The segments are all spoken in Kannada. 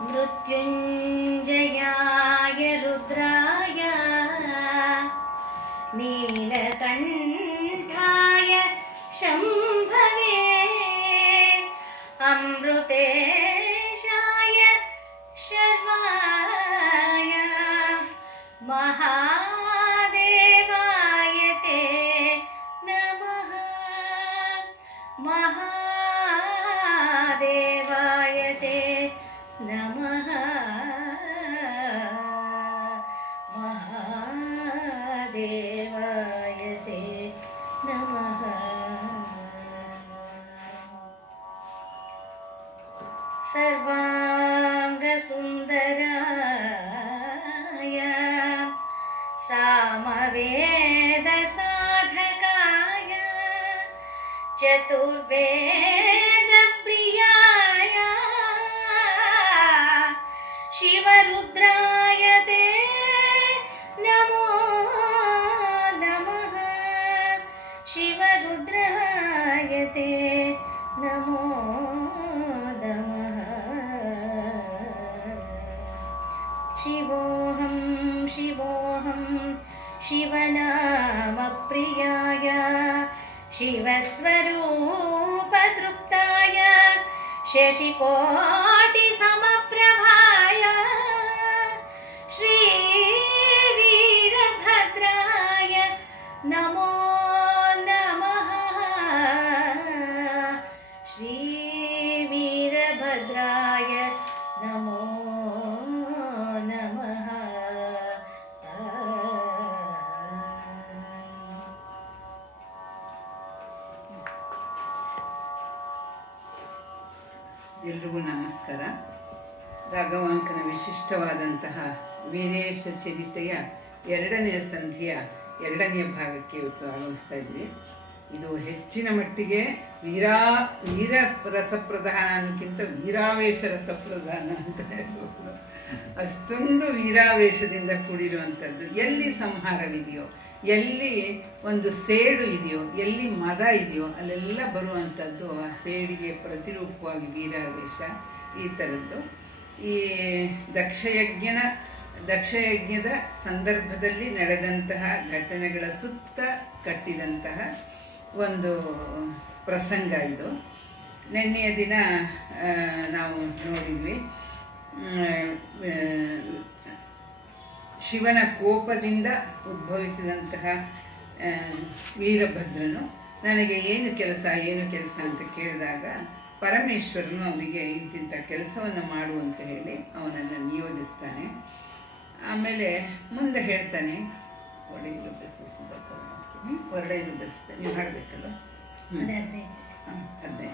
मृत्युञ्जयाय रुद्राय नीलकण्ठाय शम्भवे अमृतेशाय शर्वाय महादेवाय ते नमः। महादेवाय ते नमः। महादेवाय ते नमः। सर्वाङ्गसुन्दराय सामवेदसाधकाय चतुर्वेदप्रियाय शिवरुद्राय ते नमो नमः। शिवरुद्राय ते नमो नमः। शिवोऽहं शिवोऽहं शिवनामप्रियाय शिवस्वरूपतृप्ताय शशिकोटिसमप्रभाय श्रीवीरभद्राय नमो नमः। श्रीवीरभद्राय नमो नमः। ಎಲ್ರಿಗೂ ನಮಸ್ಕಾರ. ರಾಘವಾಂಕನ ವಿಶಿಷ್ಟವಾದಂತಹ ವೀರೇಶ ಚರಿತೆಯ ಎರಡನೆಯ ಸಂಧಿಯ ಎರಡನೆಯ ಭಾಗಕ್ಕೆ ಇವತ್ತು ಆಗಮಿಸ್ತಾ ಇದ್ವಿ. ಇದು ಹೆಚ್ಚಿನ ಮಟ್ಟಿಗೆ ವೀರ ರಸಪ್ರಧಾನ ಅನ್ನೋಕ್ಕಿಂತ ವೀರಾವೇಶ ರಸಪ್ರಧಾನ ಅಂತ ಹೇಳ್ಬೋದು. ಅಷ್ಟೊಂದು ವೀರಾವೇಶದಿಂದ ಕೂಡಿರುವಂಥದ್ದು. ಎಲ್ಲಿ ಸಂಹಾರವಿದೆಯೋ, ಎಲ್ಲಿ ಒಂದು ಸೇಡು ಇದೆಯೋ, ಎಲ್ಲಿ ಮದ ಇದೆಯೋ ಅಲ್ಲೆಲ್ಲ ಬರುವಂಥದ್ದು ಆ ಸೇಡಿಗೆ ಪ್ರತಿರೂಪವಾಗಿ ವೀರಾವೇಶ. ಈ ಥರದ್ದು ಈ ದಕ್ಷಯಜ್ಞದ ಸಂದರ್ಭದಲ್ಲಿ ನಡೆದಂತಹ ಘಟನೆಗಳ ಸುತ್ತ ಕಟ್ಟಿದಂತಹ ಒಂದು ಪ್ರಸಂಗ ಇದು. ನಿನ್ನೆಯ ದಿನ ನಾವು ನೋಡಿದ್ವಿ, ಶಿವನ ಕೋಪದಿಂದ ಉದ್ಭವಿಸಿದಂತಹ ವೀರಭದ್ರನು ನನಗೆ ಏನು ಕೆಲಸ ಅಂತ ಕೇಳಿದಾಗ ಪರಮೇಶ್ವರನು ಅವನಿಗೆ ಇಂತಿಂಥ ಕೆಲಸವನ್ನು ಮಾಡು ಅಂತ ಹೇಳಿ ಅವನನ್ನು ನಿಯೋಜಿಸ್ತಾನೆ. ಆಮೇಲೆ ಮುಂದೆ ಹೇಳ್ತಾನೆ, ಒಡೆಯಲು ಬೆಳೆಸ್ತಾನೆ. ನೀವು ಹಾಡಬೇಕಲ್ಲ 15.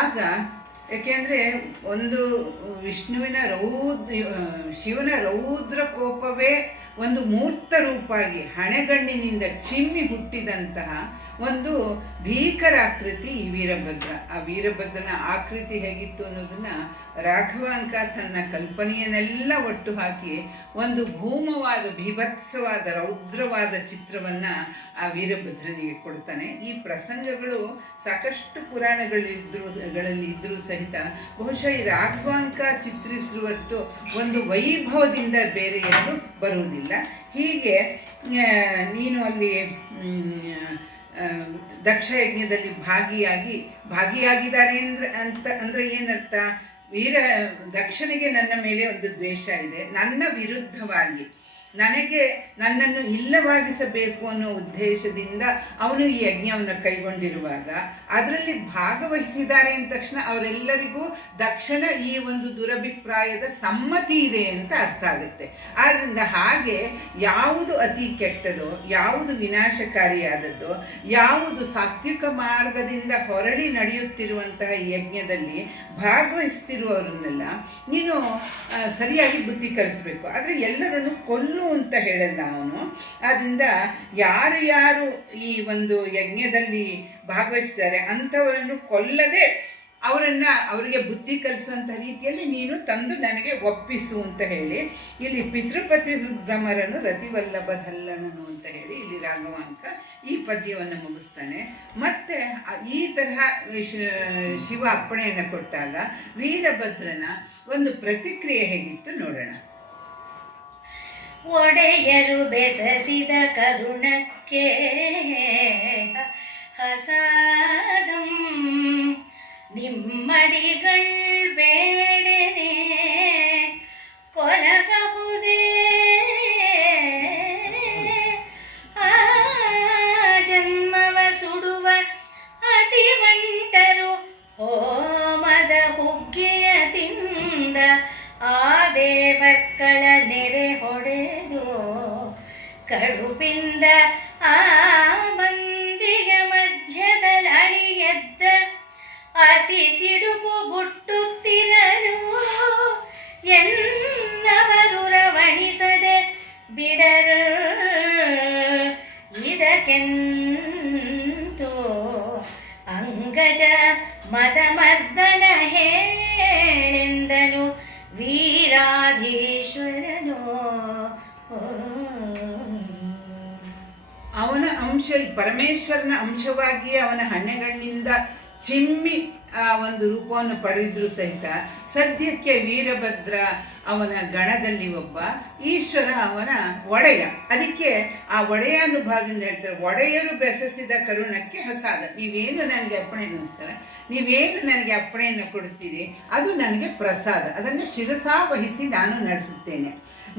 ಆಗ ಯಾಕೆಂದರೆ ಒಂದು ಶಿವನ ರೌದ್ರ ಕೋಪವೇ ಒಂದು ಮೂರ್ತ ರೂಪಾಗಿ ಹಣೆಗಣ್ಣಿನಿಂದ ಚಿಮ್ಮಿ ಹುಟ್ಟಿದಂತಹ ಒಂದು ಭೀಕರಾಕೃತಿ ಈ ವೀರಭದ್ರ. ಆ ವೀರಭದ್ರನ ಆಕೃತಿ ಹೇಗಿತ್ತು ಅನ್ನೋದನ್ನು ರಾಘವಾಂಕ ತನ್ನ ಕಲ್ಪನೆಯನ್ನೆಲ್ಲ ಒಟ್ಟು ಹಾಕಿ ಒಂದು ಭೂಮವಾದ ಭೀಭತ್ಸವಾದ ರೌದ್ರವಾದ ಚಿತ್ರವನ್ನು ಆ ವೀರಭದ್ರನಿಗೆ ಕೊಡ್ತಾನೆ. ಈ ಪ್ರಸಂಗಗಳು ಸಾಕಷ್ಟು ಪುರಾಣಗಳಲ್ಲಿ ಇದ್ದರೂ ಸಹಿತ ಬಹುಶಃ ಈ ರಾಘವಾಂಕ ಚಿತ್ರಿಸಿರುವಷ್ಟು ಒಂದು ವೈಭವದಿಂದ ಬೇರೆ ಏನು ಬರುವುದಿಲ್ಲ. ಹೀಗೆ ನೀನು ಅಲ್ಲಿ ದಕ್ಷಯಜ್ಞದಲ್ಲಿ ಭಾಗಿಯಾಗಿದ್ದಾರೆ ಅಂದರೆ ಏನರ್ಥ? ದಕ್ಷನಿಗೆ ನನ್ನ ಮೇಲೆ ಒಂದು ದ್ವೇಷ ಇದೆ, ನನ್ನ ವಿರುದ್ಧವಾಗಿ ನನ್ನನ್ನು ಇಲ್ಲವಾಗಿಸಬೇಕು ಅನ್ನೋ ಉದ್ದೇಶದಿಂದ ಅವನು ಈ ಯಜ್ಞವನ್ನು ಕೈಗೊಂಡಿರುವಾಗ ಅದರಲ್ಲಿ ಭಾಗವಹಿಸಿದ್ದಾರೆ ಅಂದ ತಕ್ಷಣ ಅವರೆಲ್ಲರಿಗೂ ದಕ್ಷನ ಈ ಒಂದು ದುರಭಿಪ್ರಾಯದ ಸಮ್ಮತಿ ಇದೆ ಅಂತ ಅರ್ಥ ಆಗುತ್ತೆ. ಆದ್ದರಿಂದ ಹಾಗೆ ಯಾವುದು ಅತಿ ಕೆಟ್ಟದೋ, ಯಾವುದು ವಿನಾಶಕಾರಿಯಾದದ್ದೋ, ಯಾವುದು ಸಾತ್ವಿಕ ಮಾರ್ಗದಿಂದ ಹೊರಳಿ ನಡೆಯುತ್ತಿರುವಂತಹ ಯಜ್ಞದಲ್ಲಿ ಭಾಗವಹಿಸ್ತಿರುವವರನ್ನೆಲ್ಲ ನೀನು ಸರಿಯಾಗಿ ಬುದ್ಧಿ ಕಲಿಸಬೇಕು. ಆದರೆ ಎಲ್ಲರನ್ನು ಕೊಲ್ಲು ಅಂತ ಹೇಳಲ್ಲ ಅವನು. ಆದ್ದರಿಂದ ಯಾರು ಈ ಒಂದು ಯಜ್ಞದಲ್ಲಿ ಭಾಗವಹಿಸಿದ್ದಾರೆ ಅಂಥವರನ್ನು ಕೊಲ್ಲದೆ ಅವರಿಗೆ ಬುದ್ಧಿ ಕಲಿಸುವಂಥ ರೀತಿಯಲ್ಲಿ ನೀನು ತಂದು ನನಗೆ ಒಪ್ಪಿಸು ಅಂತ ಹೇಳಿ ಇಲ್ಲಿ ಪಿತೃಪತಿ ಭ್ರಮರನು ರತಿವಲ್ಲಭಧಲ್ಲಣನು ಅಂತ ಹೇಳಿ ಇಲ್ಲಿ ರಾಘವಾಂಕ ಈ ಪದ್ಯವನ್ನು ಮುಗಿಸ್ತಾನೆ. ಮತ್ತೆ ಈ ತರಹ ಶಿವ ಅಪ್ಪಣೆಯನ್ನು ಕೊಟ್ಟಾಗ ವೀರಭದ್ರನ ಒಂದು ಪ್ರತಿಕ್ರಿಯೆ ಹೇಗಿತ್ತು ನೋಡೋಣ. ಒಡೆಯರು ಬೆಸಸಿದ ಕರುಣಕ್ಕೆ ಹಸಾದಂ ನಿಮ್ಮಡಿಗಳ್ ಬೇಡನೆ ಕೊಲಬಹುದೇ ಆ ಜನ್ಮವ ಸುಡುವ ಅತಿವಂಟರು ಹೋಮದ ಹುಗ್ಗಿಯ ತಿಂದ ಆ ದೇವರ್ಗಳ ನೆರೆ ಹೊಡೆದು ಕಡುಪಿಂದ ಆ ಮಂದಿಯ ಮಧ್ಯದಲಳಿಯದ್ದ ಅತಿ ಸಿಡುಬು ಗುಟ್ಟುತ್ತಿರಲು ಎನ್ನವರು ರವಣಿಸದೆ ಬಿಡರು ಇದಕ್ಕೆಂತೂ ಅಂಗಜ ಮದಮರ್ದನ ಹೇಳೆಂದನು ವೀರಾಧೀಶ್ವರನು. ಅವನ ಅಂಶ ಪರಮೇಶ್ವರನ ಅಂಶವಾಗಿ ಅವನ ಹಣೆಗಳಿಂದ ಚಿಮ್ಮಿ ಆ ಒಂದು ರೂಪವನ್ನು ಪಡೆದಿದ್ರು ಸಹಿತ ಸದ್ಯಕ್ಕೆ ವೀರಭದ್ರ ಅವನ ಗಣದಲ್ಲಿ ಒಬ್ಬ, ಈಶ್ವರ ಅವನ ಒಡೆಯ. ಅದಕ್ಕೆ ಆ ಒಡೆಯ ಅನುಭಾವದಿಂದ ಹೇಳ್ತಾರೆ, ಒಡೆಯರು ಬೆಸಸಿದ ಕರುಣಕ್ಕೆ ಹಸಾದ. ನೀವೇನು ನನಗೆ ಅಪ್ಪಣೆ ನಮಸ್ಕಾರ, ನೀವೇನು ನನಗೆ ಅಪ್ಪಣೆಯನ್ನು ಕೊಡ್ತೀರಿ ಅದು ನನಗೆ ಪ್ರಸಾದ, ಅದನ್ನು ಶಿರಸಾ ವಹಿಸಿ ನಾನು ನಡೆಸುತ್ತೇನೆ.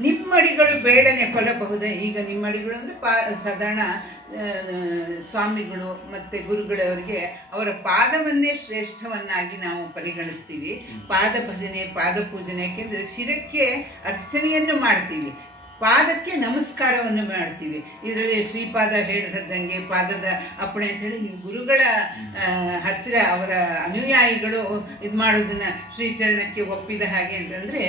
ನಿಮ್ಮಡಿಗಳು ಬೇಡನೆ ಕೊಲ್ಲಬಹುದೇ. ಈಗ ನಿಮ್ಮಡಿಗಳು ಅಂದರೆ ಸಾಧಾರಣ ಸ್ವಾಮಿಗಳು ಮತ್ತು ಗುರುಗಳವರಿಗೆ ಅವರ ಪಾದವನ್ನೇ ಶ್ರೇಷ್ಠವನ್ನಾಗಿ ನಾವು ಪರಿಗಣಿಸ್ತೀವಿ. ಪಾದ ಭಜನೆ, ಪಾದ ಪೂಜನೆ, ಯಾಕೆಂದರೆ ಶಿರಕ್ಕೆ ಅರ್ಚನೆಯನ್ನು ಮಾಡ್ತೀವಿ, ಪಾದಕ್ಕೆ ನಮಸ್ಕಾರವನ್ನು ಮಾಡ್ತೀವಿ. ಇದರಲ್ಲಿ ಶ್ರೀಪಾದ ಹೇಳಿದಂಗೆ ಪಾದದ ಅಪ್ಪಣೆ ಅಂಥೇಳಿ ನೀವು ಗುರುಗಳ ಹತ್ತಿರ ಅವರ ಅನುಯಾಯಿಗಳು ಇದು ಮಾಡೋದನ್ನು ಶ್ರೀಚರಣಕ್ಕೆ ಒಪ್ಪಿದ ಹಾಗೆ ಅಂತಂದರೆ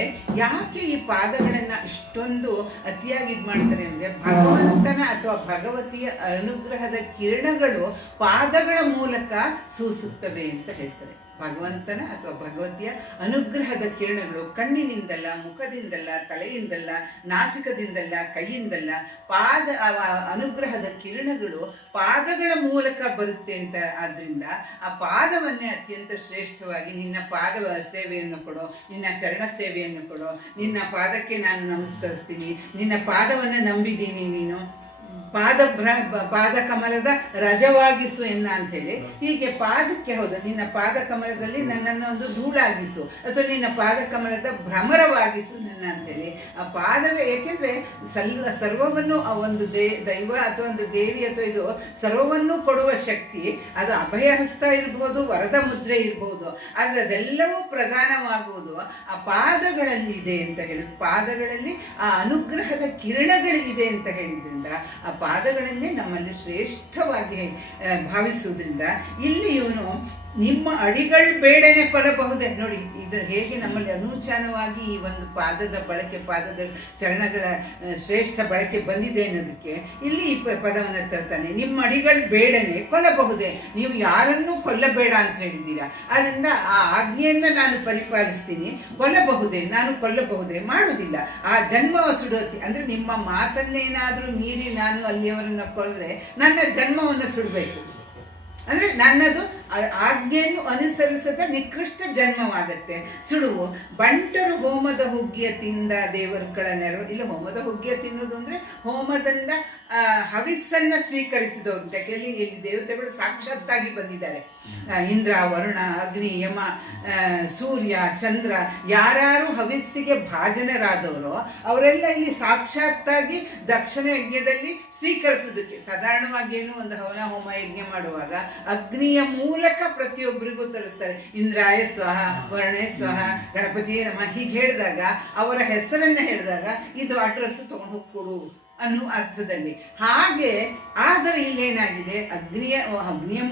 ಯಾಕೆ ಈ ಪಾದಗಳನ್ನು ಇಷ್ಟೊಂದು ಅತಿಯಾಗಿ ಇದು ಮಾಡ್ತಾರೆ ಅಂದರೆ ಭಗವಂತನ ಅಥವಾ ಭಗವತಿಯ ಅನುಗ್ರಹದ ಕಿರಣಗಳು ಪಾದಗಳ ಮೂಲಕ ಸೂಸುತ್ತವೆ ಅಂತ ಹೇಳ್ತಾರೆ. ಭಗವಂತನ ಅಥವಾ ಭಗವತಿಯ ಅನುಗ್ರಹದ ಕಿರಣಗಳು ಕಣ್ಣಿನಿಂದಲ್ಲ, ಮುಖದಿಂದಲ್ಲ, ತಲೆಯಿಂದಲ್ಲ, ನಾಸಿಕದಿಂದಲ್ಲ, ಕೈಯಿಂದಲ್ಲ, ಅನುಗ್ರಹದ ಕಿರಣಗಳು ಪಾದಗಳ ಮೂಲಕ ಬರುತ್ತೆ ಅಂತ. ಆದ್ದರಿಂದ ಆ ಪಾದವನ್ನೇ ಅತ್ಯಂತ ಶ್ರೇಷ್ಠವಾಗಿ ನಿನ್ನ ಪಾದ ಸೇವೆಯನ್ನು ಕೊಡೋ, ನಿನ್ನ ಚರಣ ಸೇವೆಯನ್ನು ಕೊಡೋ, ನಿನ್ನ ಪಾದಕ್ಕೆ ನಾನು ನಮಸ್ಕರಿಸ್ತೀನಿ, ನಿನ್ನ ಪಾದವನ್ನು ನಂಬಿದ್ದೀನಿ, ನೀನು ಪಾದ ಕಮಲದ ರಜವಾಗಿಸು ಎನ್ನ ಅಂಥೇಳಿ ಹೀಗೆ ಪಾದಕ್ಕೆ ಹೌದು ನಿನ್ನ ಪಾದ ಕಮಲದಲ್ಲಿ ನನ್ನನ್ನು ಒಂದು ಧೂಳಾಗಿಸು ಅಥವಾ ನಿನ್ನ ಪಾದ ಕಮಲದ ಭ್ರಮರವಾಗಿಸು ನನ್ನ ಅಂಥೇಳಿ. ಆ ಪಾದವೇ, ಏಕೆಂದರೆ ಸರ್ವವನ್ನು ಆ ಒಂದು ದೈವ ಅಥವಾ ಒಂದು ದೇವಿ ಅಥವಾ ಇದು ಸರ್ವವನ್ನು ಕೊಡುವ ಶಕ್ತಿ, ಅದು ಅಭಯಹಸ್ತ ಇರ್ಬೋದು, ವರದ ಮುದ್ರೆ ಇರ್ಬೋದು, ಆದರೆ ಅದೆಲ್ಲವೂ ಪ್ರಧಾನವಾಗುವುದು ಆ ಪಾದಗಳಲ್ಲಿದೆ ಅಂತ ಹೇಳಿ. ಪಾದಗಳಲ್ಲಿ ಆ ಅನುಗ್ರಹದ ಕಿರಣಗಳಿದೆ ಅಂತ ಹೇಳಿದ್ರಿಂದ ಆ ಪಾದಗಳನ್ನೇ ನಮ್ಮಲ್ಲಿ ಶ್ರೇಷ್ಠವಾಗಿ ಭಾವಿಸುವುದರಿಂದ ಇಲ್ಲಿ ಇವನು ನಿಮ್ಮ ಅಡಿಗಳು ಬೇಡನೆ ಕೊಲ್ಲಬಹುದೇ. ನೋಡಿ ಇದು ಹೇಗೆ ನಮ್ಮಲ್ಲಿ ಅನೂಚಾನವಾಗಿ ಈ ಒಂದು ಪಾದದ ಬಳಕೆ, ಪಾದದ ಚರಣಗಳ ಶ್ರೇಷ್ಠ ಬಳಕೆ ಬಂದಿದೆ ಅನ್ನೋದಕ್ಕೆ ಇಲ್ಲಿ ಈ ಪದವನ್ನು ತರ್ತಾನೆ. ನಿಮ್ಮ ಅಡಿಗಳು ಬೇಡನೆ ಕೊಲ್ಲಬಹುದೇ, ನೀವು ಯಾರನ್ನೂ ಕೊಲ್ಲಬೇಡ ಅಂತ ಹೇಳಿದ್ದೀರಾ, ಆದ್ದರಿಂದ ಆ ಆಜ್ಞೆಯನ್ನು ನಾನು ಪರಿಪಾಲಿಸ್ತೀನಿ, ಕೊಲ್ಲಬಹುದೇ, ನಾನು ಕೊಲ್ಲಬಹುದೇ, ಮಾಡುವುದಿಲ್ಲ. ಆ ಜನ್ಮವ ಸುಡೋತಿ ಅಂದರೆ ನಿಮ್ಮ ಮಾತನ್ನೇನಾದರೂ ಮೀರಿ ನಾನು ಅಲ್ಲಿಯವರನ್ನು ಕೊಲ್ಲರೆ ನನ್ನ ಜನ್ಮವನ್ನು ಸುಡಬೇಕು, ಅಂದರೆ ನನ್ನದು ಆಜ್ಞೆಯನ್ನು ಅನುಸರಿಸದ ನಿಕೃಷ್ಟ ಜನ್ಮವಾಗತ್ತೆ, ಸುಡುವು. ಬಂಟರು ಹೋಮದ ಹುಗ್ಗಿಯ ತಿಂದ ದೇವರುಗಳ ನೆರವು. ಇಲ್ಲ, ಹೋಮದ ಹುಗ್ಗಿಯ ತಿನ್ನೋದು ಅಂದರೆ ಹೋಮದಿಂದ ಹವಿಸ್ಸನ್ನು ಸ್ವೀಕರಿಸಿದವರು ಅಂತ. ಇಲ್ಲಿ ದೇವತೆಗಳು ಸಾಕ್ಷಾತ್ತಾಗಿ ಬಂದಿದ್ದಾರೆ. ಇಂದ್ರ, ವರುಣ, ಅಗ್ನಿ, ಯಮ, ಸೂರ್ಯ, ಚಂದ್ರ, ಯಾರ್ಯಾರು ಹವಿಸ್ಸಿಗೆ ಭಾಜನರಾದವರು ಅವರೆಲ್ಲ ಇಲ್ಲಿ ಸಾಕ್ಷಾತ್ತಾಗಿ ದಕ್ಷಿಣ ಯಜ್ಞದಲ್ಲಿ ಸ್ವೀಕರಿಸೋದಕ್ಕೆ. ಸಾಧಾರಣವಾಗಿ ಏನು ಒಂದು ಹವನ ಹೋಮ ಯಜ್ಞ ಮಾಡುವಾಗ ಅಗ್ನಿಯ ಮೂಲಕ ಪ್ರತಿಯೊಬ್ಬರಿಗೂ ತರಿಸ್ತಾರೆ. ಇಂದ್ರಾಯ ಸ್ವಹ, ವರ್ಣೇ ಸ್ವಹ, ಗಣಪತಿಯೇ ನಮ ಹೀಗೆ ಹೇಳಿದಾಗ ಅವರ ಹೆಸರನ್ನು ಹೇಳಿದಾಗ ಇದು ಅಡ್ರೆಸ್ಸು ತೊಗೊಂಡು ಹೋಗಿ ಕೊಡು ಅನ್ನುವ ಅರ್ಥದಲ್ಲಿ. ಹಾಗೆ ಆದರೆ ಇಲ್ಲೇನಾಗಿದೆ, ಅಗ್ನಿಯ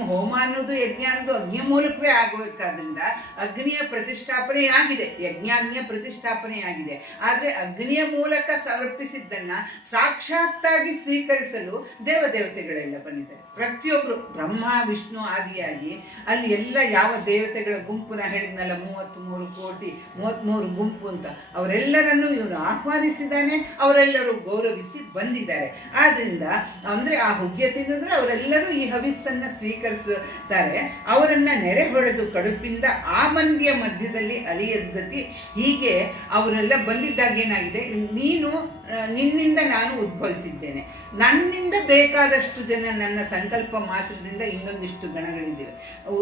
ಹೋಮ ಅನ್ನೋದು ಯಜ್ಞ ಅನ್ನೋದು ಅಗ್ನಿಯ ಮೂಲಕವೇ ಆಗಬೇಕಾದ್ರಿಂದ ಅಗ್ನಿಯ ಪ್ರತಿಷ್ಠಾಪನೆ ಆಗಿದೆ, ಯಜ್ಞಾಗ್ನಿಯ ಪ್ರತಿಷ್ಠಾಪನೆ ಆಗಿದೆ. ಆದರೆ ಅಗ್ನಿಯ ಮೂಲಕ ಸಮರ್ಪಿಸಿದ್ದನ್ನ ಸಾಕ್ಷಾತ್ತಾಗಿ ಸ್ವೀಕರಿಸಲು ದೇವತೆಗಳೆಲ್ಲ ಬಂದಿದ್ದಾರೆ. ಪ್ರತಿಯೊಬ್ಬರು ಬ್ರಹ್ಮ ವಿಷ್ಣು ಆದಿಯಾಗಿ ಅಲ್ಲಿ ಎಲ್ಲ ಯಾವ ದೇವತೆಗಳ ಗುಂಪು, ನಾ ಹೇಳಿದ್ನಲ್ಲ 33 ಕೋಟಿ 33 ಗುಂಪು ಅಂತ, ಅವರೆಲ್ಲರನ್ನು ಇವನು ಆಹ್ವಾನಿಸಿದ್ದಾನೆ. ಅವರೆಲ್ಲರೂ ಗೌರವಿಸಿ ಬಂದಿದ್ದಾರೆ. ಆದ್ರಿಂದ ಅಂದ್ರೆ ಆ ಹುಗ್ಗೆ ತಿನ್ನಿದ್ರೆ ಅವರೆಲ್ಲರೂ ಈ ಹವಿಸ್ಸನ್ನ ಸ್ವೀಕರಿಸುತ್ತಾರೆ. ಅವರನ್ನ ನೆರೆ ಹೊಡೆದು ಕಡುಪಿಂದ ಆ ಮಂದಿಯ ಮಧ್ಯದಲ್ಲಿ ಅಳಿಯದ್ದತಿ. ಹೀಗೆ ಅವರೆಲ್ಲ ಬಂದಿದ್ದಾಗ ಏನಾಗಿದೆ, ನಿನ್ನಿಂದ ನಾನು ಉದ್ಭವಿಸಿದ್ದೇನೆ, ನನ್ನಿಂದ ಬೇಕಾದಷ್ಟು ಜನ ನನ್ನ ಸಂಕಲ್ಪ ಮಾತ್ರದಿಂದ ಇನ್ನೊಂದಿಷ್ಟು ಗಣಗಳಿದ್ದೀವಿ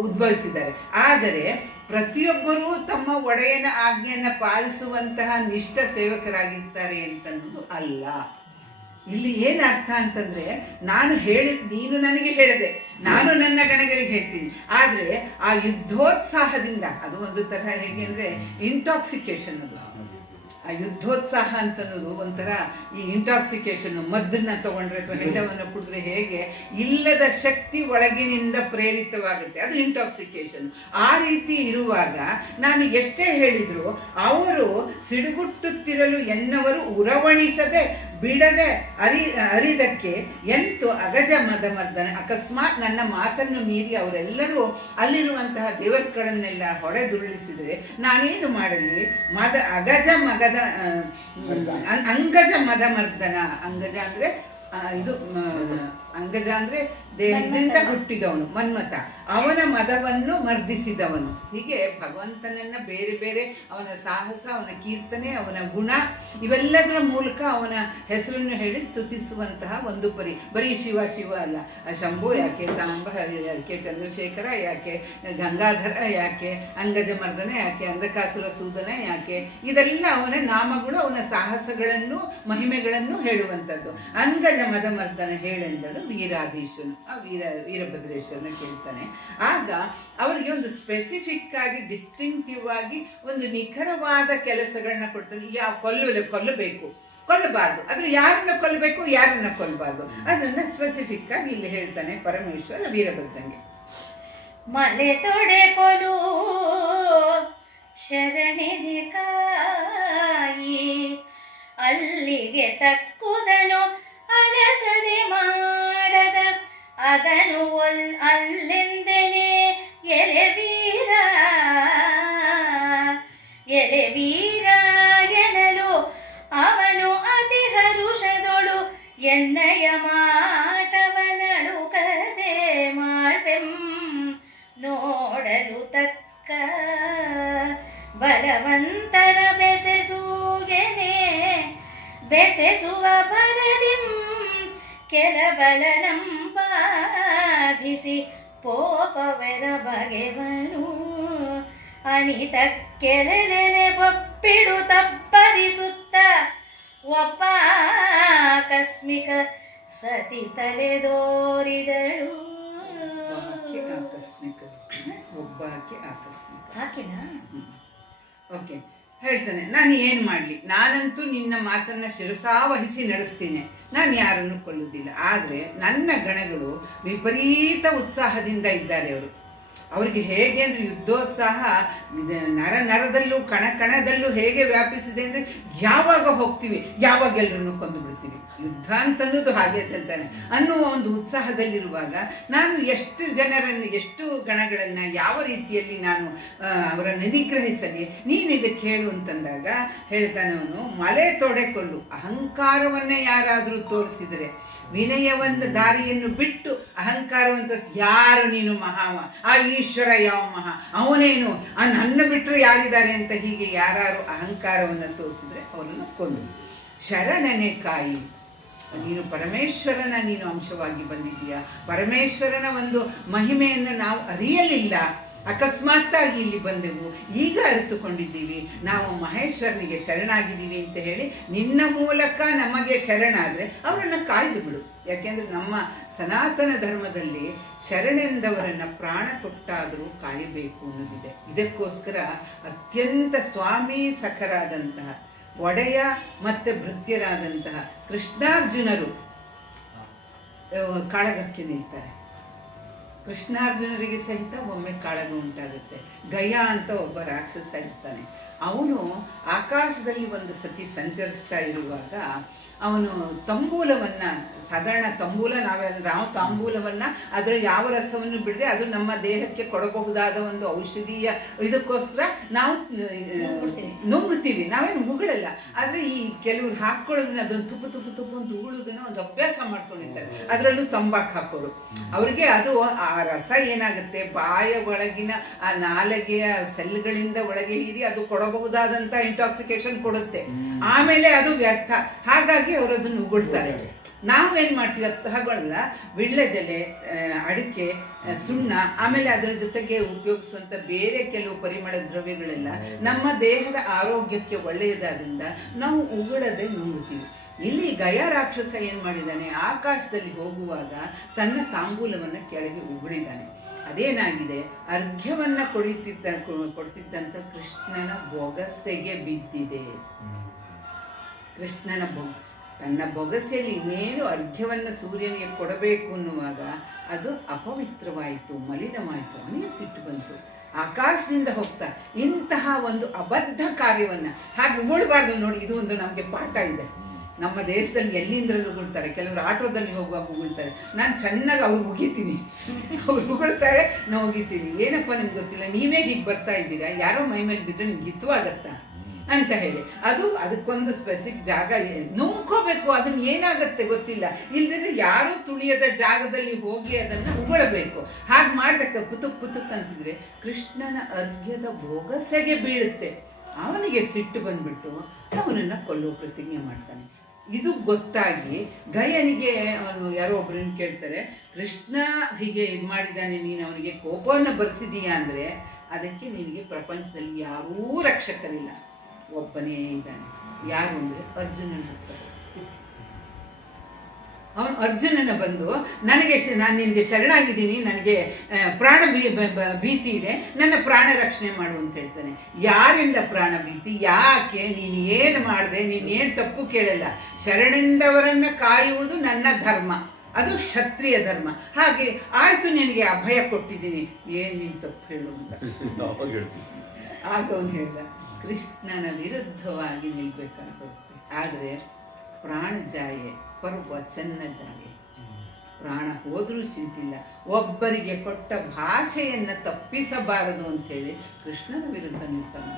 ಉದ್ಭವಿಸಿದ್ದಾರೆ. ಆದರೆ ಪ್ರತಿಯೊಬ್ಬರೂ ತಮ್ಮ ಒಡೆಯನ ಆಜ್ಞೆಯನ್ನು ಪಾಲಿಸುವಂತಹ ನಿಷ್ಠ ಸೇವಕರಾಗಿರ್ತಾರೆ ಅಂತನ್ನೋದು ಅಲ್ಲ. ಇಲ್ಲಿ ಏನು ಅರ್ಥ ಅಂತಂದ್ರೆ, ನೀನು ನನಗೆ ಹೇಳಿದೆ, ನಾನು ನನ್ನ ಗಣಗಳಿಗೆ ಹೇಳ್ತೀನಿ. ಆದರೆ ಆ ಯುದ್ಧೋತ್ಸಾಹದಿಂದ, ಅದು ಒಂದು ತರಹ ಹೇಗೆ ಅಂದರೆ ಇಂಟಾಕ್ಸಿಕೇಶನ್, ಅದು ಆ ಯುದ್ಧೋತ್ಸಾಹ ಅಂತನ್ನೋದು ಒಂಥರ ಈ ಇಂಟಾಕ್ಸಿಕೇಶನ್, ಮದ್ದನ್ನ ತಗೊಂಡ್ರೆ ಅಥವಾ ಹೆಂಡವನ್ನು ಕುಡಿದ್ರೆ ಹೇಗೆ ಇಲ್ಲದ ಶಕ್ತಿ ಒಳಗಿನಿಂದ ಪ್ರೇರಿತವಾಗುತ್ತೆ, ಅದು ಇಂಟಾಕ್ಸಿಕೇಶನ್. ಆ ರೀತಿ ಇರುವಾಗ ನಾನು ಎಷ್ಟೇ ಹೇಳಿದ್ರು ಅವರು ಸಿಡುಗುಟ್ಟುತ್ತಿರಲು ಎನ್ನವರು ಉರವಣಿಸದೆ ಬಿಡದೆ ಅರಿದಕ್ಕೆ ಎಂತು ಅಗಜ ಮದಮರ್ದನ. ಅಕಸ್ಮಾತ್ ನನ್ನ ಮಾತನ್ನು ಮೀರಿ ಅವರೆಲ್ಲರೂ ಅಲ್ಲಿರುವಂತಹ ದೇವರುಗಳನ್ನೆಲ್ಲ ಹೊಡೆದುರುಳಿಸಿದರೆ ನಾನೇನು ಮಾಡಲಿ? ಅಂಗಜ ಮದಮರ್ದನ. ಅಂಗಜ ಅಂದ್ರೆ ಅಂಗಜ ಅಂದ್ರೆ ಇದರಿಂದ ಹುಟ್ಟಿದವನು ಮನ್ಮಥ, ಅವನ ಮದವನ್ನು ಮರ್ದಿಸಿದವನು. ಹೀಗೆ ಭಗವಂತನನ್ನ ಬೇರೆ ಬೇರೆ ಅವನ ಸಾಹಸ, ಅವನ ಕೀರ್ತನೆ, ಅವನ ಗುಣ ಇವೆಲ್ಲದರ ಮೂಲಕ ಅವನ ಹೆಸರನ್ನು ಹೇಳಿ ಸ್ತುತಿಸುವಂತಹ ಒಂದು ಬರೀ ಶಿವ ಶಿವ ಅಲ್ಲ, ಶಂಭು ಯಾಕೆ, ಸಾಂಬ ಯಾಕೆ, ಚಂದ್ರಶೇಖರ ಯಾಕೆ, ಗಂಗಾಧರ ಯಾಕೆ, ಅಂಗಜಮರ್ದನ ಯಾಕೆ, ಅಂಧಕಾಸುರ ಸೂದನ ಯಾಕೆ, ಇದೆಲ್ಲ ಅವನ ನಾಮಗಳು, ಅವನ ಸಾಹಸಗಳನ್ನು ಮಹಿಮೆಗಳನ್ನು ಹೇಳುವಂಥದ್ದು. ಅಂಗಜ ಮದಮರ್ದನ ಹೇಳೆಂದಳು ವೀರಾಧೀಶನು. ಆ ವೀರಭದ್ರೇಶ್ವರನ ಕೇಳ್ತಾನೆ. ಆಗ ಅವರಿಗೆ ಒಂದು ಸ್ಪೆಸಿಫಿಕ್ ಆಗಿ ಡಿಸ್ಟಿಂಕ್ಟಿವ್ ಆಗಿ ಒಂದು ನಿಖರವಾದ ಕೆಲಸಗಳನ್ನ ಕೊಡ್ತಾನೆ. ಯಾವ ಕೊಲ್ಲಬೇಕು, ಕೊಲ್ಲಬಾರ್ದು, ಆದ್ರೆ ಯಾರನ್ನ ಕೊಲ್ಲಬೇಕು, ಯಾರನ್ನ ಕೊಲ್ಲಬಾರ್ದು, ಅದನ್ನ ಸ್ಪೆಸಿಫಿಕ್ ಆಗಿ ಇಲ್ಲಿ ಹೇಳ್ತಾನೆ ಪರಮೇಶ್ವರ ವೀರಭದ್ರಂಗೆ. ಮಲೆ ತೊಡೆ ಕೊಲು ಶರಣಿಗೆ ಕಾಯಿ ಅಲ್ಲಿಗೆ ತಕ್ಕುದನು ಅಲಸದೆ ಮಾಡದ ಅದನು ಅಲ್ಲೆಂದೆನೆ ಎಲೆ ವೀರ ಎನ್ನಲು ಅವನು ಅತಿ ಹರುಷದೊಳು ಎನ್ನಯ ಮಾಟವನಳುಕದೆ ಮಾಡ್ಪೆಂ ನೋಡಲು ತಕ್ಕ ಬಲವಂತರ ಬೆಸೆಸುವ ಬರದಿಂ ಕೆಲಬಲನಂಬಾಧಿಸಿ ಪೋಪವೆರ ಬಗೆವನು ಅನಿತ ಕೆಲೆಲೆ ಬೊಪ್ಪಿಡು ತಪ್ಪರಿಸುತ್ತ ಒಬ್ಬ ಆಕಸ್ಮಿಕ ಸತಿ ತಲೆದೋರಿದಳು. ಒಬ್ಬಾಕೆ ಆಕಸ್ಮಿಕ ಹಾಕಿನಾ? ಓಕೆ, ಹೇಳ್ತಾನೆ. ನಾನು ಏನು ಮಾಡಲಿ, ನಾನಂತೂ ನಿನ್ನ ಮಾತನ್ನ ಶಿರಸಾವಹಿಸಿ ನಡೆಸ್ತೀನಿ, ನಾನು ಯಾರನ್ನು ಕೊಲ್ಲುವುದಿಲ್ಲ. ಆದರೆ ನನ್ನ ಗಣಗಳು ವಿಪರೀತ ಉತ್ಸಾಹದಿಂದ ಇದ್ದಾರೆ. ಅವರಿಗೆ ಹೇಗೆ ಅಂದರೆ ಯುದ್ಧೋತ್ಸಾಹ ನರದಲ್ಲೂ ಕಣದಲ್ಲೂ ಹೇಗೆ ವ್ಯಾಪಿಸಿದೆ ಅಂದರೆ, ಯಾವಾಗ ಹೋಗ್ತೀವಿ, ಯಾವಾಗ ಎಲ್ಲರನ್ನು ಕೊಂದು ಬಿಡ್ತೀವಿ, ಯುದ್ಧ ಅಂತನ್ನೋದು ಹಾಗೆ ಅಂತಾನೆ ಅನ್ನುವ ಒಂದು ಉತ್ಸಾಹದಲ್ಲಿರುವಾಗ ನಾನು ಎಷ್ಟು ಜನರನ್ನು, ಎಷ್ಟು ಗಣಗಳನ್ನು ಯಾವ ರೀತಿಯಲ್ಲಿ ನಾನು ಅವರನ್ನು ನಿಗ್ರಹಿಸಲಿ, ನೀನು ಇದಕ್ಕೆ ಹೇಳು ಅಂತಂದಾಗ ಹೇಳ್ತಾನೆ ಅವನು, ಮಲೆ ತೊಡೆಕೊಳ್ಳು. ಅಹಂಕಾರವನ್ನೇ ಯಾರಾದರೂ ತೋರಿಸಿದರೆ, ವಿನಯವಂತ ದಾರಿಯನ್ನು ಬಿಟ್ಟು ಅಹಂಕಾರವಂತ ಯಾರು ನೀನು ಮಹಾವ, ಆ ಈಶ್ವರ ಯಾವ ಮಹಾ, ಅವನೇನು, ನನ್ನ ಬಿಟ್ಟರು ಯಾರಿದ್ದಾರೆ ಅಂತ ಹೀಗೆ ಯಾರು ಅಹಂಕಾರವನ್ನು ತೋರಿಸಿದ್ರೆ ಅವರನ್ನು ಕೊಲ್ಲು. ಶರಣನೆ ಕಾಯಿ, ನೀನು ಪರಮೇಶ್ವರನ ನೀನು ಅಂಶವಾಗಿ ಬಂದಿದ್ದೀಯಾ, ಪರಮೇಶ್ವರನ ಒಂದು ಮಹಿಮೆಯನ್ನು ನಾವು ಅರಿಯಲಿಲ್ಲ, ಅಕಸ್ಮಾತ್ತಾಗಿ ಇಲ್ಲಿ ಬಂದೆವು, ಈಗ ಅರಿತುಕೊಂಡಿದ್ದೀವಿ, ನಾವು ಮಹೇಶ್ವರನಿಗೆ ಶರಣಾಗಿದ್ದೀವಿ ಅಂತ ಹೇಳಿ ನಿನ್ನ ಮೂಲಕ ನಮಗೆ ಶರಣಾದರೆ ಅವರನ್ನು ಕಾಯ್ದು ಬಿಡು. ಯಾಕೆಂದರೆ ನಮ್ಮ ಸನಾತನ ಧರ್ಮದಲ್ಲಿ ಶರಣೆಂದವರನ್ನು ಪ್ರಾಣ ಕೊಟ್ಟಾದರೂ ಕಾಯಬೇಕು ಅನ್ನೋದಿದೆ. ಇದಕ್ಕೋಸ್ಕರ ಅತ್ಯಂತ ಸ್ವಾಮಿ ಸಖರಾದಂತಹ ಒಡೆಯ ಮತ್ತು ಭೃತ್ಯರಾದಂತಹ ಕೃಷ್ಣಾರ್ಜುನರು ಕಾಳಗಕ್ಕೆ ನಿಲ್ತಾರೆ. ಕೃಷ್ಣಾರ್ಜುನರಿಗೆ ಸಹಿತ ಒಮ್ಮೆ ಕಾಳಗ ಉಂಟಾಗುತ್ತೆ. ಗಯ ಅಂತ ಒಬ್ಬ ರಾಕ್ಷಸ ಇರ್ತಾನೆ. ಅವನು ಆಕಾಶದಲ್ಲಿ ಒಂದು ಸತಿ ಸಂಚರಿಸ್ತಾ ಇರುವಾಗ ಅವನು ತಂಬೂಲವನ್ನು, ಸಾಧಾರಣ ತಂಬೂಲ ನಾವು ತಾಂಬೂಲವನ್ನು ಅದರ ಯಾವ ರಸವನ್ನು ಬಿಡದೆ ಅದು ನಮ್ಮ ದೇಹಕ್ಕೆ ಕೊಡಬಹುದಾದ ಒಂದು ಔಷಧೀಯ ಇದಕ್ಕೋಸ್ಕರ ನಾವು ನುಂಗುತ್ತೀವಿ, ನಾವೇನು ಮುಗಳಲ್ಲ. ಆದರೆ ಈ ಕೆಲವರು ಹಾಕ್ಕೊಳ್ಳೋದನ್ನ ಅದನ್ನು ತುಪ್ಪು ಅಂತ ಉಗುಳೋದನ್ನ ಒಂದು ಅಭ್ಯಾಸ ಮಾಡ್ಕೊಂಡಿರ್ತಾರೆ. ಅದರಲ್ಲೂ ತಂಬಾಕು ಹಾಕೋರು. ಅವ್ರಿಗೆ ಅದು ಆ ರಸ ಏನಾಗುತ್ತೆ, ಬಾಯ ಒಳಗಿನ ಆ ನಾಲಗೆಯ ಸೆಲ್ಗಳಿಂದ ಒಳಗೆ ಹೀರಿ ಅದು ಕೊಡಬಹುದಾದಂಥ ಇಂಟಾಕ್ಸಿಕೇಶನ್ ಕೊಡುತ್ತೆ. ಆಮೇಲೆ ಅದು ವ್ಯರ್ಥ. ಹಾಗಾಗಿ ಅವರು ಅದನ್ನು ಉಗುಳ್ತಾರೆ. ನಾವೇನು ಮಾಡ್ತೀವಿ, ಅದು ಹಾಗಲ್ಲ, ವೀಳ್ಯದೆಲೆ, ಅಡಿಕೆ, ಸುಣ್ಣ, ಆಮೇಲೆ ಅದರ ಜೊತೆಗೆ ಉಪಯೋಗಿಸುವಂಥ ಬೇರೆ ಕೆಲವು ಪರಿಮಳ ದ್ರವ್ಯಗಳೆಲ್ಲ ನಮ್ಮ ದೇಹದ ಆರೋಗ್ಯಕ್ಕೆ ಒಳ್ಳೆಯದಾದ್ರಿಂದ ನಾವು ಉಗುಳದೆ ನುಂಗುತ್ತೀವಿ. ಇಲ್ಲಿ ಗಯ ರಾಕ್ಷಸ ಏನು ಮಾಡಿದ್ದಾನೆ, ಆಕಾಶದಲ್ಲಿ ಹೋಗುವಾಗ ತನ್ನ ತಾಂಬೂಲವನ್ನು ಕೆಳಗೆ ಉಗುಳಿದ್ದಾನೆ. ಅದೇನಾಗಿದೆ, ಅರ್ಘ್ಯವನ್ನು ಕೊಡ್ತಿದ್ದಂಥ ಕೃಷ್ಣನ ಬೊಗಸೆಗೆ ಬಿದ್ದಿದೆ. ಕೃಷ್ಣನ ತನ್ನ ಬೊಗಸೆಯಲ್ಲಿ ಇನ್ನೇನು ಅರ್ಘ್ಯವನ್ನು ಸೂರ್ಯನಿಗೆ ಕೊಡಬೇಕು ಅನ್ನುವಾಗ ಅದು ಅಪವಿತ್ರವಾಯಿತು, ಮಲಿನವಾಯಿತು. ಅವನಿಗೆ ಸಿಟ್ಟು ಬಂತು. ಆಕಾಶದಿಂದ ಹೋಗ್ತಾ ಇಂತಹ ಒಂದು ಅಬದ್ಧ ಕಾರ್ಯವನ್ನು ಹಾಗೆ ಉಗುಳಬಾರ್ದು. ನೋಡಿ, ಇದು ಒಂದು ನಮಗೆ ಪಾಠ ಇದೆ. ನಮ್ಮ ದೇಶದಲ್ಲಿ ಎಲ್ಲಿಂದ್ರಲ್ಲೂ ಉಗುಳ್ತಾರೆ, ಕೆಲವರು ಆಟೋದಲ್ಲಿ ಹೋಗುವಾಗ ಉಗುಳ್ತಾರೆ. ನಾನು ಚೆನ್ನಾಗಿ ಅವ್ರು ಮುಗಿತೀನಿ, ಅವ್ರು ಉಗುಳ್ತಾರೆ, ನಾವು ಮುಗಿತೀನಿ. ಏನಪ್ಪ ನಿಮ್ಗೆ ಗೊತ್ತಿಲ್ಲ, ನೀವೇ ಹೀಗೆ ಬರ್ತಾ ಇದ್ದೀರಾ, ಯಾರೋ ಮೈ ಮೇಲೆ ಬಿದ್ದರೆ ನಿಮ್ಗೆ ಹಿತವಾಗತ್ತಾ ಅಂತ ಹೇಳಿ ಅದಕ್ಕೊಂದು ಸ್ಪೆಸಿಫಿಕ್ ಜಾಗ ನುಂಗ್ಕೋಬೇಕು. ಅದನ್ನ ಏನಾಗತ್ತೆ ಗೊತ್ತಿಲ್ಲ. ಇಲ್ಲದಿದ್ರೆ ಯಾರೂ ತುಳಿಯದ ಜಾಗದಲ್ಲಿ ಹೋಗಿ ಅದನ್ನು ಉಗುಳಬೇಕು. ಹಾಗೆ ಮಾಡಿದಕ್ಕೆ ಪುತುಕ್ ಅಂತಿದ್ರೆ ಕೃಷ್ಣನ ಅರ್ಘ್ಯದ ಬೊಗಸೆಗೆ ಬೀಳುತ್ತೆ. ಅವನಿಗೆ ಸಿಟ್ಟು ಬಂದ್ಬಿಟ್ಟು ಅವನನ್ನು ಕೊಲ್ಲುವ ಪ್ರತಿಜ್ಞೆ ಮಾಡ್ತಾನೆ. ಇದು ಗೊತ್ತಾಗಿ ಗಯನಿಗೆ ಅವನು ಯಾರೋ ಒಬ್ಬರನ್ನು ಕೇಳ್ತಾರೆ, ಕೃಷ್ಣ ಹೀಗೆ ಇದು ಮಾಡಿದ್ದಾನೆ, ನೀನು ಅವನಿಗೆ ಕೋಪವನ್ನು ಬರೆಸಿದೀಯಾ ಅಂದರೆ ಅದಕ್ಕೆ ನಿನಗೆ ಪ್ರಪಂಚದಲ್ಲಿ ಯಾರೂ ರಕ್ಷಕರಿಲ್ಲ, ಒಬ್ಬನೇ ಇದ್ದಾನೆ. ಯಾರು ಅಂದರೆ ಅರ್ಜುನನ ಹತ್ರ. ಅವನು ಅರ್ಜುನನ ಬಂದು ನಾನು ನಿನಗೆ ಶರಣಾಗಿದ್ದೀನಿ, ನನಗೆ ಪ್ರಾಣ ಭೀತಿ ಇದೆ, ನನ್ನ ಪ್ರಾಣ ರಕ್ಷಣೆ ಮಾಡು ಅಂತ ಹೇಳ್ತಾನೆ. ಯಾರಿಂದ ಪ್ರಾಣ ಭೀತಿ, ಯಾಕೆ, ನೀನು ಏನು ಮಾಡಿದೆ, ನೀನೇನು ತಪ್ಪು ಕೇಳಲ್ಲ. ಶರಣೆಂದವರನ್ನು ಕಾಯುವುದು ನನ್ನ ಧರ್ಮ, ಅದು ಕ್ಷತ್ರಿಯ ಧರ್ಮ. ಹಾಗೆ ಆಯಿತು, ನಿನಗೆ ಅಭಯ ಕೊಟ್ಟಿದ್ದೀನಿ, ಏನು ನೀನು ತಪ್ಪು ಹೇಳು ಅಂತ. ಆಗ ಅವನು ಹೇಳ್ದ, ಕೃಷ್ಣನ ವಿರುದ್ಧವಾಗಿ ನಿಲ್ಬೇಕಾಗುತ್ತೆ. ಆದರೆ ಪ್ರಾಣ ಜಾಯೆ ಪರ್ವ ಚೆನ್ನ ಜಾಯೆ, ಪ್ರಾಣ ಹೋದರೂ ಚಿಂತಿಲ್ಲ, ಒಬ್ಬರಿಗೆ ಕೊಟ್ಟ ಭಾಷೆಯನ್ನು ತಪ್ಪಿಸಬಾರದು ಅಂಥೇಳಿ ಕೃಷ್ಣನ ವಿರುದ್ಧ ನಿಲ್ತಾನೆ.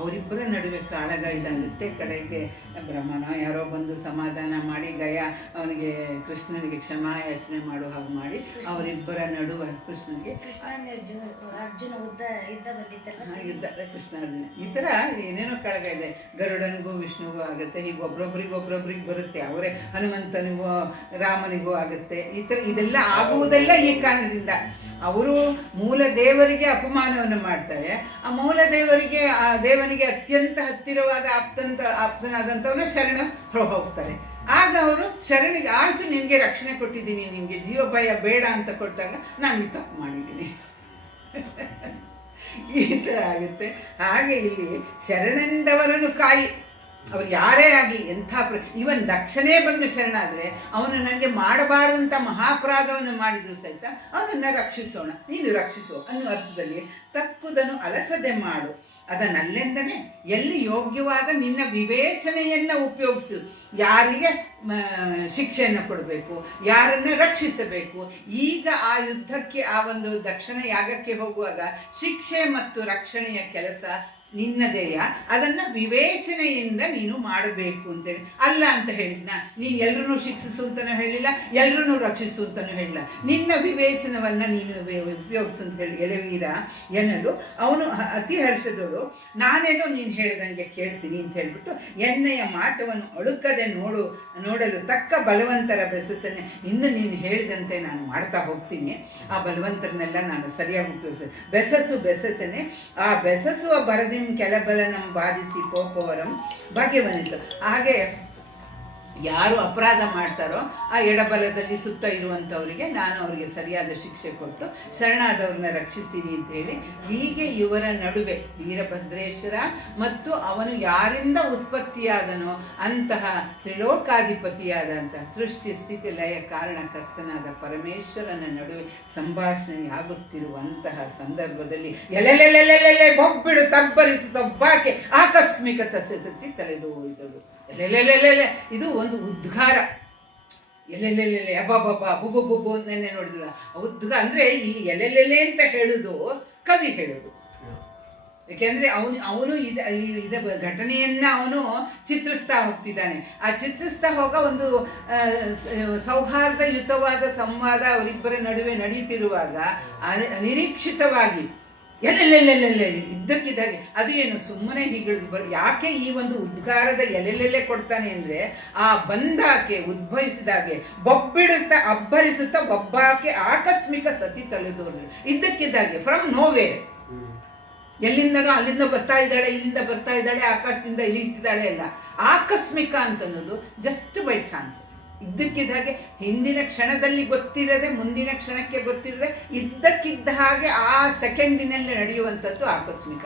ಅವರಿಬ್ಬರ ನಡುವೆ ಕಾಳಗ ಇದಂಗುತ್ತೆ. ಕಡೆಗೆ ಬ್ರಹ್ಮನ ಯಾರೋ ಬಂದು ಸಮಾಧಾನ ಮಾಡಿ ಗಯ ಅವನಿಗೆ ಕೃಷ್ಣನಿಗೆ ಕ್ಷಮಾಯಾಚನೆ ಮಾಡೋ ಹಾಗೆ ಮಾಡಿ ಅವರಿಬ್ಬರ ನಡುವೆ ಕೃಷ್ಣನಿಗೆ ಅರ್ಜುನ ಯುದ್ಧ ಕೃಷ್ಣಾರ್ಜುನ ಈ ಥರ ಏನೇನೋ ಕಾಳಗ ಇದೆ. ಗರುಡನಿಗೂ ವಿಷ್ಣುಗೂ ಆಗುತ್ತೆ. ಹೀಗೆ ಒಬ್ರೊಬ್ರಿಗೆ ಬರುತ್ತೆ. ಅವರೇ ಹನುಮಂತನಿಗೂ ರಾಮನಿಗೂ ಆಗುತ್ತೆ. ಈ ಥರ ಇದೆಲ್ಲ ಆಗುವುದೆಲ್ಲ ಈ ಕಾರಣದಿಂದ. ಅವರು ಮೂಲ ದೇವರಿಗೆ ಅಪಮಾನವನ್ನು ಮಾಡ್ತಾರೆ. ಆ ಮೂಲ ದೇವರಿಗೆ, ಆ ದೇವನಿಗೆ ಅತ್ಯಂತ ಹತ್ತಿರವಾದ ಆಪ್ತನಾದಂಥವನ್ನ ಶರಣ ಹೋಗ್ತಾರೆ. ಆಗ ಅವರು ಶರಣಿಗೆ ಆಯಿತು, ನಿನಗೆ ರಕ್ಷಣೆ ಕೊಟ್ಟಿದ್ದೀನಿ, ನಿನಗೆ ಜೀವ ಭಯ ಬೇಡ ಅಂತ ಕೊಟ್ಟಾಗ ನಾನು ತಪ್ಪು ಮಾಡಿದ್ದೀನಿ. ಈ ಥರ ಆಗುತ್ತೆ. ಹಾಗೆ ಇಲ್ಲಿ ಶರಣೆಂದವರನ್ನು ಕಾಯಿ, ಅವ್ರು ಯಾರೇ ಆಗಲಿ, ಎಂಥ ಇವನ್ ದಕ್ಷನೇ ಬಂದು ಶರಣಾದರೆ ಅವನು ನನಗೆ ಮಾಡಬಾರದಂಥ ಮಹಾಪರಾಧವನ್ನು ಮಾಡಿದ್ರು ಸಹಿತ ಅವನನ್ನು ರಕ್ಷಿಸೋಣ, ನೀನು ರಕ್ಷಿಸೋ ಅನ್ನೋ ಅರ್ಥದಲ್ಲಿ ತಕ್ಕುದನ್ನು ಅಲಸದೆ ಮಾಡು, ಅದನ್ನಲ್ಲೆಂದನೇ ಎಲ್ಲಿ ಯೋಗ್ಯವಾದ ನಿನ್ನ ವಿವೇಚನೆಯನ್ನು ಉಪಯೋಗಿಸು. ಯಾರಿಗೆ ಶಿಕ್ಷೆಯನ್ನು ಕೊಡಬೇಕು, ಯಾರನ್ನು ರಕ್ಷಿಸಬೇಕು. ಈಗ ಆ ಯುದ್ಧಕ್ಕೆ, ಆ ಒಂದು ದಕ್ಷಿಣ ಯಾಗಕ್ಕೆ ಹೋಗುವಾಗ ಶಿಕ್ಷೆ ಮತ್ತು ರಕ್ಷಣೆಯ ಕೆಲಸ ನಿನ್ನದೇಯ, ಅದನ್ನು ವಿವೇಚನೆಯಿಂದ ನೀನು ಮಾಡಬೇಕು ಅಂತೇಳಿ. ಅಲ್ಲ ಅಂತ ಹೇಳಿದ್ನ, ನೀನು ಎಲ್ಲರೂ ಶಿಕ್ಷಿಸು ಅಂತಲೂ ಹೇಳಿಲ್ಲ, ಎಲ್ಲರೂ ರಕ್ಷಿಸು ಅಂತಲೂ ಹೇಳಿಲ್ಲ. ನಿನ್ನ ವಿವೇಚನವನ್ನು ನೀನು ಉಪಯೋಗಿಸು ಅಂತೇಳಿ ಎಳವೀರ ಎನ್ನಲು ಅವನು ಅತಿ ಹರ್ಷದೋಳು, ನಾನೇನೋ ನೀನು ಹೇಳ್ದಂಗೆ ಕೇಳ್ತೀನಿ ಅಂತ ಹೇಳ್ಬಿಟ್ಟು ಎಣ್ಣೆಯ ಮಾಟವನ್ನು ಅಳುಕದೆ ನೋಡಲು ತಕ್ಕ ಬಲವಂತರ ಬೆಸಸನೆ, ಇನ್ನು ನೀನು ಹೇಳಿದಂತೆ ನಾನು ಮಾಡ್ತಾ ಹೋಗ್ತೀನಿ, ಆ ಬಲವಂತರನ್ನೆಲ್ಲ ನಾನು ಸರಿಯಾಗಿ ಉಪಯೋಗಿಸ ಬೆಸಸನೆ ಆ ಬೆಸಸುವ ಬರದಿ ಕೆಲಬಲ ನಮ್ಮ ಬಾಧಿಸಿ ಕೋಪವರಂ ಬಗೆವನಿತು. ಹಾಗೆ ಯಾರು ಅಪರಾಧ ಮಾಡ್ತಾರೋ ಆ ಎಡಬಲದಲ್ಲಿ ಸುತ್ತ ಇರುವಂಥವರಿಗೆ ನಾನು ಅವರಿಗೆ ಸರಿಯಾದ ಶಿಕ್ಷೆ ಕೊಟ್ಟು ಶರಣಾದವ್ರನ್ನ ರಕ್ಷಿಸಿರಿ ಅಂತ ಹೇಳಿ, ಹೀಗೆ ಇವರ ನಡುವೆ ವೀರಭದ್ರೇಶ್ವರ ಮತ್ತು ಅವನು ಯಾರಿಂದ ಉತ್ಪತ್ತಿಯಾದನೋ ಅಂತಹ ತ್ರಿಲೋಕಾಧಿಪತಿಯಾದಂತಹ ಸೃಷ್ಟಿ ಸ್ಥಿತಿ ಲಯ ಕಾರಣಕರ್ತನಾದ ಪರಮೇಶ್ವರನ ನಡುವೆ ಸಂಭಾಷಣೆಯಾಗುತ್ತಿರುವಂತಹ ಸಂದರ್ಭದಲ್ಲಿ ಎಲೆಲೆಲೆಲೆಲೆ ಬೊಬ್ಬಿಡು ತಬ್ಬರಿಸು ತಬ್ಬಾಕೆ ಆಕಸ್ಮಿಕ ಸತಿ ತಲೆದೋಯ್ದಳು. ಎಲೆಲೆಲೆಲೆ ಇದು ಒಂದು ಉದ್ಗಾರ. ಎಲೆಲೆಲೆಲೆ ಅಬ್ಬಬ್ಬಬ್ಬ ಬುಬು ಬುಬು ನೆನ್ನೆ ನೋಡಿದ್ಲ ಉದ್ಗಾರ ಅಂದರೆ ಇಲ್ಲಿ ಎಲೆಲೆಲೆ ಅಂತ ಹೇಳುದು ಕವಿ ಹೇಳುದು. ಯಾಕೆಂದರೆ ಅವನು ಇದ ಘಟನೆಯನ್ನು ಅವನು ಚಿತ್ರಿಸ್ತಾ ಹೋಗ್ತಿದ್ದಾನೆ. ಆ ಚಿತ್ರಿಸ್ತಾ ಹೋಗ ಒಂದು ಸೌಹಾರ್ದಯುತವಾದ ಸಂವಾದ ಅವರಿಬ್ಬರ ನಡುವೆ ನಡೀತಿರುವಾಗ ಅನಿರೀಕ್ಷಿತವಾಗಿ ಎಲ್ಲೆಲ್ಲೆಲ್ಲೆಲ್ಲೆ ಇದ್ದಕ್ಕಿದ್ದಾಗೆ ಅದು ಏನು ಸುಮ್ಮನೆ ಹೀಗಿಳಿದು ಯಾಕೆ ಈ ಒಂದು ಉದ್ಗಾರದ ಎಲ್ಲೆಲ್ಲೆಲ್ಲೆ ಕೊಡ್ತಾನೆ ಅಂದರೆ ಆ ಬಂದಾಕೆ ಉದ್ಭವಿಸಿದಾಗೆ ಬೊಬ್ಬಿಡುತ್ತಾ ಅಬ್ಬರಿಸುತ್ತಾ ಒಬ್ಬಾಕೆ ಆಕಸ್ಮಿಕ ಸತಿ ತಲೆದೋರು ಇದ್ದಕ್ಕಿದ್ದಾಗೆ ಫ್ರಮ್ ನೋವೇರ್, ಎಲ್ಲಿಂದನೋ ಅಲ್ಲಿಂದ ಬರ್ತಾ ಇದ್ದಾಳೆ, ಇಲ್ಲಿಂದ ಬರ್ತಾ ಇದ್ದಾಳೆ, ಆಕಾಶದಿಂದ ಇಳಿತಿದ್ದಾಳೆ ಅಲ್ಲ, ಆಕಸ್ಮಿಕ ಅಂತನ್ನೋದು ಜಸ್ಟ್ ಬೈ ಚಾನ್ಸ್. ಇದ್ದಕ್ಕಿದ್ದ ಹಿಂದಿನ ಕ್ಷಣದಲ್ಲಿ ಗೊತ್ತಿರದೆ ಮುಂದಿನ ಕ್ಷಣಕ್ಕೆ ಗೊತ್ತಿರದೆ ಇದ್ದಕ್ಕಿದ್ದ ಹಾಗೆ ಆ ಸೆಕೆಂಡಿನಲ್ಲಿ ನಡೆಯುವಂಥದ್ದು ಆಕಸ್ಮಿಕ,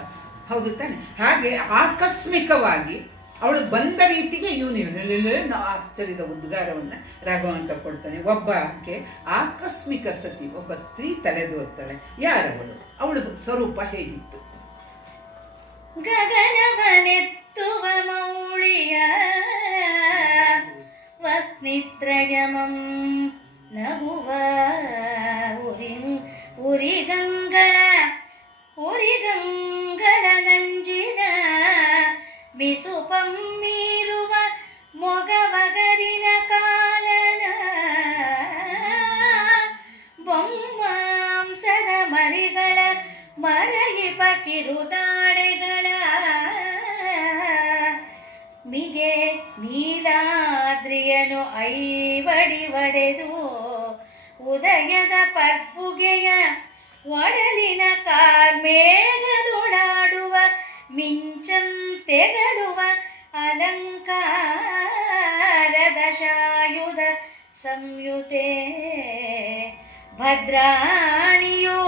ಹೌದು ತಾನೆ? ಹಾಗೆ ಆಕಸ್ಮಿಕವಾಗಿ ಅವಳು ಬಂದ ರೀತಿಗೆ ಇವನು ಆಶ್ಚರ್ಯದ ಉದ್ಗಾರವನ್ನು ರಾಘವಾಂಕ ಕೊಡ್ತಾನೆ. ಒಬ್ಬಕ್ಕೆ ಆಕಸ್ಮಿಕ ಸತಿ, ಒಬ್ಬ ಸ್ತ್ರೀ ತಲೆದೋರ್ತಾಳೆ. ಯಾರವಳು? ಅವಳು ಸ್ವರೂಪ ಹೇಗಿತ್ತು? ಗಗನವನೆತ್ತುವ ಮೌಳಿಯ ವಕ್ನಿತ್ರಯಮಂ ನಗುವ ಉರಿಗಂಗಳ ನಂಜಿನ ಬಿಸುಪಂ ಮೀರುವ ಮೊಗವಗರಿನ ಕಾರಣ ಬೊಮ್ಮಾಂಸದ ಮರಿಗಳ ಮರಯಿಪ ಕಿರುದಾಡೆಗಳ ಮಿಗೆ ನೀಲಾದ್ರಿಯನು ಐವಡಿ ಒಡೆದು ಉದಯದ ಪರ್ಪುಗೆಯ ಒಡಲಿನ ಕಾರ್ಮೇಘದೊಳಾಡುವ ಮಿಂಚಂತೆಗಳುವ ಅಲಂಕಾರದ ಶಾಯುಧ ಸಂಯುತೆ ಭದ್ರಾಣಿಯೋ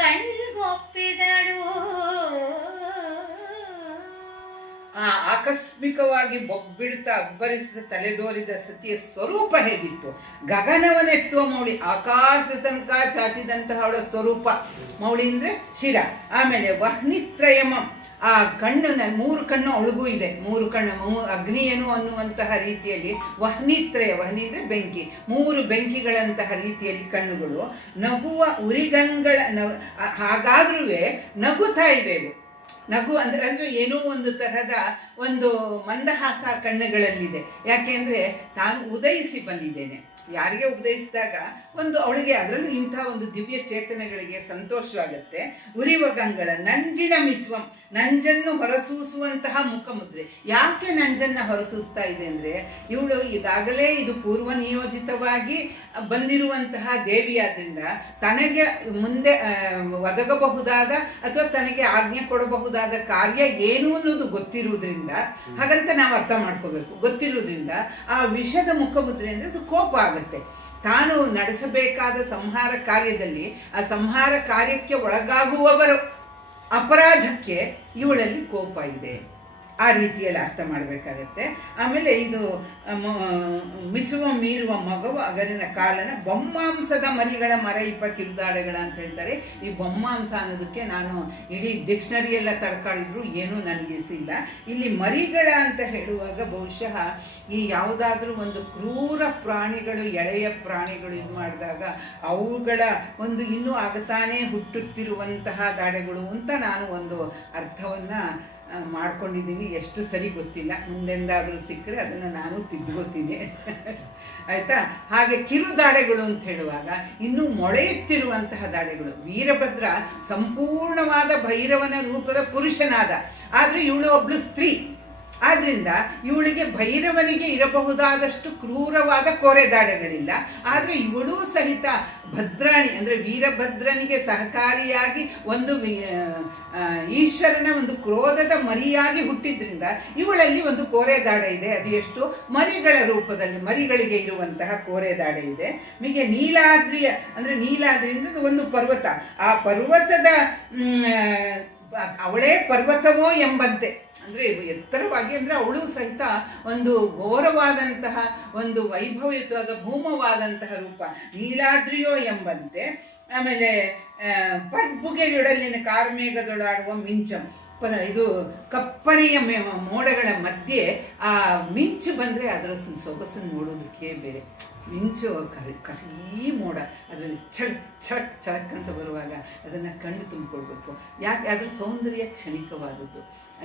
ಕಣ್ಗೊಪ್ಪಿದಳು. ಆಕಸ್ಮಿಕವಾಗಿ ಬೊಬ್ಬಿಡುತ್ತಾ ಅಬ್ಬರಿಸಿದ ತಲೆದೋರಿದ ಸತಿಯ ಸ್ವರೂಪ ಹೇಗಿತ್ತು? ಗಗನವನೆತ್ತುವ ಮೌಳಿ, ಆಕಾಶ ತನಕ ಚಾಚಿದಂತಹ ಅವಳ ಸ್ವರೂಪ. ಮೌಳಿ ಅಂದರೆ ಶಿರ. ಆಮೇಲೆ ವಹ್ನಿತ್ರಯಮ, ಆ ಕಣ್ಣು ಮೂರು ಕಣ್ಣು ಅವಳಿಗೂ ಇದೆ, ಮೂರು ಕಣ್ಣು ಅಗ್ನಿಯನು ಅನ್ನುವಂತಹ ರೀತಿಯಲ್ಲಿ ವಹ್ನಿತ್ರಯ, ವಹ್ನಿ ಅಂದರೆ ಬೆಂಕಿ, ಮೂರು ಬೆಂಕಿಗಳಂತಹ ರೀತಿಯಲ್ಲಿ ಕಣ್ಣುಗಳು, ನಗುವ ಉರಿಗಂಗಳ ಹಾಗಾದ್ರೂ ನಗುತ್ತಾ ಇವೆವು. ನಗು ಅಂದರೆ ಏನೋ ಒಂದು ತರಹದ ಒಂದು ಮಂದಹಾಸ ಕಣ್ಣುಗಳಲ್ಲಿದೆ. ಯಾಕೆ ಅಂದರೆ ತಾನು ಉದಯಿಸಿ ಬಂದಿದ್ದೇನೆ. ಯಾರಿಗೆ ಉದಯಿಸಿದಾಗ ಒಂದು ಅವಳಿಗೆ ಅದರಲ್ಲೂ ಇಂಥ ಒಂದು ದಿವ್ಯ ಚೇತನಗಳಿಗೆ ಸಂತೋಷವಾಗುತ್ತೆ. ಉರಿವ ಗಂಗಳ ನಂಜಿನ ಮಿಸ್ವಂ, ನಂಜನ್ನು ಹೊರಸೂಸುವಂತಹ ಮುಖಮುದ್ರೆ. ಯಾಕೆ ನಂಜನ್ನು ಹೊರಸೂಸ್ತಾ ಇದೆ ಅಂದರೆ ಇವಳು ಈಗಾಗಲೇ ಇದು ಪೂರ್ವ ನಿಯೋಜಿತವಾಗಿ ಬಂದಿರುವಂತಹ ದೇವಿಯಾದ್ರಿಂದ ತನಗೆ ಮುಂದೆ ಒದಗಬಹುದಾದ ಅಥವಾ ತನಗೆ ಆಜ್ಞೆ ಕೊಡಬಹುದಾದ ಕಾರ್ಯ ಏನು ಅನ್ನೋದು ಗೊತ್ತಿರುವುದರಿಂದ, ಹಾಗಂತ ನಾವು ಅರ್ಥ ಮಾಡ್ಕೋಬೇಕು, ಗೊತ್ತಿರುವುದರಿಂದ ಆ ವಿಷದ ಮುಖಮುದ್ರೆ ಅಂದರೆ ಅದು ಕೋಪ ಆಗುತ್ತೆ. ತಾನು ನಡೆಸಬೇಕಾದ ಸಂಹಾರ ಕಾರ್ಯದಲ್ಲಿ ಆ ಸಂಹಾರ ಕಾರ್ಯಕ್ಕೆ ಒಳಗಾಗುವವರು ಅಪರಾಧಕ್ಕೆ ಇವಳಲ್ಲಿ ಕೋಪ ಇದೆ. ಆ ರೀತಿಯಲ್ಲಿ ಅರ್ಥ ಮಾಡಬೇಕಾಗತ್ತೆ. ಆಮೇಲೆ ಇದು ಮಿಸುವ ಮೀರುವ ಮಗವ ಅಗರಿನ ಕಾಲನ ಬೊಮ್ಮಾಂಸದ ಮರಿಗಳ ಮರಯಿಪ ಕಿರುದಾಡೆಗಳ ಅಂತ ಹೇಳ್ತಾರೆ. ಈ ಬೊಮ್ಮಾಂಸ ಅನ್ನೋದಕ್ಕೆ ನಾನು ಇಡೀ ಡಿಕ್ಷನರಿಯೆಲ್ಲ ತಡ್ಕಾಳಿದ್ರು ಏನೂ ನನಗೆ ಸಿಲ್ಲ. ಇಲ್ಲಿ ಮರಿಗಳ ಅಂತ ಹೇಳುವಾಗ ಬಹುಶಃ ಈ ಯಾವುದಾದ್ರೂ ಒಂದು ಕ್ರೂರ ಪ್ರಾಣಿಗಳು, ಎಳೆಯ ಪ್ರಾಣಿಗಳು ಇದು ಮಾಡಿದಾಗ ಅವುಗಳ ಒಂದು ಇನ್ನೂ ಆಗತಾನೇ ಹುಟ್ಟುತ್ತಿರುವಂತಹ ದಾಡೆಗಳು ಅಂತ ನಾನು ಒಂದು ಅರ್ಥವನ್ನು ಮಾಡ್ಕೊಂಡಿದ್ದೀನಿ. ಎಷ್ಟು ಸರಿ ಗೊತ್ತಿಲ್ಲ, ಮುಂದೆಂದಾದರೂ ಸಿಕ್ಕರೆ ಅದನ್ನು ನಾನು ತಿದ್ದುಕೊತೀನಿ, ಆಯಿತಾ? ಹಾಗೆ ಕಿರುದಾಡೆಗಳು ಅಂತ ಹೇಳುವಾಗ ಇನ್ನೂ ಮೊಳೆಯುತ್ತಿರುವಂತಹ ದಾಡೆಗಳು. ವೀರಭದ್ರ ಸಂಪೂರ್ಣವಾದ ಭೈರವನ ರೂಪದ ಪುರುಷನಾದ, ಆದರೆ ಇವಳು ಒಬ್ಬಳು ಸ್ತ್ರೀ. ಆದ್ರಿಂದ ಇವಳಿಗೆ ಭೈರವನಿಗೆ ಇರಬಹುದಾದಷ್ಟು ಕ್ರೂರವಾದ ಕೋರೆದಾಡಗಳಿಲ್ಲ. ಆದರೆ ಇವಳೂ ಸಹಿತ ಭದ್ರಾಣಿ ಅಂದರೆ ವೀರಭದ್ರನಿಗೆ ಸಹಕಾರಿಯಾಗಿ ಒಂದು ಈಶ್ವರನ ಒಂದು ಕ್ರೋಧದ ಮರಿಯಾಗಿ ಹುಟ್ಟಿದ್ರಿಂದ ಇವಳಲ್ಲಿ ಒಂದು ಕೋರೆದಾಡ ಇದೆ. ಅದು ಎಷ್ಟು ಮರಿಗಳ ರೂಪದಲ್ಲಿ ಮರಿಗಳಿಗೆ ಇರುವಂತಹ ಕೋರೆದಾಡ ಇದೆ. ಹೀಗೆ ನೀಲಾದ್ರಿಯ ಅಂದರೆ ನೀಲಾದ್ರಿ ಅಂದರೆ ಒಂದು ಪರ್ವತ, ಆ ಪರ್ವತದ ಅವಳೇ ಪರ್ವತವೋ ಎಂಬಂತೆ ಅಂದರೆ ಎತ್ತರವಾಗಿ ಅಂದರೆ ಅವಳು ಸಹಿತ ಒಂದು ಘೋರವಾದಂತಹ ಒಂದು ವೈಭವಯುತವಾದ ಭೂಮವಾದಂತಹ ರೂಪ, ನೀಲಾದ್ರಿಯೋ ಎಂಬಂತೆ. ಆಮೇಲೆ ಪರ್ಬುಗೆಯೊಡಲಿನ ಕಾರ್ಮೇಘದೊಳಾಡುವ ಮಿಂಚಂ, ಇದು ಕಪ್ಪನೆಯ ಮೋಡಗಳ ಮಧ್ಯೆ ಆ ಮಿಂಚು ಬಂದರೆ ಅದರ ಸೊಗಸನ್ನು ನೋಡೋದಕ್ಕೆ ಬೇರೆ. ಮಿಂಚು ಕಹಿ ಮೋಡ, ಅದರಲ್ಲಿ ಚಳಕ್ ಚಳಕ್ ಚಳಕ್ ಅಂತ ಬರುವಾಗ ಅದನ್ನು ಕಣ್ಣು ತುಂಬಿಕೊಳ್ಬೇಕು. ಯಾಕೆ ಅದ್ರ ಸೌಂದರ್ಯ ಕ್ಷಣಿಕವಾದದ್ದು.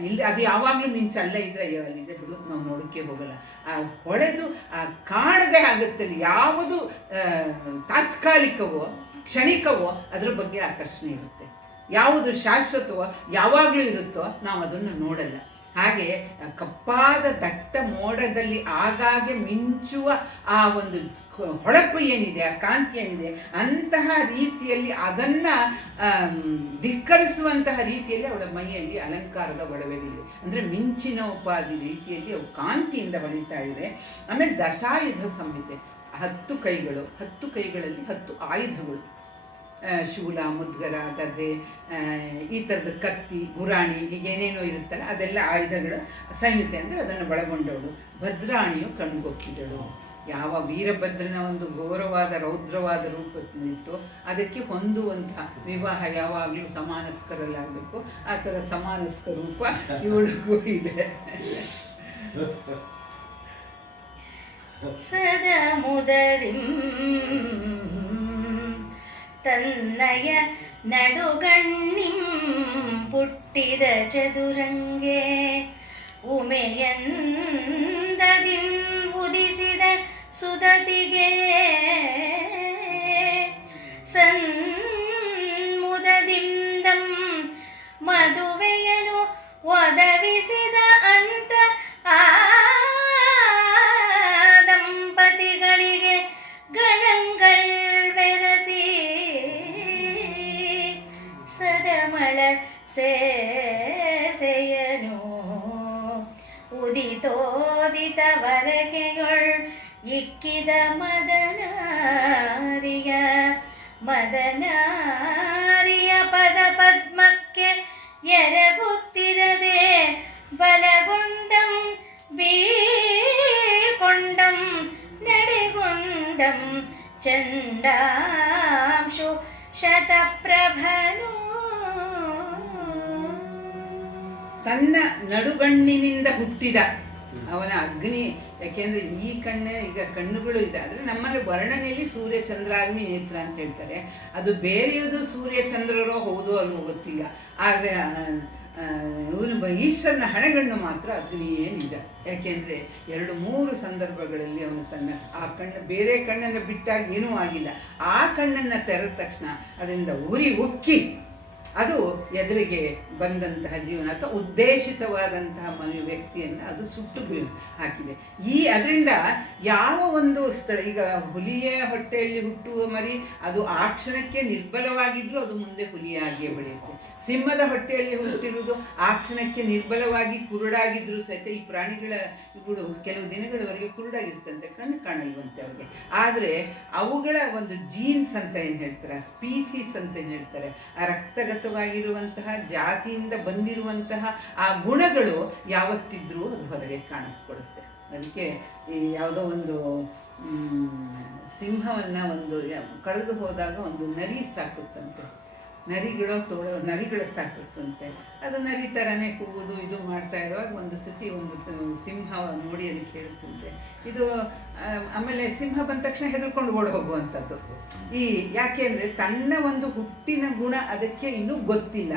ಇಲ್ಲಿ ಅದು ಯಾವಾಗಲೂ ಮಿಂಚು ಅಲ್ಲ ಇದ್ರೆ ಅಲ್ಲಿದೆ ಬಿಡು, ನಾವು ನೋಡೋಕ್ಕೆ ಹೋಗಲ್ಲ. ಆ ಹೊಳೆದು ಆ ಕಾಣದೆ ಆಗುತ್ತೆ. ಯಾವುದು ತಾತ್ಕಾಲಿಕವೋ ಕ್ಷಣಿಕವೋ ಅದರ ಬಗ್ಗೆ ಆಕರ್ಷಣೆ ಇರುತ್ತೆ. ಯಾವುದು ಶಾಶ್ವತವೋ ಯಾವಾಗಲೂ ಇರುತ್ತೋ ನಾವು ಅದನ್ನು ನೋಡಲ್ಲ. ಹಾಗೆ ಕಪ್ಪಾದ ದಟ್ಟ ಮೋಡದಲ್ಲಿ ಆಗಾಗ್ಗೆ ಮಿಂಚುವ ಆ ಒಂದು ಹೊಳಪು ಏನಿದೆ, ಆ ಕಾಂತಿ ಏನಿದೆ, ಅಂತಹ ರೀತಿಯಲ್ಲಿ ಅದನ್ನು ಧಿಕ್ಕರಿಸುವಂತಹ ರೀತಿಯಲ್ಲಿ ಅವಳ ಮೈಯಲ್ಲಿ ಅಲಂಕಾರದ ಒಡವೆಗಳಿವೆ. ಅಂದರೆ ಮಿಂಚಿನ ಉಪಾಧಿ ರೀತಿಯಲ್ಲಿ ಅವು ಕಾಂತಿಯಿಂದ ಹೊಳಿತಾ ಇದೆ. ಆಮೇಲೆ ದಶಾಯುಧ ಸಂಹಿತೆ, 10 ಕೈಗಳು, 10 ಕೈಗಳಲ್ಲಿ 10 ಆಯುಧಗಳು, ಶೂಲ, ಮುದ್ಗರ, ಗದೆ, ಈ ಥರದ ಕತ್ತಿ, ಗುರಾಣಿ, ಹೀಗೇನೇನೋ ಇರುತ್ತಲ್ಲ ಅದೆಲ್ಲ ಆಯುಧಗಳು ಸಂಯುತೆ ಅಂದರೆ ಅದನ್ನು ಒಳಗೊಂಡವಳು. ಭದ್ರಾಣಿಯು ಕಣ್ಗೊಕ್ಕಿದಳು. ಯಾವ ವೀರಭದ್ರನ ಒಂದು ಘೋರವಾದ ರೌದ್ರವಾದ ರೂಪವಿತ್ತು ಅದಕ್ಕೆ ಹೊಂದುವಂತಹ ವಿವಾಹ ಯಾವಾಗಲೂ ಸಮಾನಸ್ಕರಲ್ಲಾಗಬೇಕು. ಆ ಥರ ಸಮಾನಸ್ಕ ರೂಪ ಇವಳಿಗೂ ಇದೆ. ಸದಾ ಮುದರಿಂ ತನ್ನಯ ನಡುಗಣ್ಣಿಂ ಪುಟ್ಟಿದ ಚದುರಂಗೆ ಉಮೆಯಂದದಿನ್ ಉದಿಸಿದ ಸುದತಿಗೆ ಸನ್ಮುದದಿಂದಂ ಮದುವೆಯನು ಒದವಿಸಿದ ಅಂತ ಆ ದಂಪತಿಗಳಿಗೆ ಗಣங்கள் ಬೆರಸಿ ಸದಮಳ ಸೇಸೆಯನು ಉದಿತೋದಿತ ವರಕೆಯೊಳ್ ಇಕ್ಕಿದ ಮದನಾರಿಯ ಪದ ಪದ್ಮಕ್ಕೆ ಎರಗುತ್ತಿರದೆ ಬಲಗೊಂಡಂ ಬೀಳ್ಕೊಂಡಂ ನಡೆಗೊಂಡಂ ಚಂಡಾಂಶು ಶತಪ್ರಭನು. ತನ್ನ ನಡುಗಣ್ಣಿನಿಂದ ಹುಟ್ಟಿದ ಅವನ ಅಗ್ನಿ. ಯಾಕೆಂದರೆ ಈ ಕಣ್ಣೆ ಈಗ ಕಣ್ಣುಗಳು ಇದೆ, ಆದರೆ ನಮ್ಮಲ್ಲಿ ವರ್ಣನೆಯಲ್ಲಿ ಸೂರ್ಯ ಚಂದ್ರಾಗ್ನಿ ನೇತ್ರ ಅಂತ ಹೇಳ್ತಾರೆ. ಅದು ಬೇರೆಯದು ಸೂರ್ಯ ಚಂದ್ರರೋ ಹೌದೋ ಅಲ್ವೋ ಗೊತ್ತಿಲ್ಲ. ಆದರೆ ಇವನು ಈಶ್ವರನ ಹಣೆಗಣ್ಣು ಮಾತ್ರ ಅಗ್ನಿಯೇ ನಿಜ. ಯಾಕೆಂದರೆ 2-3 ಸಂದರ್ಭಗಳಲ್ಲಿ ಅವನು ತನ್ನ ಆ ಕಣ್ಣು ಬೇರೆ ಕಣ್ಣನ್ನು ಬಿಟ್ಟಾಗ ಏನೂ ಆಗಿಲ್ಲ. ಆ ಕಣ್ಣನ್ನು ತೆರೆದ ತಕ್ಷಣ ಅದರಿಂದ ಉರಿ ಉಕ್ಕಿ ಅದು ಎದುರಿಗೆ ಬಂದಂತಹ ಜೀವನ ಅಥವಾ ಉದ್ದೇಶಿತವಾದಂತಹ ವ್ಯಕ್ತಿಯನ್ನು ಅದು ಸುಟ್ಟು ಹಾಕಿದೆ. ಅದರಿಂದ ಯಾವ ಒಂದು ಈಗ ಹುಲಿಯ ಹೊಟ್ಟೆಯಲ್ಲಿ ಹುಟ್ಟುವ ಮರಿ ಅದು ಆ ಕ್ಷಣಕ್ಕೆ ನಿರ್ಬಲವಾಗಿದ್ರೂ ಅದು ಮುಂದೆ ಹುಲಿಯಾಗಿಯೇ ಬೆಳೆಯುತ್ತೆ. ಸಿಂಹದ ಹೊಟ್ಟೆಯಲ್ಲಿ ಹುಟ್ಟಿರುವುದು ಆ ಕ್ಷಣಕ್ಕೆ ನಿರ್ಬಲವಾಗಿ ಕುರುಡಾಗಿದ್ರೂ ಸಹಿತ ಈ ಪ್ರಾಣಿಗಳು ಕೆಲವು ದಿನಗಳವರೆಗೆ ಕುರುಡಾಗಿರ್ತಂತೆ, ಕಣ್ಣು ಕಾಣಲ್ವಂತೆ ಅವ್ರಿಗೆ. ಆದರೆ ಅವುಗಳ ಒಂದು ಜೀನ್ಸ್ ಅಂತ ಏನು ಹೇಳ್ತಾರೆ, ಸ್ಪೀಸೀಸ್ ಅಂತ ಏನು ಹೇಳ್ತಾರೆ, ಆ ರಕ್ತಗತವಾಗಿರುವಂತಹ ಜಾತಿಯಿಂದ ಬಂದಿರುವಂತಹ ಆ ಗುಣಗಳು ಯಾವತ್ತಿದ್ರೂ ಅದು ಹೊರಗೆ ಕಾಣಿಸ್ಕೊಡುತ್ತೆ. ಅದಕ್ಕೆ ಈ ಯಾವುದೋ ಒಂದು ಸಿಂಹವನ್ನು ಒಂದು ಕಳೆದು ಹೋದಾಗ ಒಂದು ನರಿ ಸಾಕುತ್ತಂತೆ. ನರಿಗಳು ಸಾಕುತ್ತಂತೆ. ಅದು ನರಿ ಥರನೇ ಕೂಗುದು ಇದು ಮಾಡ್ತಾ ಇರುವಾಗ ಒಂದು ಸ್ಥಿತಿ ಒಂದು ಸಿಂಹ ನೋಡಿ ಅದಕ್ಕೆ ಹೇಳುತ್ತಂತೆ. ಇದು ಆಮೇಲೆ ಸಿಂಹ ಬಂದ ತಕ್ಷಣ ಹೆದರ್ಕೊಂಡು ಓಡಿ ಹೋಗುವಂಥದ್ದು. ಯಾಕೆ ಅಂದರೆ ತನ್ನ ಒಂದು ಹುಟ್ಟಿನ ಗುಣ ಅದಕ್ಕೆ ಇನ್ನೂ ಗೊತ್ತಿಲ್ಲ.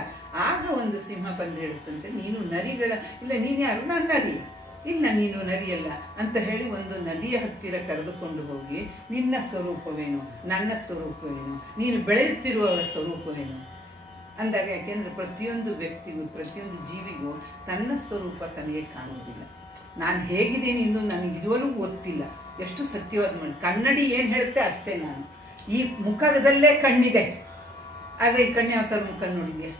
ಆಗ ಒಂದು ಸಿಂಹ ಬಂದು ಹೇಳುತ್ತಂತೆ, ನೀನು ನರಿಗಳ ಇಲ್ಲ, ನೀನು ಯಾರು? ನಾನು ನರಿ. ಇಲ್ಲ, ನೀನು ನರಿಯಲ್ಲ ಅಂತ ಹೇಳಿ ಒಂದು ನದಿಯ ಹತ್ತಿರ ಕರೆದುಕೊಂಡು ಹೋಗಿ ನಿನ್ನ ಸ್ವರೂಪವೇನು, ನನ್ನ ಸ್ವರೂಪವೇನು, ನೀನು ಬೆಳೆಯುತ್ತಿರುವ ಸ್ವರೂಪವೇನು, ಅಂದಾಗ, ಯಾಕೆಂದರೆ ಪ್ರತಿಯೊಂದು ವ್ಯಕ್ತಿಗೂ ಪ್ರತಿಯೊಂದು ಜೀವಿಗೂ ತನ್ನ ಸ್ವರೂಪ ತನಗೆ ಕಾಣುವುದಿಲ್ಲ. ನಾನು ಹೇಗಿದ್ದೀನಿ ಎಂದು ನನಗೆ ಇದುವರೆಗೂ ಗೊತ್ತಿಲ್ಲ. ಎಷ್ಟು ಸತ್ಯವಾದ ಮಾಡಿ ಕನ್ನಡಿ ಏನು ಹೇಳುತ್ತೆ ಅಷ್ಟೇ. ನಾನು ಈ ಮುಖದಲ್ಲೇ ಕಣ್ಣಿದೆ, ಆದರೆ ಈ ಕಣ್ಣು ಯಾವ ಥರ ಮುಖ ನೋಡಿದೆ?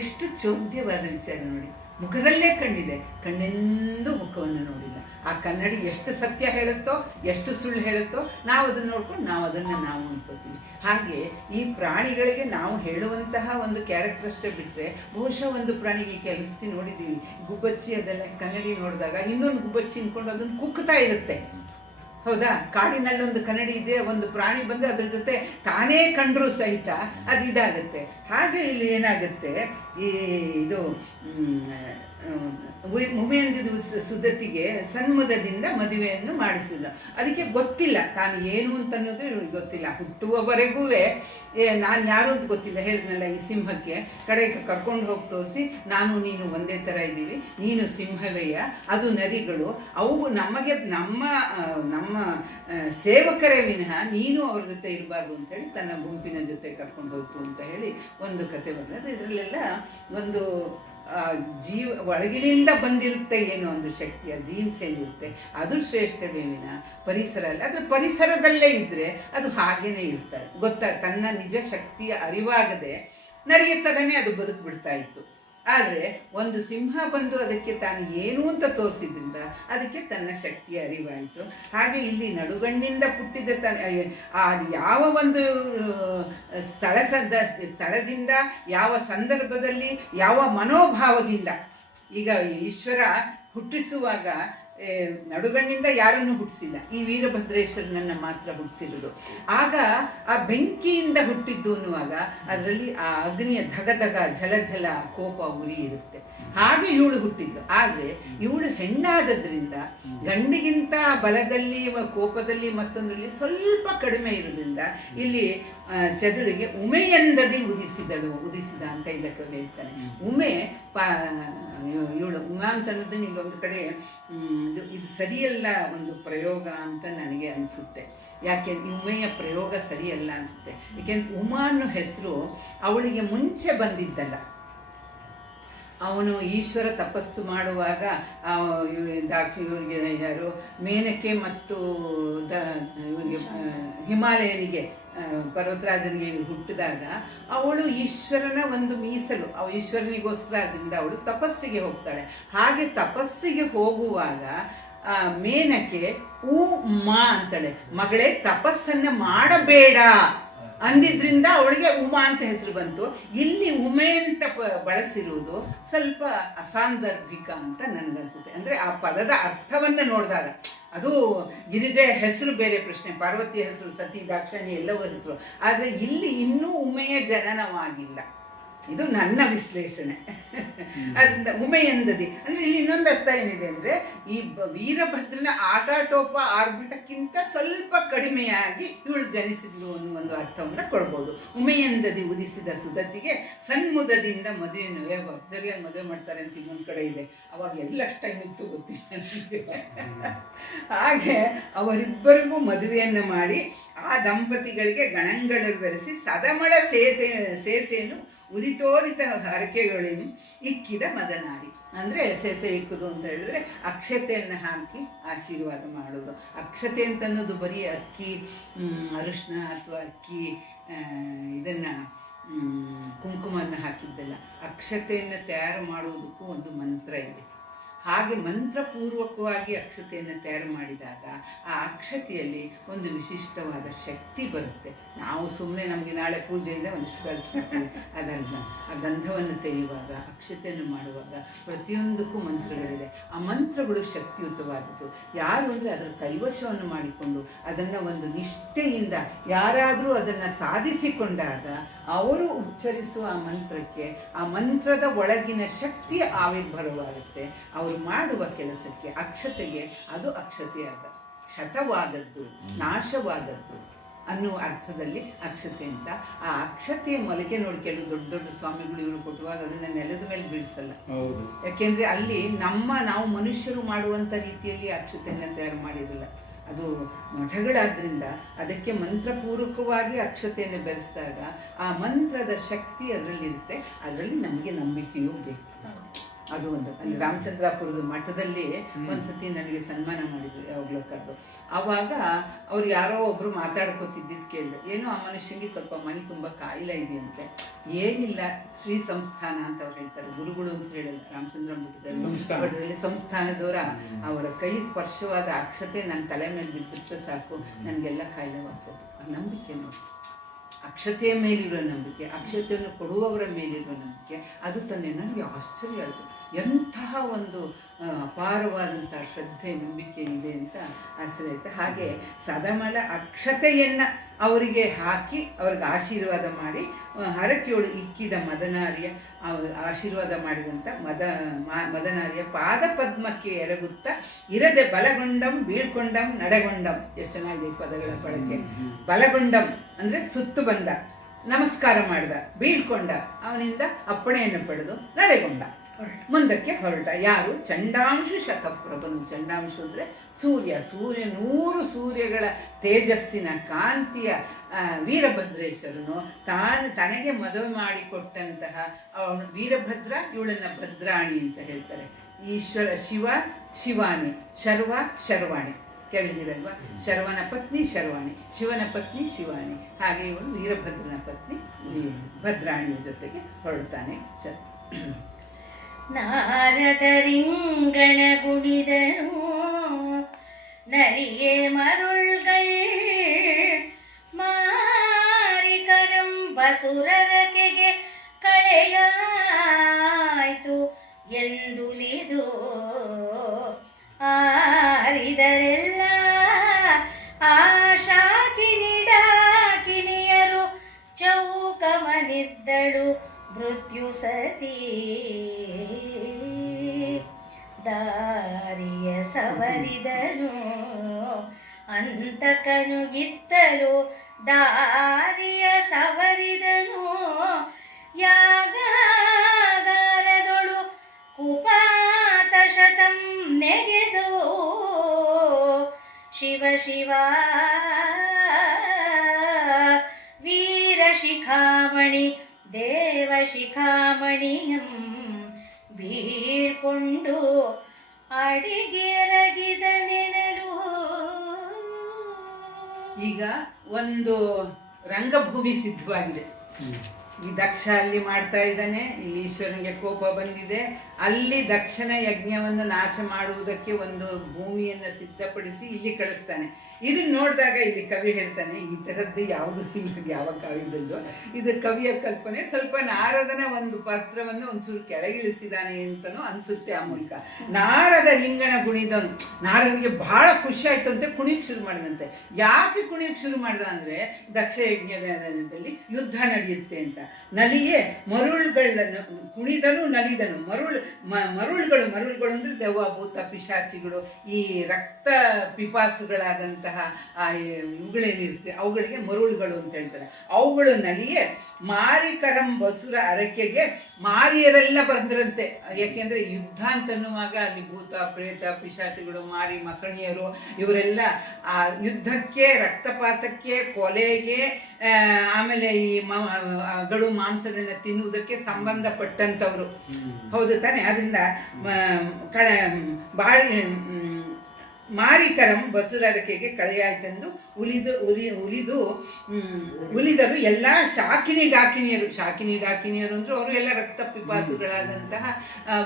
ಎಷ್ಟು ಚೋದ್ಯವಾದ ವಿಚಾರ ನೋಡಿ. ಮುಖದಲ್ಲೇ ಕಣ್ಣಿದೆ, ಕಣ್ಣೆಂದು ಮುಖವನ್ನು ನೋಡಿಲ್ಲ. ಆ ಕನ್ನಡಿ ಎಷ್ಟು ಸತ್ಯ ಹೇಳುತ್ತೋ, ಎಷ್ಟು ಸುಳ್ಳು ಹೇಳುತ್ತೋ, ನಾವು ಅದನ್ನು ನೋಡ್ಕೊಂಡು ನಾವು ಅದನ್ನು ನಾವು ಅನ್ಕೋತೀವಿ. ಹಾಗೆ ಈ ಪ್ರಾಣಿಗಳಿಗೆ ನಾವು ಹೇಳುವಂತಹ ಒಂದು ಕ್ಯಾರೆಕ್ಟರ್ ಅಷ್ಟೇ ಬಿಟ್ಟರೆ, ಬಹುಶಃ ಒಂದು ಪ್ರಾಣಿಗೆ ಕೆಲಸತಿ ನೋಡಿದ್ದೀವಿ, ಗುಬ್ಬಚ್ಚಿ ಅದೆಲ್ಲ ಕನ್ನಡಿ ನೋಡಿದಾಗ ಇನ್ನೊಂದು ಗುಬ್ಬಚ್ಚಿ ಅನ್ಕೊಂಡು ಅದನ್ನು ಕುಕ್ತಾ ಇರುತ್ತೆ. ಹೌದಾ? ಕಾಡಿನಲ್ಲೊಂದು ಕನ್ನಡಿ ಇದೆ, ಒಂದು ಪ್ರಾಣಿ ಬಂದು ಅದ್ರ ಜೊತೆ ತಾನೇ ಕಂಡ್ರೂ ಸಹಿತ ಅದು ಇದಾಗುತ್ತೆ. ಹಾಗೆ ಇಲ್ಲಿ ಏನಾಗುತ್ತೆ, ಈ ಇದು ಉಮೆಯಂದಿದ ಸುದತಿಗೆ ಸನ್ಮುಖದಿಂದ ಮದುವೆಯನ್ನು ಮಾಡಿಸಿದ. ಅದಕ್ಕೆ ಗೊತ್ತಿಲ್ಲ ತಾನು ಏನು ಅಂತ ಅನ್ನೋದು ಗೊತ್ತಿಲ್ಲ. ಹುಟ್ಟುವವರೆಗೂ ನಾನು ಯಾರು ಅಂತ ಗೊತ್ತಿಲ್ಲ. ಹೇಳಿದ್ನಲ್ಲ, ಈ ಸಿಂಹಕ್ಕೆ ಕಡೆಗೆ ಕರ್ಕೊಂಡು ಹೋಗಿ ತೋರಿಸಿ, ನಾನು ನೀನು ಒಂದೇ ಥರ ಇದ್ದೀವಿ, ನೀನು ಸಿಂಹವೇಯ, ಅದು ನರಿಗಳು, ಅವು ನಮಗೆ ನಮ್ಮ ಸೇವಕರೇ ವಿನಃ ನೀನು ಅವ್ರ ಜೊತೆ ಇರಬಾರ್ದು ಅಂತೇಳಿ ತನ್ನ ಗುಂಪಿನ ಜೊತೆ ಕರ್ಕೊಂಡು ಹೋಗ್ತು ಅಂತ ಹೇಳಿ ಒಂದು ಕತೆ ಬಂದರೆ, ಇದರಲ್ಲೆಲ್ಲ ಒಂದು ಒಳಗಿನಿಂದ ಬಂದಿರುತ್ತೆ ಏನೋ ಒಂದು ಶಕ್ತಿಯ ಜೀನ್ಸ್ ಏನಿರುತ್ತೆ ಅದು ಶ್ರೇಷ್ಠವೇ ವಿನಃ ಪರಿಸರ ಅಲ್ಲ. ಆದರೆ ಪರಿಸರದಲ್ಲೇ ಇದ್ದರೆ ಅದು ಹಾಗೇನೆ ಇರ್ತಾರೆ. ತನ್ನ ನಿಜ ಶಕ್ತಿಯ ಅರಿವಾಗದೆ ನರಿಯ ಥರನೇ ಅದು ಬದುಕಿಬಿಡ್ತಾ ಇತ್ತು. ಆದರೆ ಒಂದು ಸಿಂಹ ಬಂದು ಅದಕ್ಕೆ ತಾನು ಏನು ಅಂತ ತೋರಿಸಿದ್ರಿಂದ ಅದಕ್ಕೆ ತನ್ನ ಶಕ್ತಿಯ ಅರಿವಾಯಿತು. ಹಾಗೆ ಇಲ್ಲಿ ನಡುಗಣ್ಣಿಂದ ಹುಟ್ಟಿದ ಯಾವ ಒಂದು ಸ್ಥಳದಿಂದ, ಯಾವ ಸಂದರ್ಭದಲ್ಲಿ, ಯಾವ ಮನೋಭಾವದಿಂದ, ಈಗ ಈಶ್ವರ ಹುಟ್ಟಿಸುವಾಗ ನಡುಗಣ್ಣಿಂದ ಯಾರನ್ನು ಹುಟ್ಟಿಸಿಲ್ಲ, ಈ ವೀರಭದ್ರೇಶ್ವರನನ್ನು ಮಾತ್ರ ಹುಟ್ಟಿಸಿರೋದು. ಆಗ ಆ ಬೆಂಕಿಯಿಂದ ಹುಟ್ಟಿದ್ದು ಅನ್ನುವಾಗ ಅದರಲ್ಲಿ ಆ ಅಗ್ನಿಯ ಧಗಧಗ ಝಲ ಕೋಪ ಉರಿ ಇರುತ್ತೆ. ಹಾಗೆ ಇವಳು ಹುಟ್ಟಿದ್ದು. ಆದರೆ ಇವಳು ಹೆಣ್ಣಾದದ್ರಿಂದ ಗಂಡಿಗಿಂತ ಬಲದಲ್ಲಿ, ಕೋಪದಲ್ಲಿ, ಮತ್ತೊಂದರಲ್ಲಿ ಸ್ವಲ್ಪ ಕಡಿಮೆ ಇರೋದ್ರಿಂದ ಇಲ್ಲಿ ಚದುರಿಗೆ ಉಮೆಯಂದದಿ ಉದಿಸಿದ ಅಂತ ಇದಕ್ಕೆ ಹೇಳ್ತಾನೆ. ಉಮೆ ಇವಳು ಉಮಾ ಅಂತ ಅನ್ನೋದು ನಿಲ್ಲೊಂದು ಕಡೆ ಇದು ಸರಿಯಲ್ಲ ಒಂದು ಪ್ರಯೋಗ ಅಂತ ನನಗೆ ಅನಿಸುತ್ತೆ. ಯಾಕೆ ಉಮೆಯ ಪ್ರಯೋಗ ಸರಿಯಲ್ಲ ಅನಿಸುತ್ತೆ. ಏಕೆಂದ್ರೆ ಉಮಾ ಅನ್ನೋ ಹೆಸರು ಅವಳಿಗೆ ಮುಂಚೆ ಬಂದಿದ್ದಲ್ಲ. ಅವನು ಈಶ್ವರ ತಪಸ್ಸು ಮಾಡುವಾಗ ಇವರಿಗೆ ಯಾರು ಮೇನಕೆ ಮತ್ತು ಇವರಿಗೆ ಹಿಮಾಲಯನಿಗೆ ಪರ್ವತರಾಜನಿಗೆ ಹುಟ್ಟಿದಾಗ ಅವಳು ಈಶ್ವರನ ಒಂದು ಮೀಸಲು, ಈಶ್ವರನಿಗೋಸ್ಕರ ಅದರಿಂದ ಅವಳು ತಪಸ್ಸಿಗೆ ಹೋಗ್ತಾಳೆ. ಹಾಗೆ ತಪಸ್ಸಿಗೆ ಹೋಗುವಾಗ ಮೇನಕೆ ಮಾ ಅಂತಾಳೆ, ಮಗಳೇ ತಪಸ್ಸನ್ನು ಮಾಡಬೇಡ ಅಂದಿದ್ರಿಂದ ಅವಳಿಗೆ ಉಮಾ ಅಂತ ಹೆಸರು ಬಂತು. ಇಲ್ಲಿ ಉಮೆ ಅಂತ ಬಳಸಿರುವುದು ಸ್ವಲ್ಪ ಅಸಾಂದರ್ಭಿಕ ಅಂತ ನನಗನ್ಸುತ್ತೆ. ಅಂದರೆ ಆ ಪದದ ಅರ್ಥವನ್ನು ನೋಡಿದಾಗ, ಅದು ಗಿರಿಜೆಯ ಹೆಸರು ಬೇರೆ ಪ್ರಶ್ನೆ, ಪಾರ್ವತಿಯ ಹೆಸರು, ಸತಿ, ದಾಕ್ಷಾಣಿ ಎಲ್ಲವೂ ಹೆಸರು. ಆದರೆ ಇಲ್ಲಿ ಇನ್ನೂ ಉಮೆಯ ಜನನವಾಗಿಲ್ಲ. ಇದು ನನ್ನ ವಿಶ್ಲೇಷಣೆ. ಅದರಿಂದ ಉಮೆಯಂದದಿ ಅಂದರೆ ಇಲ್ಲಿ ಇನ್ನೊಂದು ಅರ್ಥ ಏನಿದೆ ಅಂದರೆ, ಈ ವೀರಭದ್ರನ ಆಟಾಟೋಪ ಆರ್ಭಟಕ್ಕಿಂತ ಸ್ವಲ್ಪ ಕಡಿಮೆಯಾಗಿ ಇವಳು ಜನಿಸಿದ್ಲು ಅನ್ನೋ ಒಂದು ಅರ್ಥವನ್ನು ಕೊಡ್ಬೋದು. ಉಮೆಯಂದದಿ ಉದಿಸಿದ ಸುದತಿಗೆ ಸನ್ಮುಖದಿಂದ ಮದುವೆಯನ್ನು ಭರ್ಜರಿಯಾಗಿ ಮದುವೆ ಮಾಡ್ತಾರೆ ಅಂತ ಇನ್ನೊಂದು ಕಡೆ ಇದೆ. ಅವಾಗ ಎಲ್ಲಷ್ಟು ಟೈಮ್ ಇತ್ತು ಗೊತ್ತಿಲ್ಲ. ಹಾಗೆ ಅವರಿಬ್ಬರಿಗೂ ಮದುವೆಯನ್ನು ಮಾಡಿ ಆ ದಂಪತಿಗಳಿಗೆ ಗಣಂಗಳನ್ನು ಬೆರೆಸಿ ಸದಮಳ ಸೇಸೆಯನ್ನು ಉದಿತೋದಿತ ಹರಕೆಗಳನ್ನು ಇಕ್ಕಿದ ಮದನಾರಿ. ಅಂದರೆ ಸೇಸೆ ಇಕ್ಕುದು ಅಂತ ಹೇಳಿದ್ರೆ ಅಕ್ಷತೆಯನ್ನು ಹಾಕಿ ಆಶೀರ್ವಾದ ಮಾಡೋದು. ಅಕ್ಷತೆ ಅಂತ ಅನ್ನೋದು ಬರೀ ಅಕ್ಕಿ, ಅರಿಶಿನ ಅಥವಾ ಅಕ್ಕಿ ಇದನ್ನು ಕುಂಕುಮವನ್ನು ಹಾಕಿದ್ದಲ್ಲ. ಅಕ್ಷತೆಯನ್ನು ತಯಾರು ಮಾಡುವುದಕ್ಕೂ ಒಂದು ಮಂತ್ರ ಇದೆ. ಹಾಗೆ ಮಂತ್ರಪೂರ್ವಕವಾಗಿ ಅಕ್ಷತೆಯನ್ನು ತಯಾರು ಮಾಡಿದಾಗ ಆ ಅಕ್ಷತೆಯಲ್ಲಿ ಒಂದು ವಿಶಿಷ್ಟವಾದ ಶಕ್ತಿ ಬರುತ್ತೆ. ನಾವು ಸುಮ್ಮನೆ ನಮಗೆ ನಾಳೆ ಪೂಜೆ ಇದೆ ಒಂದಿಷ್ಟು ಅದಲ್ಲ. ಆ ಗಂಧವನ್ನು ತೆಗೆಯುವಾಗ, ಅಕ್ಷತೆಯನ್ನು ಮಾಡುವಾಗ ಪ್ರತಿಯೊಂದಕ್ಕೂ ಮಂತ್ರಗಳಿದೆ. ಆ ಮಂತ್ರಗಳು ಶಕ್ತಿಯುತವಾದದ್ದು. ಯಾರು ಅಂದರೆ ಅದರ ಕೈವಶವನ್ನು ಮಾಡಿಕೊಂಡು ಅದನ್ನು ಒಂದು ನಿಷ್ಠೆಯಿಂದ ಯಾರಾದರೂ ಅದನ್ನು ಸಾಧಿಸಿಕೊಂಡಾಗ ಅವರು ಉಚ್ಚರಿಸುವ ಆ ಮಂತ್ರಕ್ಕೆ, ಆ ಮಂತ್ರದ ಒಳಗಿನ ಶಕ್ತಿಯ ಆವಿರ್ಭಾವವಾಗುತ್ತೆ. ಅವರು ಮಾಡುವ ಕೆಲಸಕ್ಕೆ, ಅಕ್ಷತೆಗೆ ಅದು ಅಕ್ಷತೆಯಾದ ಕ್ಷತವಾದದ್ದು, ನಾಶವಾದದ್ದು ಅನ್ನುವ ಅರ್ಥದಲ್ಲಿ ಅಕ್ಷತೆ ಅಂತ. ಆ ಅಕ್ಷತೆಯ ಮೊಲಕೆ ನೋಡಿ ಕೆಲವು ದೊಡ್ಡ ದೊಡ್ಡ ಸ್ವಾಮಿಗಳು ಇವರು ಕೊಟ್ಟುವಾಗ ಅದನ್ನು ನೆಲದ ಮೇಲೆ ಬೀಳಿಸಲ್ಲ. ಯಾಕೆಂದರೆ ಅಲ್ಲಿ ನಾವು ಮನುಷ್ಯರು ಮಾಡುವಂಥ ರೀತಿಯಲ್ಲಿ ಅಕ್ಷತೆಯನ್ನು ತಯಾರು ಮಾಡಿರಲಿಲ್ಲ. ಅದು ಮಠಗಳಾದ್ರಿಂದ ಅದಕ್ಕೆ ಮಂತ್ರಪೂರ್ವಕವಾಗಿ ಅಕ್ಷತೆಯನ್ನು ಬೆರೆಸಿದಾಗ ಆ ಮಂತ್ರದ ಶಕ್ತಿ ಅದರಲ್ಲಿರುತ್ತೆ. ಅದರಲ್ಲಿ ನಮಗೆ ನಂಬಿಕೆಯೂ ಬೇಕು. ಅದು ಒಂದು ಅಲ್ಲಿ ರಾಮಚಂದ್ರಾಪುರದ ಮಠದಲ್ಲಿ ಒಂದ್ಸತಿ ನನಗೆ ಸನ್ಮಾನ ಮಾಡಿದ್ರು, ಯಾವಾಗಲೂ ಕರೆದು. ಆವಾಗ ಅವ್ರು ಯಾರೋ ಒಬ್ರು ಮಾತಾಡ್ಕೋತಿದ್ದಿದ್ದು ಕೇಳಿದೆ, ಏನೋ ಆ ಮನುಷ್ಯನಿಗೆ ಸ್ವಲ್ಪ ಮನೆ ತುಂಬ ಕಾಯಿಲೆ ಇದೆಯಂತೆ. ಏನಿಲ್ಲ, ಶ್ರೀ ಸಂಸ್ಥಾನ ಅಂತ ಅವ್ರು ಹೇಳ್ತಾರೆ, ಗುರುಗಳು ಅಂತ ಹೇಳಲ್ಲ, ರಾಮಚಂದ್ರ ಮಠದಲ್ಲಿ ಸಂಸ್ಥಾನದವರ ಅವರ ಕೈ ಸ್ಪರ್ಶವಾದ ಅಕ್ಷತೆ ನನ್ನ ತಲೆ ಮೇಲೆ ಬಿದ್ದುಬಿಟ್ರೆ ಸಾಕು, ನನಗೆಲ್ಲ ಕಾಯಿಲೆ ವಾಸೋದು. ಆ ನಂಬಿಕೆ ನೋಡಿ, ಅಕ್ಷತೆಯ ಮೇಲಿರೋ ನಂಬಿಕೆ, ಅಕ್ಷತೆಯನ್ನು ಕೊಡುವವರ ಮೇಲಿರೋ ನಂಬಿಕೆ, ಅದು ತಾನೇ ನನಗೆ ಆಶ್ಚರ್ಯ ಆಯಿತು. ಎಂತಹ ಒಂದು ಅಪಾರವಾದಂಥ ಶ್ರದ್ಧೆ, ನಂಬಿಕೆ ಇದೆ ಅಂತ ಆಶ್ಚರ್ಯ ಆಯಿತು. ಹಾಗೆ ಸದಮಲ ಅಕ್ಷತೆಯನ್ನು ಅವರಿಗೆ ಹಾಕಿ ಅವ್ರಿಗೆ ಆಶೀರ್ವಾದ ಮಾಡಿ, ಹರಕೆಯೋಳು ಇಕ್ಕಿದ ಮದನಾರಿಯ ಆಶೀರ್ವಾದ ಮಾಡಿದಂಥ ಮದನಾರಿಯ ಪಾದ ಪದ್ಮಕ್ಕೆ ಎರಗುತ್ತಾ ಇರದೆ ಬಲಗೊಂಡಂ ಬೀಳ್ಕೊಂಡಂ ನಡೆಗೊಂಡಂ. ಎಷ್ಟು ಚೆನ್ನಾಗಿದೆ ಈ ಪದಗಳ ಬಳಕೆ. ಬಲಗೊಂಡಂ ಅಂದರೆ ಸುತ್ತು ಬಂದ, ನಮಸ್ಕಾರ ಮಾಡ್ದ, ಬೀಳ್ಕೊಂಡ, ಅವನಿಂದ ಅಪ್ಪಣೆಯನ್ನು ಪಡೆದು ನಡೆಗೊಂಡ, ಮುಂದಕ್ಕೆ ಹೊರಟ. ಯಾರು? ಚಂಡಾಂಶು ಶತಪ್ರಭನು. ಚಂಡಾಂಶು ಅಂದರೆ ಸೂರ್ಯ. 100 ಸೂರ್ಯಗಳ ತೇಜಸ್ಸಿನ ಕಾಂತಿಯ ವೀರಭದ್ರೇಶ್ವರನು ತನಗೆ ಮದುವೆ ಮಾಡಿಕೊಟ್ಟಂತಹ ಅವನು ವೀರಭದ್ರ, ಇವಳನ್ನ ಭದ್ರಾಣಿ ಅಂತ ಹೇಳ್ತಾರೆ. ಈಶ್ವರ ಶಿವ ಶಿವಾನಿ, ಶರ್ವ ಶರ್ವಾಣಿ ಕೇಳಿದಿರಲ್ವಾ? ಶರ್ವನ ಪತ್ನಿ ಶರ್ವಾಣಿ, ಶಿವನ ಪತ್ನಿ ಶಿವಾನಿ. ಹಾಗೆ ಇವಳು ವೀರಭದ್ರನ ಪತ್ನಿ ಭದ್ರಾಣಿಯ ಜೊತೆಗೆ ಹೊರಡ್ತಾನೆ. ನಾರದರಿಂಗಣ ಗುಣಿದನು ನಲಿಯೇ ಮರುಳ್ಗಳ್ ಮಾರಿಕರಂ ಬಸುರರಕೆಗೆ ಕಳೆಯಾಯ್ತು ಎಂದುಲಿದು ಆರಿದರೆಲ್ಲ ಆಶಾಕಿನಿಡಾಕಿನಿಯರು ಚೌಕಮನಿದ್ದಳು ಮೃತ್ಯು ಸತಿ ದಾರಿಯ ಸವರಿದನು ಅಂತಕನು ಇತ್ತಲು ದಾರಿಯ ಸವರಿದನು ಯಾಗಾಗಾರದೊಳು ಕುಪಾತ ಶತಂ ನೆಗೆದು ಶಿವ ಶಿವ ವೀರಶಿಖಾಮಣಿ ದೇವಶಿಖಾಮಣಿಯಂ ಬೀಳ್ಕೊಂಡು ಅಡಿಗೆರಗಿದ ನೆನಲು. ಈಗ ಒಂದು ರಂಗಭೂಮಿ ಸಿದ್ಧವಾಗಿದೆ. ಈ ದಕ್ಷ ಅಲ್ಲಿ ಮಾಡ್ತಾ ಇದ್ದಾನೆ, ಇಲ್ಲಿ ಈಶ್ವರನಿಗೆ ಕೋಪ ಬಂದಿದೆ, ಅಲ್ಲಿ ದಕ್ಷನ ಯಜ್ಞವನ್ನು ನಾಶ ಮಾಡುವುದಕ್ಕೆ ಒಂದು ಭೂಮಿಯನ್ನು ಸಿದ್ಧಪಡಿಸಿ ಇಲ್ಲಿ ಕಳಿಸ್ತಾನೆ. ಇದನ್ನ ನೋಡಿದಾಗ ಇಲ್ಲಿ ಕವಿ ಹೇಳ್ತಾನೆ, ಈ ಥರದ್ದು ಯಾವುದೂ ಇಲ್ಲ ಯಾವ ಕಾವ್ಯದಲ್ಲೂ. ಇದು ಕವಿಯ ಕಲ್ಪನೆ. ಸ್ವಲ್ಪ ನಾರದನ ಒಂದು ಪಾತ್ರವನ್ನು ಒಂಚೂರು ಕೆಳಗಿಳಿಸಿದಾನೆ ಅಂತನೂ ಅನಿಸುತ್ತೆ ಆ ಮೂಲಕ. ನಾರದ ಲಿಂಗನ ಕುಣಿದನು. ನಾರದನಿಗೆ ಬಹಳ ಖುಷಿ ಆಯ್ತು ಅಂತೆ, ಕುಣಿಯಕ್ಕೆ ಶುರು ಮಾಡಿದಂತೆ. ಯಾಕೆ ಕುಣಿಯಕ್ಕೆ ಶುರು ಮಾಡ್ದ ಅಂದರೆ ದಕ್ಷ ಯಜ್ಞದಲ್ಲಿ ಯುದ್ಧ ನಡೆಯುತ್ತೆ ಅಂತ. ನಲಿಯೇ ಮರುಳುಗಳನ್ನು ಕುಣಿದನು ನಲಿದನು. ಮರುಳುಗಳು ಅಂದರೆ ದೆವ್ವ ಭೂತ ಪಿಶಾಚಿಗಳು, ಈ ರಕ್ತ ಪಿಪಾಸುಗಳಾದಂತಹ ಇವುಗಳೇನಿರುತ್ತೆ ಅವುಗಳಿಗೆ ಮರುಳುಗಳು ಅಂತ ಹೇಳ್ತಾರೆ. ಅವುಗಳು ನಲಿಯೇ ಮಾರಿಕರಂ ಬಸುರ ಅರಕೆಗೆ ಮಾರಿಯರೆಲ್ಲ ಬಂದ್ರಂತೆ. ಯಾಕೆಂದರೆ ಯುದ್ಧ ಅಂತನ್ನುವಾಗ ಅಲ್ಲಿ ಭೂತ ಪ್ರೇತ ಪಿಶಾಚಿಗಳು ಮಾರಿ ಮಸಣಿಯರು ಇವರೆಲ್ಲ ಆ ಯುದ್ಧಕ್ಕೆ, ರಕ್ತಪಾತಕ್ಕೆ, ಕೊಲೆಗೆ, ಆಮೇಲೆ ಈ ಗಡು ಮಾಂಸಗಳನ್ನ ತಿನ್ನುವುದಕ್ಕೆ ಸಂಬಂಧಪಟ್ಟಂಥವ್ರು. ಹೌದು ತಾನೆ? ಅದರಿಂದ ಮಾರಿಕರಂ ಬಸುರರಕೆಗೆ ಕಳೆಯಾಯ್ತೆಂದು ಉಳಿದರು ಎಲ್ಲ ಶಾಕಿನಿ ಡಾಕಿನಿಯರು. ಶಾಕಿನಿ ಡಾಕಿನಿಯರು ಅಂದರೆ ಅವರು ಎಲ್ಲ ರಕ್ತ ಪಿಪಾಸುಗಳಾದಂತಹ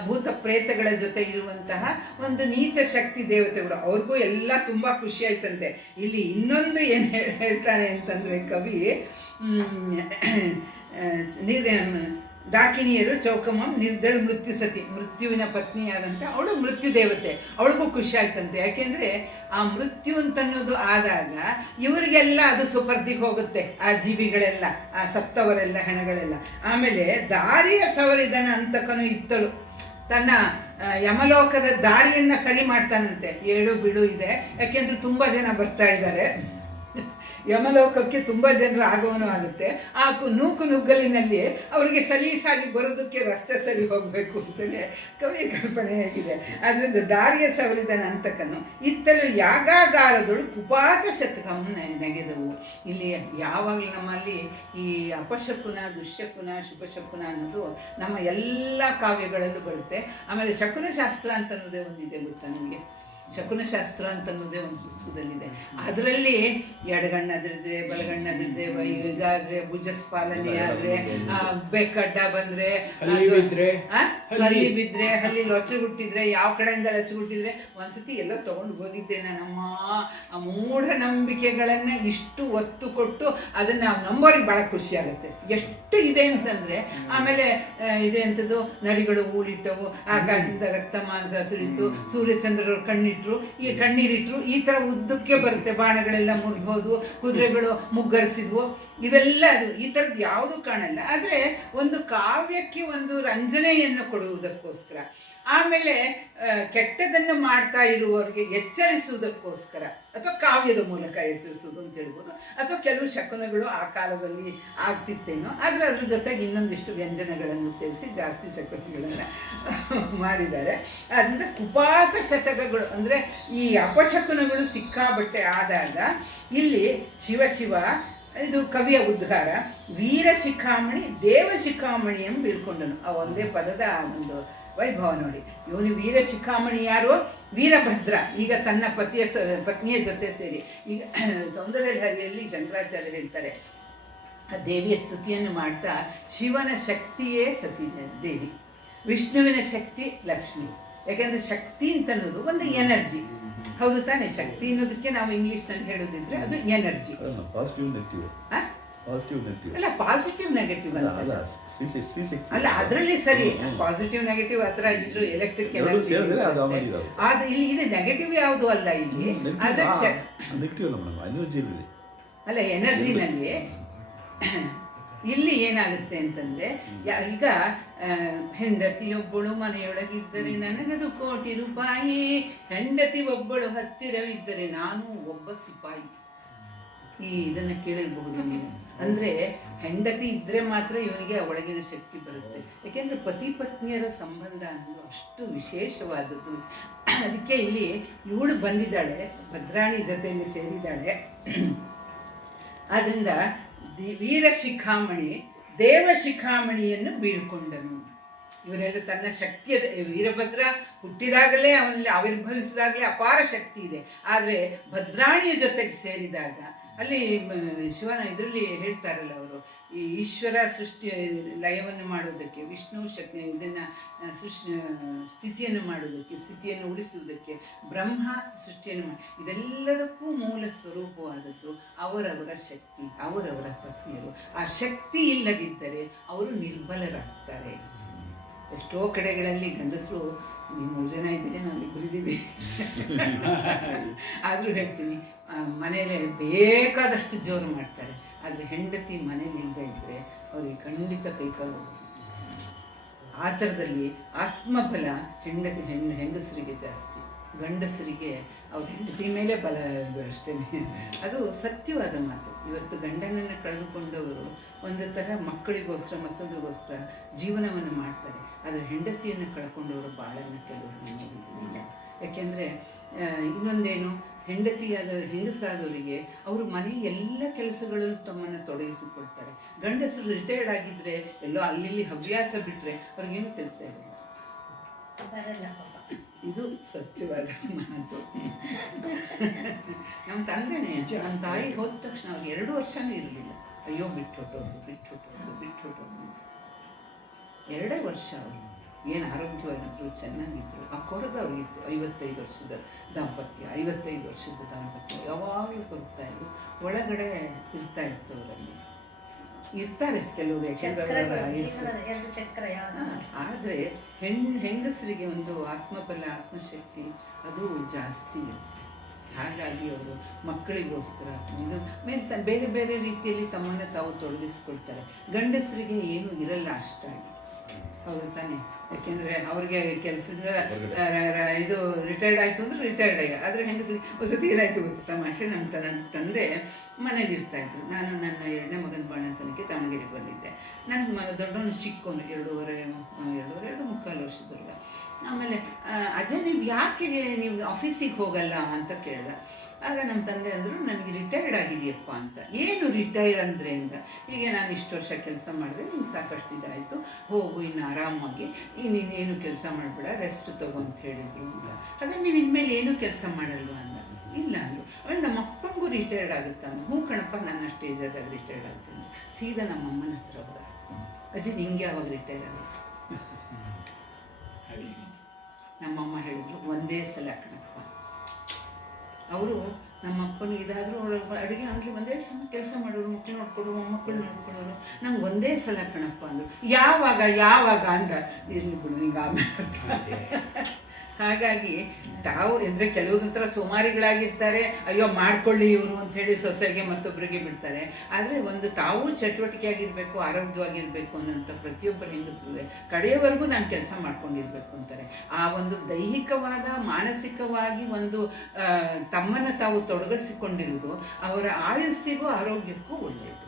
ಭೂತ ಪ್ರೇತಗಳ ಜೊತೆ ಇರುವಂತಹ ಒಂದು ನೀಚ ಶಕ್ತಿ ದೇವತೆಗಳು. ಅವ್ರಿಗೂ ಎಲ್ಲ ತುಂಬ ಖುಷಿ ಆಯ್ತಂತೆ. ಇಲ್ಲಿ ಇನ್ನೊಂದು ಏನು ಹೇಳ್ತಾನೆ ಅಂತಂದರೆ ಕವಿ, ಡಾಕಿನಿಯರು ಚೌಕಮಂ ನಿರ್ದಳು ಮೃತ್ಯು ಸತಿ, ಮೃತ್ಯುವಿನ ಪತ್ನಿಯಾದಂಥ ಅವಳು ಮೃತ್ಯು ದೇವತೆ. ಅವಳಿಗೂ ಖುಷಿ ಆಯ್ತಂತೆ. ಯಾಕೆಂದರೆ ಆ ಮೃತ್ಯು ಅಂತನ್ನೋದು ಆದಾಗ ಇವರಿಗೆಲ್ಲ ಅದು ಸುಪರ್ದಿಗೆ ಹೋಗುತ್ತೆ, ಆ ಜೀವಿಗಳೆಲ್ಲ, ಆ ಸತ್ತವರೆಲ್ಲ, ಹೆಣಗಳೆಲ್ಲ. ಆಮೇಲೆ ದಾರಿಯ ಸವರಿದನ ಅಂತಕನು ಇತ್ತಳು. ತನ್ನ ಯಮಲೋಕದ ದಾರಿಯನ್ನು ಸರಿ ಮಾಡ್ತಾನಂತೆ. ಏಳು ಬಿಡು ಇದೆ, ಯಾಕೆಂದರೆ ತುಂಬ ಜನ ಬರ್ತಾ ಇದ್ದಾರೆ. ಯಮಲೋಕಕ್ಕೆ ತುಂಬ ಜನರು ಆಗಮನ ಆಗುತ್ತೆ. ಆ ನೂಕು ನುಗ್ಗಲಿನಲ್ಲಿ ಅವರಿಗೆ ಸಲೀಸಾಗಿ ಬರೋದಕ್ಕೆ ರಸ್ತೆ ಸರಿ ಹೋಗಬೇಕು ಅಂತಲೇ ಕವಿಯ ಕಲ್ಪನೆ ಆಗಿದೆ. ಅದರಿಂದ ದಾರಿಯ ಸವರಿದನ ಅಂತಕನು ಇತ್ತಲು ಯಾಗಾಗಾರದಳು ಕುಪಾತ ಶತಕಂ ನೆಗೆದವು. ಇಲ್ಲಿ ಯಾವಾಗಲೂ ನಮ್ಮಲ್ಲಿ ಈ ಅಪಶಕುನ, ದುಶ್ಶಕುನ, ಶುಭಶಕುನ ಅನ್ನೋದು ನಮ್ಮ ಎಲ್ಲ ಕಾವ್ಯಗಳಲ್ಲೂ ಬರುತ್ತೆ. ಆಮೇಲೆ ಶಕುನಶಾಸ್ತ್ರ ಅಂತ ಅನ್ನೋದೇ ಒಂದಿದೆ ಗೊತ್ತಾ ನಿಮಗೆ? ಶಕುನಶಾಸ್ತ್ರ ಅಂತ ಅನ್ನೋದೇ ಒಂದು ಪುಸ್ತಕದಲ್ಲಿದೆ. ಅದರಲ್ಲಿ ಎಡಗಣ್ಣದಿದ್ರೆ ಬಲಗಣ್ಣದಿದ್ರೆ ಇದಾದ್ರೆ ಭುಜಸ್ಪಾಲನೆ ಆದ್ರೆ ಬೆಕ್ಕಡ್ಡ ಬಂದ್ರೆ ಹಲ್ಲಿ ಬಿದ್ರೆ ಹಲ್ಲಿ ಲೊಚ್ಚಗುಟ್ಟಿದ್ರೆ ಯಾವ ಕಡೆಯಿಂದ ಲೊಚ್ಚಗುಟ್ಟಿದ್ರೆ ಒಂದ್ಸತಿ ಎಲ್ಲೋ ತಗೊಂಡು ಹೋಗಿದ್ದೆ ನಾನಮ್ಮ. ಆ ಮೂಢನಂಬಿಕೆಗಳನ್ನ ಇಷ್ಟು ಒತ್ತು ಕೊಟ್ಟು ಅದನ್ನ ನಾವು ನಂಬೋರಿಗೆ ಬಹಳ ಖುಷಿ ಆಗುತ್ತೆ. ಎಷ್ಟು ಇದೆ ಅಂತಂದ್ರೆ ಆಮೇಲೆ ಇದೆ ಅಂತದ್ದು ನರಿಗಳು ಊಳಿಟ್ಟವು, ಆಕಾಶದಿಂದ ರಕ್ತ ಮಾಂಸ ಸುರಿತು, ಸೂರ್ಯಚಂದ್ರರು ಕಣ್ಣೀರಿಟ್ರು, ಈ ತರ ಉದ್ದಕ್ಕೆ ಬರುತ್ತೆ. ಬಾಣಗಳೆಲ್ಲ ಮುರಿದು ಹೋದ್ವು, ಕುದುರೆಗಳು ಮುಗ್ಗರಿಸಿದ್ವು, ಇವೆಲ್ಲ ಅದು ಈ ಥರದ್ದು ಯಾವುದೂ ಕಾಣಲ್ಲ. ಆದರೆ ಒಂದು ಕಾವ್ಯಕ್ಕೆ ಒಂದು ರಂಜನೆಯನ್ನು ಕೊಡುವುದಕ್ಕೋಸ್ಕರ, ಆಮೇಲೆ ಕೆಟ್ಟದನ್ನು ಮಾಡ್ತಾ ಇರುವವರಿಗೆ ಎಚ್ಚರಿಸುವುದಕ್ಕೋಸ್ಕರ, ಅಥವಾ ಕಾವ್ಯದ ಮೂಲಕ ಎಚ್ಚರಿಸುವುದು ಅಂತ ಹೇಳ್ಬೋದು. ಅಥವಾ ಕೆಲವು ಶಕುನಗಳು ಆ ಕಾಲದಲ್ಲಿ ಆಗ್ತಿತ್ತೇನೋ, ಆದರೆ ಅದ್ರ ಜೊತೆಗೆ ಇನ್ನೊಂದಿಷ್ಟು ವ್ಯಂಜನಗಳನ್ನು ಸೇರಿಸಿ ಜಾಸ್ತಿ ಶಕುನಗಳನ್ನು ಮಾಡಿದ್ದಾರೆ. ಅದರಿಂದ ಕುಪಾತ ಶತಕಗಳು ಅಂದರೆ ಈ ಅಪಶಕುನಗಳು ಸಿಕ್ಕಾಬಟ್ಟೆ ಆದಾಗ ಇಲ್ಲಿ ಶಿವ ಇದು ಕವಿಯ ಉದ್ಗಾರ, ವೀರ ಶಿಖಾಮಣಿ ದೇವ ಶಿಖಾಮಣಿ ಎಂದು ಬೀಳ್ಕೊಂಡನು. ಆ ಒಂದೇ ಪದದ ಒಂದು ವೈಭವ ನೋಡಿ. ಇವನು ವೀರ ಶಿಖಾಮಣಿ ಯಾರು? ವೀರಭದ್ರ. ಈಗ ತನ್ನ ಪತ್ನಿಯ ಜೊತೆ ಸೇರಿ, ಈಗ ಸೌಂದರ್ಯಲಹರಿಯಲ್ಲಿ ಶಂಕರಾಚಾರ್ಯ ಹೇಳ್ತಾರೆ, ಆ ದೇವಿಯ ಸ್ತುತಿಯನ್ನು ಮಾಡ್ತಾ, ಶಿವನ ಶಕ್ತಿಯೇ ಸತಿ ದೇವಿ, ವಿಷ್ಣುವಿನ ಶಕ್ತಿ ಲಕ್ಷ್ಮಿ. ಯಾಕೆಂದರೆ ಶಕ್ತಿ ಅಂತ ಅನ್ನೋದು ಒಂದು ಎನರ್ಜಿ, ಹೌದು ತಾನೆ? ಶಕ್ತಿ ಅನ್ನೋದಕ್ಕೆ ನಾವು ಇಂಗ್ಲಿಷ್ನಲ್ಲಿ ಹೇಳೋದಿದ್ರೆ ಅದು ಎನರ್ಜಿ. ಅಲ್ಲ, ಪಾಸಿಟಿವ್ ನೆಗೆಟಿವ್ ಅಲ್ಲ, ಅದರಲ್ಲಿ ಸರಿ. ಪಾಸಿಟಿವ್ ನೆಗೆಟಿವ್ ಹತ್ರ ಇದ್ರು ಎಲೆಕ್ಟ್ರಿಕ್ ಎನರ್ಜಿ. ಆದ್ರೆ ಇಲ್ಲಿ ಇದು ನೆಗೆಟಿವ್ ಯಾವುದು ಅಲ್ಲ ಇಲ್ಲಿ. ಅಲ್ಲ, ಎನರ್ಜಿನಲ್ಲಿ ಇಲ್ಲಿ ಏನಾಗುತ್ತೆ ಅಂತಂದ್ರೆ, ಈಗ ಹೆಂಡತಿಯೊಬ್ಬಳು ಮನೆಯೊಳಗಿದ್ದರೆ ನನಗದು ಕೋಟಿ ರೂಪಾಯಿ, ಹೆಂಡತಿ ಒಬ್ಬಳು ಹತ್ತಿರವಿದ್ದರೆ ನಾನು ಒಬ್ಬ ಸಿಪಾಯಿ. ಈ ಇದನ್ನ ಕೇಳಿರಬಹುದು ನೀವು. ಅಂದ್ರೆ ಹೆಂಡತಿ ಇದ್ರೆ ಮಾತ್ರ ಇವನಿಗೆ ಒಳಗಿನ ಶಕ್ತಿ ಬರುತ್ತೆ. ಯಾಕೆಂದ್ರೆ ಪತಿ ಪತ್ನಿಯರ ಸಂಬಂಧ ಅನ್ನೋದು ಅಷ್ಟು ವಿಶೇಷವಾದದ್ದು. ಅದಕ್ಕೆ ಇಲ್ಲಿ ಇವಳು ಬಂದಿದ್ದಾಳೆ, ಭದ್ರಾಣಿ ಜೊತೆಯಲ್ಲಿ ಸೇರಿದ್ದಾಳೆ. ಆದ್ರಿಂದ ವೀರ ಶಿಖಾಮಣಿ ದೇವ ಶಿಖಾಮಣಿಯನ್ನು ಬೀಳ್ಕೊಂಡನು. ಇವರೆಲ್ಲ ತನ್ನ ಶಕ್ತಿಯ, ವೀರಭದ್ರ ಹುಟ್ಟಿದಾಗಲೇ ಅವನಲ್ಲಿ ಆವಿರ್ಭವಿಸಿದಾಗಲೇ ಅಪಾರ ಶಕ್ತಿ ಇದೆ. ಆದರೆ ಭದ್ರಾಣಿಯ ಜೊತೆಗೆ ಸೇರಿದಾಗ ಅಲ್ಲಿ ಶಿವನ ಇದರಲ್ಲಿ ಹೇಳ್ತಾರಲ್ಲ ಅವರು, ಈ ಈಶ್ವರ ಸೃಷ್ಟಿ ಲಯವನ್ನು ಮಾಡುವುದಕ್ಕೆ, ವಿಷ್ಣು ಶಕ್ತಿ ಇದನ್ನು ಸ್ಥಿತಿಯನ್ನು ಮಾಡುವುದಕ್ಕೆ, ಸ್ಥಿತಿಯನ್ನು ಉಳಿಸುವುದಕ್ಕೆ, ಬ್ರಹ್ಮ ಸೃಷ್ಟಿಯನ್ನು ಇದೆಲ್ಲದಕ್ಕೂ ಮೂಲ ಸ್ವರೂಪವಾದದ್ದು ಅವರವರ ಶಕ್ತಿ, ಅವರವರ ಪತ್ನಿಯರು. ಆ ಶಕ್ತಿ ಇಲ್ಲದಿದ್ದರೆ ಅವರು ನಿರ್ಬಲರಾಗ್ತಾರೆ. ಎಷ್ಟೋ ಕಡೆಗಳಲ್ಲಿ ಗಂಡಸರು, ನೀವು 3 ಜನ ಇದ್ದೀರಿ, ನಾವು ಇಬ್ಬರಿದ್ದೀವಿ, ಆದರೂ ಹೇಳ್ತೀನಿ, ಮನೆಯಲ್ಲೇ ಬೇಕಾದಷ್ಟು ಜೋರು ಮಾಡ್ತಾರೆ. ಆದರೆ ಹೆಂಡತಿ ಮನೇಲಿ ಇಲ್ಲದೆ ಇದ್ದರೆ ಅವ್ರಿಗೆ ಖಂಡಿತ ಕೈಕಾಲು. ಆ ಥರದಲ್ಲಿ ಆತ್ಮಬಲ ಹೆಂಗಸರಿಗೆ ಜಾಸ್ತಿ, ಗಂಡಸರಿಗೆ ಅವ್ರ ಹೆಂಡತಿ ಮೇಲೆ ಬಲ ಅಷ್ಟೇ. ಅದು ಸತ್ಯವಾದ ಮಾತು. ಇವತ್ತು ಗಂಡನನ್ನು ಕಳೆದುಕೊಂಡವರು ಒಂದು ಥರ ಮಕ್ಕಳಿಗೋಸ್ಕರ ಮತ್ತೊಂದಿಗೋಸ್ಕರ ಜೀವನವನ್ನು ಮಾಡ್ತಾರೆ. ಆದರೆ ಹೆಂಡತಿಯನ್ನು ಕಳ್ಕೊಂಡವರು ಭಾಳನ್ನ ಕೆಲವರು ನಿಜ. ಯಾಕೆಂದರೆ ಇನ್ನೊಂದೇನು, ಹೆಂಗಸಾದವರಿಗೆ ಅವರು ಮನೆ ಎಲ್ಲ ಕೆಲಸಗಳಲ್ಲೂ ತಮ್ಮನ್ನು ತೊಡಗಿಸಿಕೊಳ್ತಾರೆ. ಗಂಡಸರು ರಿಟೈರ್ಡ್ ಆಗಿದ್ದರೆ ಎಲ್ಲೋ ಅಲ್ಲಿ ಹವ್ಯಾಸ ಬಿಟ್ಟರೆ ಅವ್ರಿಗೇನು ಕೆಲಸ ಬರಲ್ಲ. ಇದು ಸತ್ಯವಾದ ಮಾತು. ನಮ್ಮ ತಂದೆನೇ, ನಮ್ಮ ತಾಯಿ ಹೋದ ತಕ್ಷಣ ಅವ್ರಿಗೆ 2 ವರ್ಷನೂ ಇರಲಿಲ್ಲ. ಅಯ್ಯೋ ಬಿಟ್ಟು ಹೊಟ್ಟೋದು 2 ವರ್ಷ. ಅವರು ಏನು ಆರೋಗ್ಯವಾಗಿದ್ರು, ಚೆನ್ನಾಗಿದ್ರು. ಆ ಕೊರಗ ಅವ್ರಿಗಿತ್ತು. 55 ವರ್ಷದ ದಾಂಪತ್ಯ, 55 ವರ್ಷದ ದಾಂಪತ್ಯ ಯಾವಾಗಲೂ ಕೊಡ್ತಾಯಿದ್ರು. ಒಳಗಡೆ ಇರ್ತಾಯಿತ್ತು. ಅವರಲ್ಲಿ ಇರ್ತಾರೆ ಕೆಲವರು, ಆದರೆ ಹೆಂಗಸರಿಗೆ ಒಂದು ಆತ್ಮಬಲ, ಆತ್ಮಶಕ್ತಿ ಅದು ಜಾಸ್ತಿ ಇರುತ್ತೆ. ಹಾಗಾಗಿ ಅವರು ಮಕ್ಕಳಿಗೋಸ್ಕರ ಇದು ಬೇರೆ ಬೇರೆ ರೀತಿಯಲ್ಲಿ ತಮ್ಮನ್ನು ತಾವು ತೊಡಗಿಸ್ಕೊಳ್ತಾರೆ. ಗಂಡಸರಿಗೆ ಏನೂ ಇರಲ್ಲ ಅಷ್ಟಾಗಿ, ಹೌದು ತಾನೆ? ಯಾಕೆಂದರೆ ಅವ್ರಿಗೆ ಕೆಲಸದಿಂದ ಇದು ರಿಟೈರ್ಡ್ ಆಯಿತು ಅಂದರೆ ರಿಟೈರ್ಡ್ ಆಗಿ. ಆದರೆ ಹೆಂಗಸರಿ ವಸತಿ ಏನಾಯಿತು ಗೊತ್ತು ತಮಾಷೆ, ನನ್ನ ತಂದೆ ಮನೇಲಿ ಇರ್ತಾಯಿದ್ರು. ನಾನು ನನ್ನ 2ನೇ ಮಗನ ಬಾಣಂತನಕ್ಕೆ ದಾವಣಗೆರೆಗೆ ಬಂದಿದ್ದೆ. ನನ್ನ ದೊಡ್ಡವನು ಚಿಕ್ಕವನು 2.5 ವರ್ಷದಲ್ಲ. ಆಮೇಲೆ ಅಜ್ಜ ನೀವು ಯಾಕೆ ನೀವು ಆಫೀಸಿಗೆ ಹೋಗಲ್ಲ ಅಂತ ಕೇಳ್ದೆ. ಆಗ ನಮ್ಮ ತಂದೆ ಅಂದರು ನನಗೆ ರಿಟೈರ್ಡ್ ಆಗಿದೆಯಪ್ಪ ಅಂತ. ಏನು ರಿಟೈರ್ ಅಂದರೆ ಅಂತ, ಈಗ ನಾನು ಇಷ್ಟು ವರ್ಷ ಕೆಲಸ ಮಾಡಿದೆ, ನಿಮ್ಗೆ ಸಾಕಷ್ಟು ಇದಾಯಿತು, ಹೋಗು ಇನ್ನು ಆರಾಮಾಗಿ, ನೀನೇನು ಕೆಲಸ ಮಾಡಬೇಡ, ರೆಸ್ಟ್ ತಗೋ ಅಂತ ಹೇಳಿದ್ರು ಅಂತ. ಹಾಗಾಗಿ ನೀವು ಇನ್ಮೇಲೆ ಏನೂ ಕೆಲಸ ಮಾಡಲ್ವಾ ಅಂದ. ಇಲ್ಲ ಅಂದರು. ಆಮೇಲೆ ನಮ್ಮ ಅಪ್ಪಂಗೂ ರಿಟೈರ್ಡ್ ಆಗುತ್ತಾ ಅಂದ. ಹ್ಞೂ ಕಣಪ್ಪ, ನನ್ನ ಸ್ಟೇಜಾದಾಗ ರಿಟೈರ್ಡ್ ಆಗ್ತೀನಿ. ಸೀದಾ ನಮ್ಮ ಅಮ್ಮನ ಹತ್ರ ಹೋದ. ಅಜ್ಜಿ ನಿಂಗೆ ಯಾವಾಗ ರಿಟೈರ್ ಆಗುತ್ತೆ? ನಮ್ಮಮ್ಮ ಹೇಳಿದ್ರು ಒಂದೇ ಸಲ ಕಣಪ್ಪ. ಅವರು ನಮ್ಮಪ್ಪನ ಇದಾದರೂ ಅವಳು ಅಡುಗೆ ಆಗಲಿ ಒಂದೇ ಸಲ ಕೆಲಸ ಮಾಡೋರು, ಮಕ್ಕಳು ನೋಡ್ಕೊಡೋರು, ಮೊಮ್ಮಕ್ಕಳು ನೋಡ್ಕೊಳ್ಳೋರು. ನಂಗೆ ಒಂದೇ ಸಲ ಕಣಪ್ಪ ಅಂದರು. ಯಾವಾಗ ಅಂದ. ಇರಲಿ ಬಿಡು ನಿಂಗೆ ಆಮೇಲೆ. ಹಾಗಾಗಿ ತಾವು ಅಂದರೆ ಕೆಲವ್ರಂತರ ಸೋಮಾರಿಗಳಾಗಿರ್ತಾರೆ, ಅಯ್ಯೋ ಮಾಡ್ಕೊಳ್ಳಿ ಇವರು ಅಂಥೇಳಿ ಸೊಸೆಗೆ ಮತ್ತೊಬ್ಬರಿಗೆ ಬಿಡ್ತಾರೆ. ಆದರೆ ಒಂದು ತಾವು ಚಟುವಟಿಕೆಯಾಗಿರಬೇಕು, ಆರೋಗ್ಯವಾಗಿರಬೇಕು ಅನ್ನೋಂಥ ಪ್ರತಿಯೊಬ್ಬರ ಹೆಂಗಸರು ಕಡೆಯವರೆಗೂ ನಾನು ಕೆಲಸ ಮಾಡ್ಕೊಂಡಿರ್ಬೇಕು ಅಂತಾರೆ. ಆ ಒಂದು ದೈಹಿಕವಾದ ಮಾನಸಿಕವಾಗಿ ಒಂದು ತಮ್ಮನ್ನು ತಾವು ತೊಡಗಿಸಿಕೊಂಡಿರುವುದು ಅವರ ಆಯುಸ್ಸಿಗೂ ಆರೋಗ್ಯಕ್ಕೂ ಒಳ್ಳೆಯದು.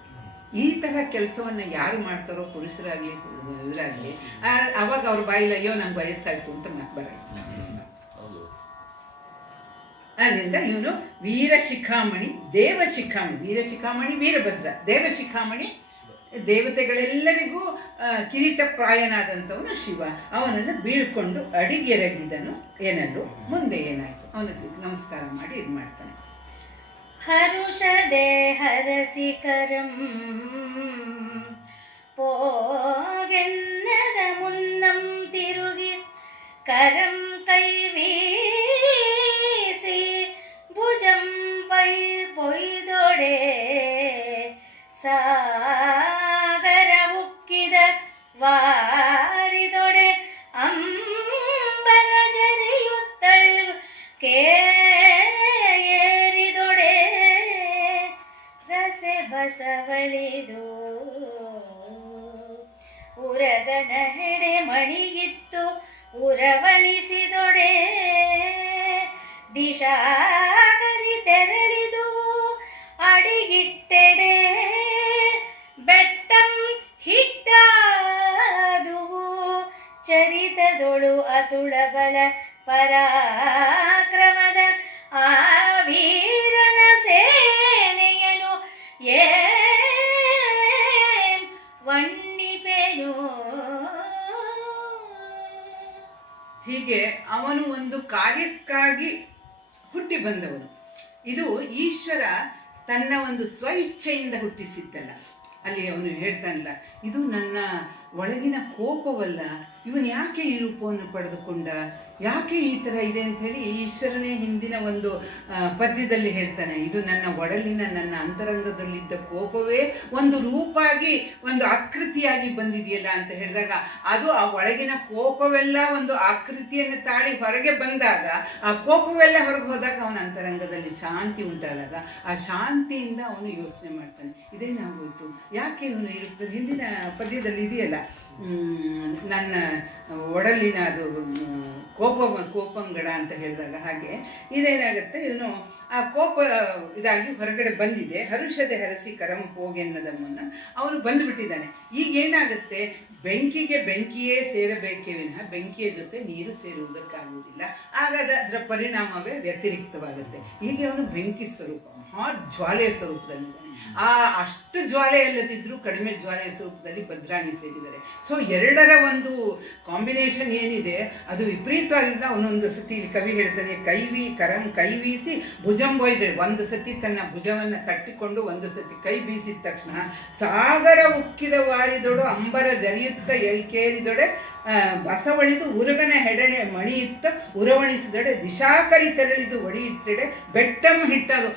ಈ ಥರ ಕೆಲಸವನ್ನು ಯಾರು ಮಾಡ್ತಾರೋ, ಪುರುಷರಾಗಲಿ ಇವರಾಗಲಿ, ಅವಾಗ ಅವ್ರ ಬಾಯಿಲ್ಲ ಅಯ್ಯೋ ನಂಗೆ ವಯಸ್ಸಾಯಿತು ಅಂತ ಮಾತು ಬರಲ್ಲ. ಅದರಿಂದ ಇವನು ವೀರಶಿಖಾಮಣಿ, ದೇವಶಿಖಾಮಣಿ. ವೀರಶಿಖಾಮಣಿ ವೀರಭದ್ರ, ದೇವಶಿಖಾಮಣಿ ದೇವತೆಗಳೆಲ್ಲರಿಗೂ ಕಿರೀಟಪ್ರಾಯನಾದಂಥವನು ಶಿವ. ಅವನನ್ನು ಬೀಳ್ಕೊಂಡು ಅಡಿಗೆರಗಿದನು ಏನಲ್ಲೂ. ಮುಂದೆ ಏನಾಯಿತು, ಅವನಿಗೆ ನಮಸ್ಕಾರ ಮಾಡಿ ಇದು ಮಾಡ್ತಾನೆ. ಹರುಷದೆ ಹರಸಿಕರಂ ಪೋಗೆನ್ನದ ಮುನ್ನಂ ತಿರುಗಿ ಕರಂ ಕೈವೀಸಿ ಭುಜಂ ಪೈ ಪೊಯ್ದೊಡೆ ಸಾಗರ ಉಕ್ಕಿದ ವಾರಿದೊಡೆ ಅಂಬರ ಜರಿಯುತ್ತಳ್ ಕೇರಿದೊಡೆ ರಸೆ ಬಸವಳಿದು ಉರಗನ ಹೆಡೆ ಮಣಿಗಿತ್ತು ಉರವಣಿಸಿದೊಡೆ ದಿಶಾಕರಿ ತೆರಳಿದುವು ಅಡಿಗಿಟ್ಟೆಡೆ ಬೆಟ್ಟಂ ಹಿಟ್ಟಾದುವು ಚರಿತದೊಳು ಅತುಳ ಬಲ ಪರಾಕ್ರಮದ ಆ ವೀರನ ಸೇನೆಯನು ವಣ್ಣಿಪೆನು. ಹೀಗೆ ಅವನು ಒಂದು ಕಾರ್ಯಕ್ಕಾಗಿ ಹುಟ್ಟಿ ಬಂದವನು. ಇದು ಈಶ್ವರ ತನ್ನ ಒಂದು ಸ್ವಇಚ್ಛೆಯಿಂದ ಹುಟ್ಟಿಸಿದ್ದಲ್ಲ. ಅಲ್ಲಿ ಅವನು ಹೇಳ್ತಾನಲ್ಲ, ಇದು ನನ್ನ ಒಳಗಿನ ಕೋಪವಲ್ಲ, ಇವನು ಯಾಕೆ ಈ ರೂಪವನ್ನು ಪಡೆದುಕೊಂಡ, ಯಾಕೆ ಈ ಥರ ಇದೆ ಅಂಥೇಳಿ ಈಶ್ವರನೇ ಹಿಂದಿನ ಒಂದು ಪದ್ಯದಲ್ಲಿ ಹೇಳ್ತಾನೆ. ಇದು ನನ್ನ ಒಡಲಿನ, ನನ್ನ ಅಂತರಂಗದಲ್ಲಿದ್ದ ಕೋಪವೇ ಒಂದು ರೂಪಾಗಿ, ಒಂದು ಆಕೃತಿಯಾಗಿ ಬಂದಿದೆಯಲ್ಲ ಅಂತ ಹೇಳಿದಾಗ, ಅದು ಆ ಒಳಗಿನ ಕೋಪವೆಲ್ಲ ಒಂದು ಆಕೃತಿಯನ್ನು ತಾಳಿ ಹೊರಗೆ ಬಂದಾಗ, ಆ ಕೋಪವೆಲ್ಲ ಹೊರಗೆ ಹೋದಾಗ ಅವನ ಅಂತರಂಗದಲ್ಲಿ ಶಾಂತಿ ಉಂಟಾದಾಗ, ಆ ಶಾಂತಿಯಿಂದ ಅವನು ಯೋಚನೆ ಮಾಡ್ತಾನೆ, ಇದೇನಾಗೋಯ್ತು, ಯಾಕೆ ಇವನು ಇರುತ್ತದೆ. ಹಿಂದಿನ ಪದ್ಯದಲ್ಲಿ ಇದೆಯಲ್ಲ, ನನ್ನ ಒಡಲಿನ ಅದು ಕೋಪಂಗಡ ಅಂತ ಹೇಳಿದಾಗ, ಹಾಗೆ ಇದೇನಾಗುತ್ತೆ, ಇವನು ಆ ಕೋಪ ಇದಾಗಿ ಹೊರಗಡೆ ಬಂದಿದೆ. ಹರುಷದೆ ಹರಸಿ ಕರಂ ಹೋಗೆನ್ನದ ಮುನ್ನ ಅವನು ಬಂದುಬಿಟ್ಟಿದ್ದಾನೆ. ಈಗೇನಾಗುತ್ತೆ, ಬೆಂಕಿಗೆ ಬೆಂಕಿಯೇ ಸೇರಬೇಕೇ ವಿನಃ ಬೆಂಕಿಯ ಜೊತೆ ನೀರು ಸೇರುವುದಕ್ಕಾಗುವುದಿಲ್ಲ. ಆಗ ಅದರ ಪರಿಣಾಮವೇ ವ್ಯತಿರಿಕ್ತವಾಗುತ್ತೆ. ಹೀಗೆ ಅವನು ಬೆಂಕಿ ಸ್ವರೂಪ, ಮಹಾ ಜ್ವಾಲೆಯ ಸ್ವರೂಪದಲ್ಲಿದ್ದಾನೆ. ಅಷ್ಟು ಜ್ವಾಲೆ ಅಲ್ಲದಿದ್ದರೂ ಕಡಿಮೆ ಜ್ವಾಲೆಯ ಸ್ವರೂಪದಲ್ಲಿ ಭದ್ರಾಣಿ ಸೇರಿದ್ದಾರೆ. ಸೊ ಎರಡರ ಒಂದು ಕಾಂಬಿನೇಷನ್ ಏನಿದೆ ಅದು ವಿಪರೀತವಾಗಿದ್ದ. ಅವನೊಂದು ಸತಿ ಕವಿ ಹೇಳ್ತಾನೆ, ಕರಂ ಕೈವೀಸಿ ಭುಜಂ ಒಯ್ದ್ರೆ, ಒಂದು ಸತಿ ತನ್ನ ಭುಜವನ್ನು ತಟ್ಟಿಕೊಂಡು ಒಂದು ಸತಿ ಕೈ ಬೀಸಿದ ತಕ್ಷಣ ಸಾಗರ ಉಕ್ಕಿದ ವಾರಿದೊಡು ಅಂಬರ ಜರಿಯುತ್ತ ಎಳ್ಕೇರಿದೊಡೆ ಬಸವಳಿದು ಉರುಗನ ಹೆಡನೆ ಮಣಿಯುತ್ತ ಉರವಣಿಸಿದೊಡೆ ದಿಶಾಕರಿ ತೆರಳಿದು ಒಡಿಯಿಟ್ಟೆಡೆ ಬೆಟ್ಟಂ ಹಿಟ್ಟದು.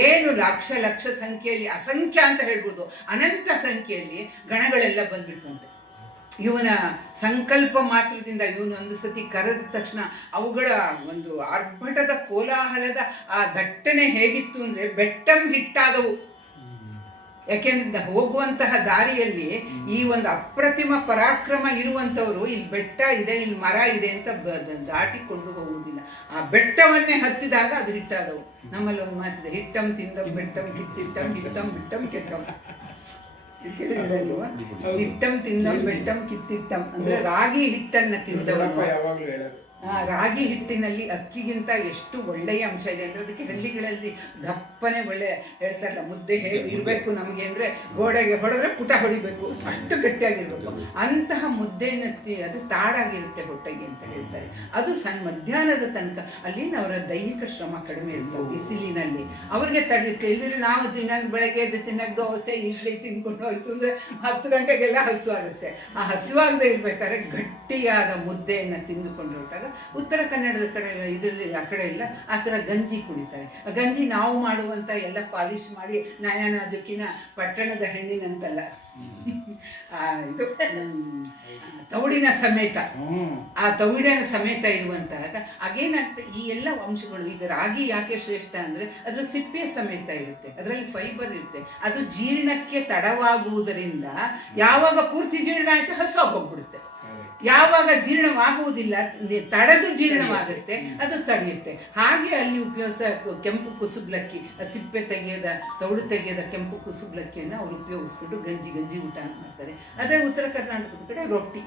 ಏನು ಲಕ್ಷ ಲಕ್ಷ ಸಂಖ್ಯೆಯಲ್ಲಿ, ಅಸಂಖ್ಯ ಅಂತ ಹೇಳ್ಬೋದು, ಅನಂತ ಸಂಖ್ಯೆಯಲ್ಲಿ ಗಣಗಳೆಲ್ಲ ಬಂದ್ಬಿಟ್ಟಂತೆ. ಇವನ ಸಂಕಲ್ಪ ಮಾತ್ರದಿಂದ ಇವನು ಒಂದು ಸತಿ ಕರೆದ ತಕ್ಷಣ ಅವುಗಳ ಒಂದು ಆರ್ಭಟದ ಕೋಲಾಹಲದ ಆ ದಟ್ಟಣೆ ಹೇಗಿತ್ತು ಅಂದರೆ ಬೆಟ್ಟಂ ಹಿಟ್ಟಾದವು. ಯಾಕೆಂದ್ರೆ ಹೋಗುವಂತಹ ದಾರಿಯಲ್ಲಿ ಈ ಒಂದು ಅಪ್ರತಿಮ ಪರಾಕ್ರಮ ಇರುವಂಥವ್ರು ಇಲ್ಲಿ ಬೆಟ್ಟ ಇದೆ, ಇಲ್ಲಿ ಮರ ಇದೆ ಅಂತ ದಾಟಿಕೊಂಡು ಹೋಗುವುದಿಲ್ಲ. ಆ ಬೆಟ್ಟವನ್ನೇ ಹತ್ತಿದಾಗ ಅದು ಹಿಟ್ಟಾದವು. ನಮ್ಮಲ್ಲಿ ಒಂದು ಮಾತಿದೆ, ಹಿಟ್ಟಂ ತಿಂದಂ ಬೆಟ್ಟಂ ಕಿತ್ತಿಟ್ಟಂ ಹಿಟ್ಟಂ ಬಿಟ್ಟಂ ಕೆಟ್ಟಂ. ಹಿಟ್ಟಂ ತಿಂದಂ ಬೆಟ್ಟಂ ಕಿತ್ತಿಟ್ಟಂ ಅಂದ್ರೆ ರಾಗಿ ಹಿಟ್ಟನ್ನ ತಿಂದವನು. ರಾಗಿ ಹಿಟ್ಟಿನಲ್ಲಿ ಅಕ್ಕಿಗಿಂತ ಎಷ್ಟು ಒಳ್ಳೆಯ ಅಂಶ ಇದೆ ಅಂದರೆ ಅದಕ್ಕೆ ಹಳ್ಳಿಗಳಲ್ಲಿ ದಪ್ಪನೆ ಒಳ್ಳೆ ಹೇಳ್ತಾರಲ್ಲ, ಮುದ್ದೆ ಹೇಗೆ ಇರಬೇಕು ನಮಗೆ ಅಂದರೆ ಗೋಡೆಗೆ ಹೊಡೆದ್ರೆ ಪುಟ ಹೊಡಿಬೇಕು, ಅಷ್ಟು ಗಟ್ಟಿಯಾಗಿರ್ಬೇಕು. ಅಂತಹ ಮುದ್ದೆಯನ್ನು ಅದು ತಾಡಾಗಿರುತ್ತೆ ಹೊಟ್ಟೆಗೆ ಅಂತ ಹೇಳ್ತಾರೆ. ಅದು ಮಧ್ಯಾಹ್ನದ ತನಕ ಅಲ್ಲಿನ ಅವರ ದೈಹಿಕ ಶ್ರಮ ಕಡಿಮೆ ಇರ್ತವೆ ಬಿಸಿಲಿನಲ್ಲಿ, ಅವ್ರಿಗೆ ತಡೆಯುತ್ತೆ. ಇಲ್ಲದ್ರೆ ನಾವು ಬೆಳಗ್ಗೆ ಎದ್ದು ತಿನ್ನಕ್ಕೆ ದೋಸೆ ಇಡ್ಲಿ ತಿನ್ಕೊಂಡು ಹೋಯ್ತು ಅಂದರೆ 10 ಗಂಟೆಗೆಲ್ಲ ಹಸು ಆಗುತ್ತೆ. ಆ ಹಸುವಾಗದೆ ಇರ್ಬೇಕಾದ್ರೆ ಗಟ್ಟಿಯಾದ ಮುದ್ದೆಯನ್ನು ತಿಂದುಕೊಂಡು ಹೊರಟಾಗ ಉತ್ತರ ಕನ್ನಡದ ಕಡೆ ಇದರಲ್ಲಿ ಆ ಕಡೆ ಎಲ್ಲ ಆ ಥರ ಗಂಜಿ ಕುಡಿತಾರೆ. ಗಂಜಿ ನಾವು ಮಾಡುವಂಥ ಎಲ್ಲ ಪಾಲಿಶ್ ಮಾಡಿ ನಾಜುಕಿನ ಪಟ್ಟಣದ ಹೆಣ್ಣಿನಂತಲ್ಲ, ಇದು ತೌಡಿನ ಸಮೇತ, ಆ ತೌಡಿನ ಸಮೇತ ಇರುವಂತಹ ಹಾಗೇನಾಗ್ತದೆ ಈ ಎಲ್ಲ ಅಂಶಗಳು. ಈಗ ರಾಗಿ ಯಾಕೆ ಶ್ರೇಷ್ಠ ಅಂದರೆ ಅದರ ಸಿಪ್ಪೆ ಸಮೇತ ಇರುತ್ತೆ, ಅದರಲ್ಲಿ ಫೈಬರ್ ಇರುತ್ತೆ. ಅದು ಜೀರ್ಣಕ್ಕೆ ತಡವಾಗುವುದರಿಂದ ಯಾವಾಗ ಪೂರ್ತಿ ಜೀರ್ಣ ಆಯ್ತು ಹಸುವಾಗಿ ಹೋಗ್ಬಿಡುತ್ತೆ. ಯಾವಾಗ ಜೀರ್ಣವಾಗುವುದಿಲ್ಲ, ತಡೆದು ಜೀರ್ಣವಾಗುತ್ತೆ, ಅದು ತಡೆಯುತ್ತೆ. ಹಾಗೆ ಅಲ್ಲಿ ಉಪಯೋಗಿಸ ಕೆಂಪು ಕುಸುಬ್ಲಕ್ಕಿ, ಸಿಪ್ಪೆ ತೆಗೆಯದ ತೌಡು ತೆಗೆಯದ ಕೆಂಪು ಕುಸುಬ್ಲಕ್ಕಿಯನ್ನು ಅವರು ಉಪಯೋಗಿಸ್ಬಿಟ್ಟು ಗಂಜಿ ಊಟ ಮಾಡ್ತಾರೆ. ಅದೇ ಉತ್ತರ ಕರ್ನಾಟಕದ ಕಡೆ ರೊಟ್ಟಿ,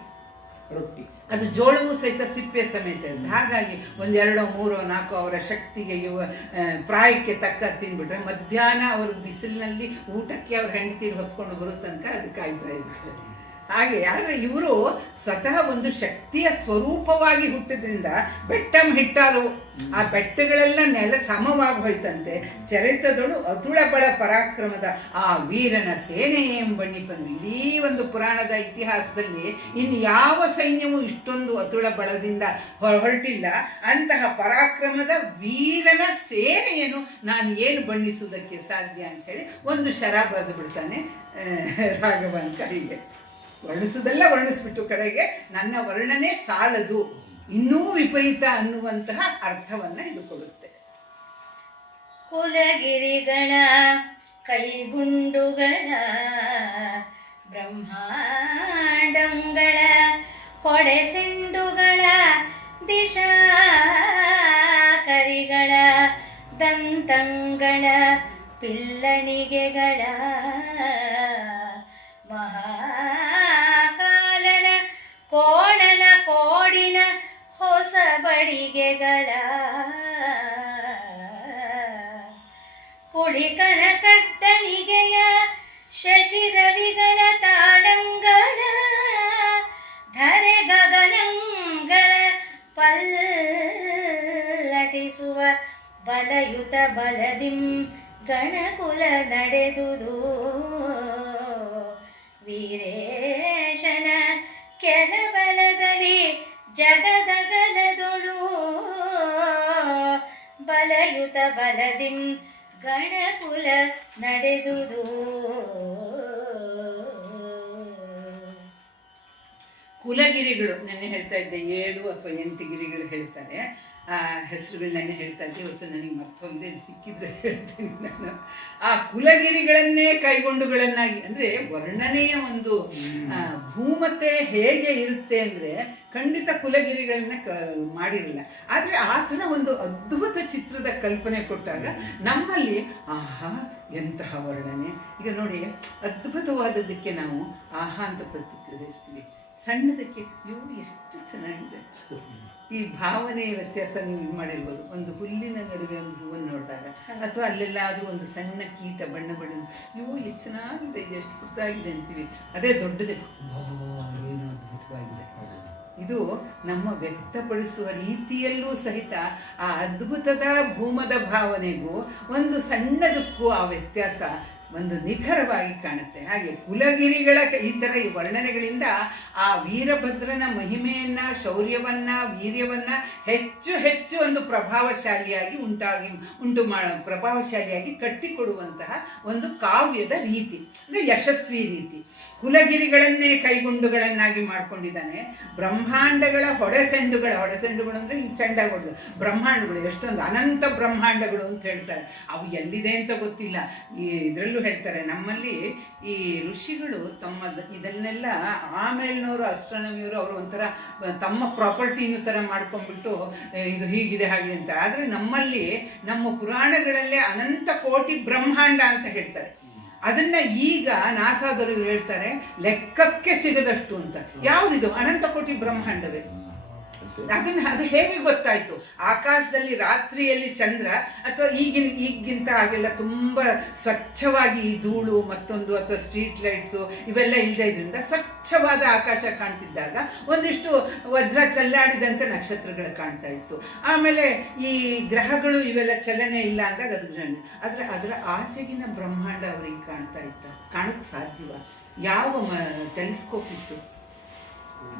ಅದು ಜೋಳವೂ ಸಹಿತ ಸಿಪ್ಪೆ ಸಮೇತ ಇರುತ್ತೆ. ಹಾಗಾಗಿ 1 2 3 4 ಅವರ ಶಕ್ತಿಗೆ ಪ್ರಾಯಕ್ಕೆ ತಕ್ಕ ತಿಂದ್ಬಿಟ್ರೆ ಮಧ್ಯಾಹ್ನ ಅವರು ಬಿಸಿಲಿನಲ್ಲಿ ಊಟಕ್ಕೆ ಅವ್ರ ಹೆಂಡತಿರು ಹೊತ್ಕೊಂಡು ಬರೋ ತನಕ ಅದು ಕಾಯ್ತಾ ಇರ್ತಾರೆ. ಹಾಗೆ ಆದರೆ ಇವರು ಸ್ವತಃ ಒಂದು ಶಕ್ತಿಯ ಸ್ವರೂಪವಾಗಿ ಹುಟ್ಟಿದ್ರಿಂದ ಬೆಟ್ಟಂ ಹಿಟ್ಟಾದವು. ಆ ಬೆಟ್ಟಗಳೆಲ್ಲ ನೆಲ ಸಮವಾಗಿ ಹೋಯ್ತಂತೆ. ಚರಿತದಳು ಅತುಳ ಬಳ ಪರಾಕ್ರಮದ ಆ ವೀರನ ಸೇನೆ ಎಂಬಣ್ಣಿಪನು. ಇಡೀ ಒಂದು ಪುರಾಣದ ಇತಿಹಾಸದಲ್ಲಿ ಇನ್ನು ಯಾವ ಸೈನ್ಯವೂ ಇಷ್ಟೊಂದು ಅತುಳ ಬಲದಿಂದ ಹೊರಟಿಲ್ಲ. ಅಂತಹ ಪರಾಕ್ರಮದ ವೀರನ ಸೇನೆಯನ್ನು ನಾನು ಏನು ಬಣ್ಣಿಸುವುದಕ್ಕೆ ಸಾಧ್ಯ ಅಂಥೇಳಿ ಒಂದು ಶರ ಬರೆದು ಬಿಡ್ತಾನೆ ರಾಘವನ್ ಕೈಗೆ. ವರ್ಣಿಸೋದೆಲ್ಲ ವರ್ಣಿಸ್ಬಿಟ್ಟು ಕಡೆಗೆ ನನ್ನ ವರ್ಣನೆ ಸಾಲದು, ಇನ್ನೂ ವಿಪರೀತ ಅನ್ನುವಂತಹ ಅರ್ಥವನ್ನ ಇದು ಕೊಡುತ್ತೆ. ಕುಲಗಿರಿಗಳ ಕೈಗುಂಡುಗಳ ಬ್ರಹ್ಮಾಂಡಂಗಳ ಹೊಡೆಸೆಂಡುಗಳ ದಿಶಾ ಕರಿಗಳ ದಂತಂಗಳ ಪಿಲ್ಲಣಿಗೆಗಳ ಮಹಾಕಾಲನ ಕೋಣನ ಕೋಡಿನ ಹೊಸ ಬಡಿಗೆಗಳ ಕುಳಿಕನ ಕಟ್ಟಣಿಗೆಯ ಶಶಿರವಿಗಳ ತಾಳಂಗಳ ಧರೆ ಗಗನಂಗಳ ಪಲ್ಲಟಿಸುವ ಬಲಯುತ ಬಲದಿಂ ಗಣಕುಲ ನಡೆದುದು ವೀರೇಶನ ಕೆಳಬಲದಲ್ಲಿ ಜಗದಗಲದೊಳು ಬಲಯುತ ಬಲದಿಂ ಗಣಕುಲ ನಡೆದುದು. ಕುಲಗಿರಿಗಳು ನೆನ್ನೆ ಹೇಳ್ತಾ ಇದ್ದೆ, 7 ಅಥವಾ 8 ಗಿರಿಗಳು ಹೇಳ್ತಾರೆ. ಆ ಹೆಸರುಗಳು ನೆನ್ನೆ ಹೇಳ್ತಾ ಇದ್ದೆ, ಇವತ್ತು ನನಗೆ ಮತ್ತೊಂದೇ ಸಿಕ್ಕಿದ್ರೆ ಹೇಳ್ತೀನಿ ನಾನು. ಆ ಕುಲಗಿರಿಗಳನ್ನೇ ಕೈಗೊಂಡುಗಳನ್ನಾಗಿ ಅಂದರೆ ವರ್ಣನೆಯ ಒಂದು ಭೂಮತೆ ಹೇಗೆ ಇರುತ್ತೆ ಅಂದರೆ ಖಂಡಿತ ಕುಲಗಿರಿಗಳನ್ನ ಮಾಡಿರಲಿಲ್ಲ. ಆದರೆ ಆ ಥರ ಒಂದು ಅದ್ಭುತ ಚಿತ್ರದ ಕಲ್ಪನೆ ಕೊಟ್ಟಾಗ ನಮ್ಮಲ್ಲಿ ಆಹಾ ಎಂತಹ ವರ್ಣನೆ. ಈಗ ನೋಡಿ, ಅದ್ಭುತವಾದದ್ದಕ್ಕೆ ನಾವು ಆಹಾ ಅಂತ ಪ್ರತಿಕ್ರಿಯಿಸ್ತೀವಿ, ಸಣ್ಣದಕ್ಕೆ ಇವು ಎಷ್ಟು ಚೆನ್ನಾಗಿದೆ. ಈ ಭಾವನೆಯ ವ್ಯತ್ಯಾಸ ನೀವು ಇದು ಮಾಡಿರ್ಬೋದು. ಒಂದು ಹುಲ್ಲಿನ ನಡುವೆ ಒಂದು ಹೂವನ್ನು ನೋಡಿದಾಗ, ಅಥವಾ ಅಲ್ಲೆಲ್ಲಾದರೂ ಒಂದು ಸಣ್ಣ ಕೀಟ ಬಣ್ಣ ಇವು ಎಷ್ಟು ಚೆನ್ನಾಗಿದೆ, ಎಷ್ಟು ಪುಟ್ಟಾಗಿದೆ ಅಂತೀವಿ. ಅದೇ ದೊಡ್ಡದೇ ಏನು ಅದ್ಭುತವಾಗಿದೆ. ಇದು ನಮ್ಮ ವ್ಯಕ್ತಪಡಿಸುವ ರೀತಿಯಲ್ಲೂ ಸಹಿತ ಆ ಅದ್ಭುತದ ಭೂಮದ ಭಾವನೆಗೂ ಒಂದು ಸಣ್ಣದಕ್ಕೂ ಆ ವ್ಯತ್ಯಾಸ ಒಂದು ನಿಖರವಾಗಿ ಕಾಣುತ್ತೆ. ಹಾಗೆ ಕುಲಗಿರಿಗಳ ಈ ಥರ ಈ ವರ್ಣನೆಗಳಿಂದ ಆ ವೀರಭದ್ರನ ಮಹಿಮೆಯನ್ನು, ಶೌರ್ಯವನ್ನು, ವೀರ್ಯವನ್ನು ಹೆಚ್ಚು ಹೆಚ್ಚು ಒಂದು ಪ್ರಭಾವಶಾಲಿಯಾಗಿ ಪ್ರಭಾವಶಾಲಿಯಾಗಿ ಕಟ್ಟಿಕೊಡುವಂತಹ ಒಂದು ಕಾವ್ಯದ ರೀತಿ, ಅಂದರೆ ಯಶಸ್ವಿ ರೀತಿ. ಕುಲಗಿರಿಗಳನ್ನೇ ಕೈಗುಂಡುಗಳನ್ನಾಗಿ ಮಾಡ್ಕೊಂಡಿದ್ದಾನೆ. ಬ್ರಹ್ಮಾಂಡಗಳ ಹೊಡೆಸೆಂಡುಗಳು ಅಂದರೆ ಈ ಚಂಡ ಹೊಡೆದು ಬ್ರಹ್ಮಾಂಡಗಳು ಎಷ್ಟೊಂದು ಅನಂತ ಬ್ರಹ್ಮಾಂಡಗಳು ಅಂತ ಹೇಳ್ತಾರೆ. ಅವು ಎಲ್ಲಿದೆ ಅಂತ ಗೊತ್ತಿಲ್ಲ. ಈ ಇದರಲ್ಲೂ ಹೇಳ್ತಾರೆ, ನಮ್ಮಲ್ಲಿ ಈ ಋಷಿಗಳು ಇದನ್ನೆಲ್ಲ ಆಮೇಲಿನವರು ಅಸ್ಟ್ರಾನಮಿಯವರು ಅವರು ಒಂಥರ ತಮ್ಮ ಪ್ರಾಪರ್ಟಿನ ಥರ ಮಾಡ್ಕೊಂಡ್ಬಿಟ್ಟು ಇದು ಹೀಗಿದೆ ಹಾಗೆ ಅಂತ. ಆದರೆ ನಮ್ಮಲ್ಲಿ ನಮ್ಮ ಪುರಾಣಗಳಲ್ಲೇ ಅನಂತ ಕೋಟಿ ಬ್ರಹ್ಮಾಂಡ ಅಂತ ಹೇಳ್ತಾರೆ. ಅದನ್ನ ಈಗ ನಾಸಾದವರು ಹೇಳ್ತಾರೆ ಲೆಕ್ಕಕ್ಕೆ ಸಿಗದಷ್ಟು ಅಂತ. ಯಾವುದಿದು? ಅನಂತ ಕೋಟಿ ಬ್ರಹ್ಮಾಂಡವೇ. ಅದು ಹೇಗೆ ಗೊತ್ತಾಯ್ತು? ಆಕಾಶದಲ್ಲಿ ರಾತ್ರಿಯಲ್ಲಿ ಚಂದ್ರ ಅಥವಾ ಈಗಿಂತ ಹಾಗೆಲ್ಲ ತುಂಬಾ ಸ್ವಚ್ಛವಾಗಿ ಈ ಧೂಳು ಮತ್ತೊಂದು ಅಥವಾ ಸ್ಟ್ರೀಟ್ ಲೈಟ್ಸು ಇವೆಲ್ಲ ಇಲ್ಲದೆ ಇದರಿಂದ ಸ್ವಚ್ಛವಾದ ಆಕಾಶ ಕಾಣ್ತಿದ್ದಾಗ ಒಂದಿಷ್ಟು ವಜ್ರ ಚಲ್ಲಾಡಿದಂತೆ ನಕ್ಷತ್ರಗಳು ಕಾಣ್ತಾ ಇತ್ತು. ಆಮೇಲೆ ಈ ಗ್ರಹಗಳು ಇವೆಲ್ಲ ಚಲನೆ ಇಲ್ಲ ಅಂದಾಗ ಅದು ಗ್ರಹಣ. ಆದರೆ ಅದರ ಆಚೆಗಿನ ಬ್ರಹ್ಮಾಂಡ ಅವರಿಗೆ ಕಾಣ್ತಾ ಇತ್ತ? ಕಾಣಕ್ಕೆ ಸಾಧ್ಯವ? ಯಾವ ಟೆಲಿಸ್ಕೋಪ್ ಇತ್ತು?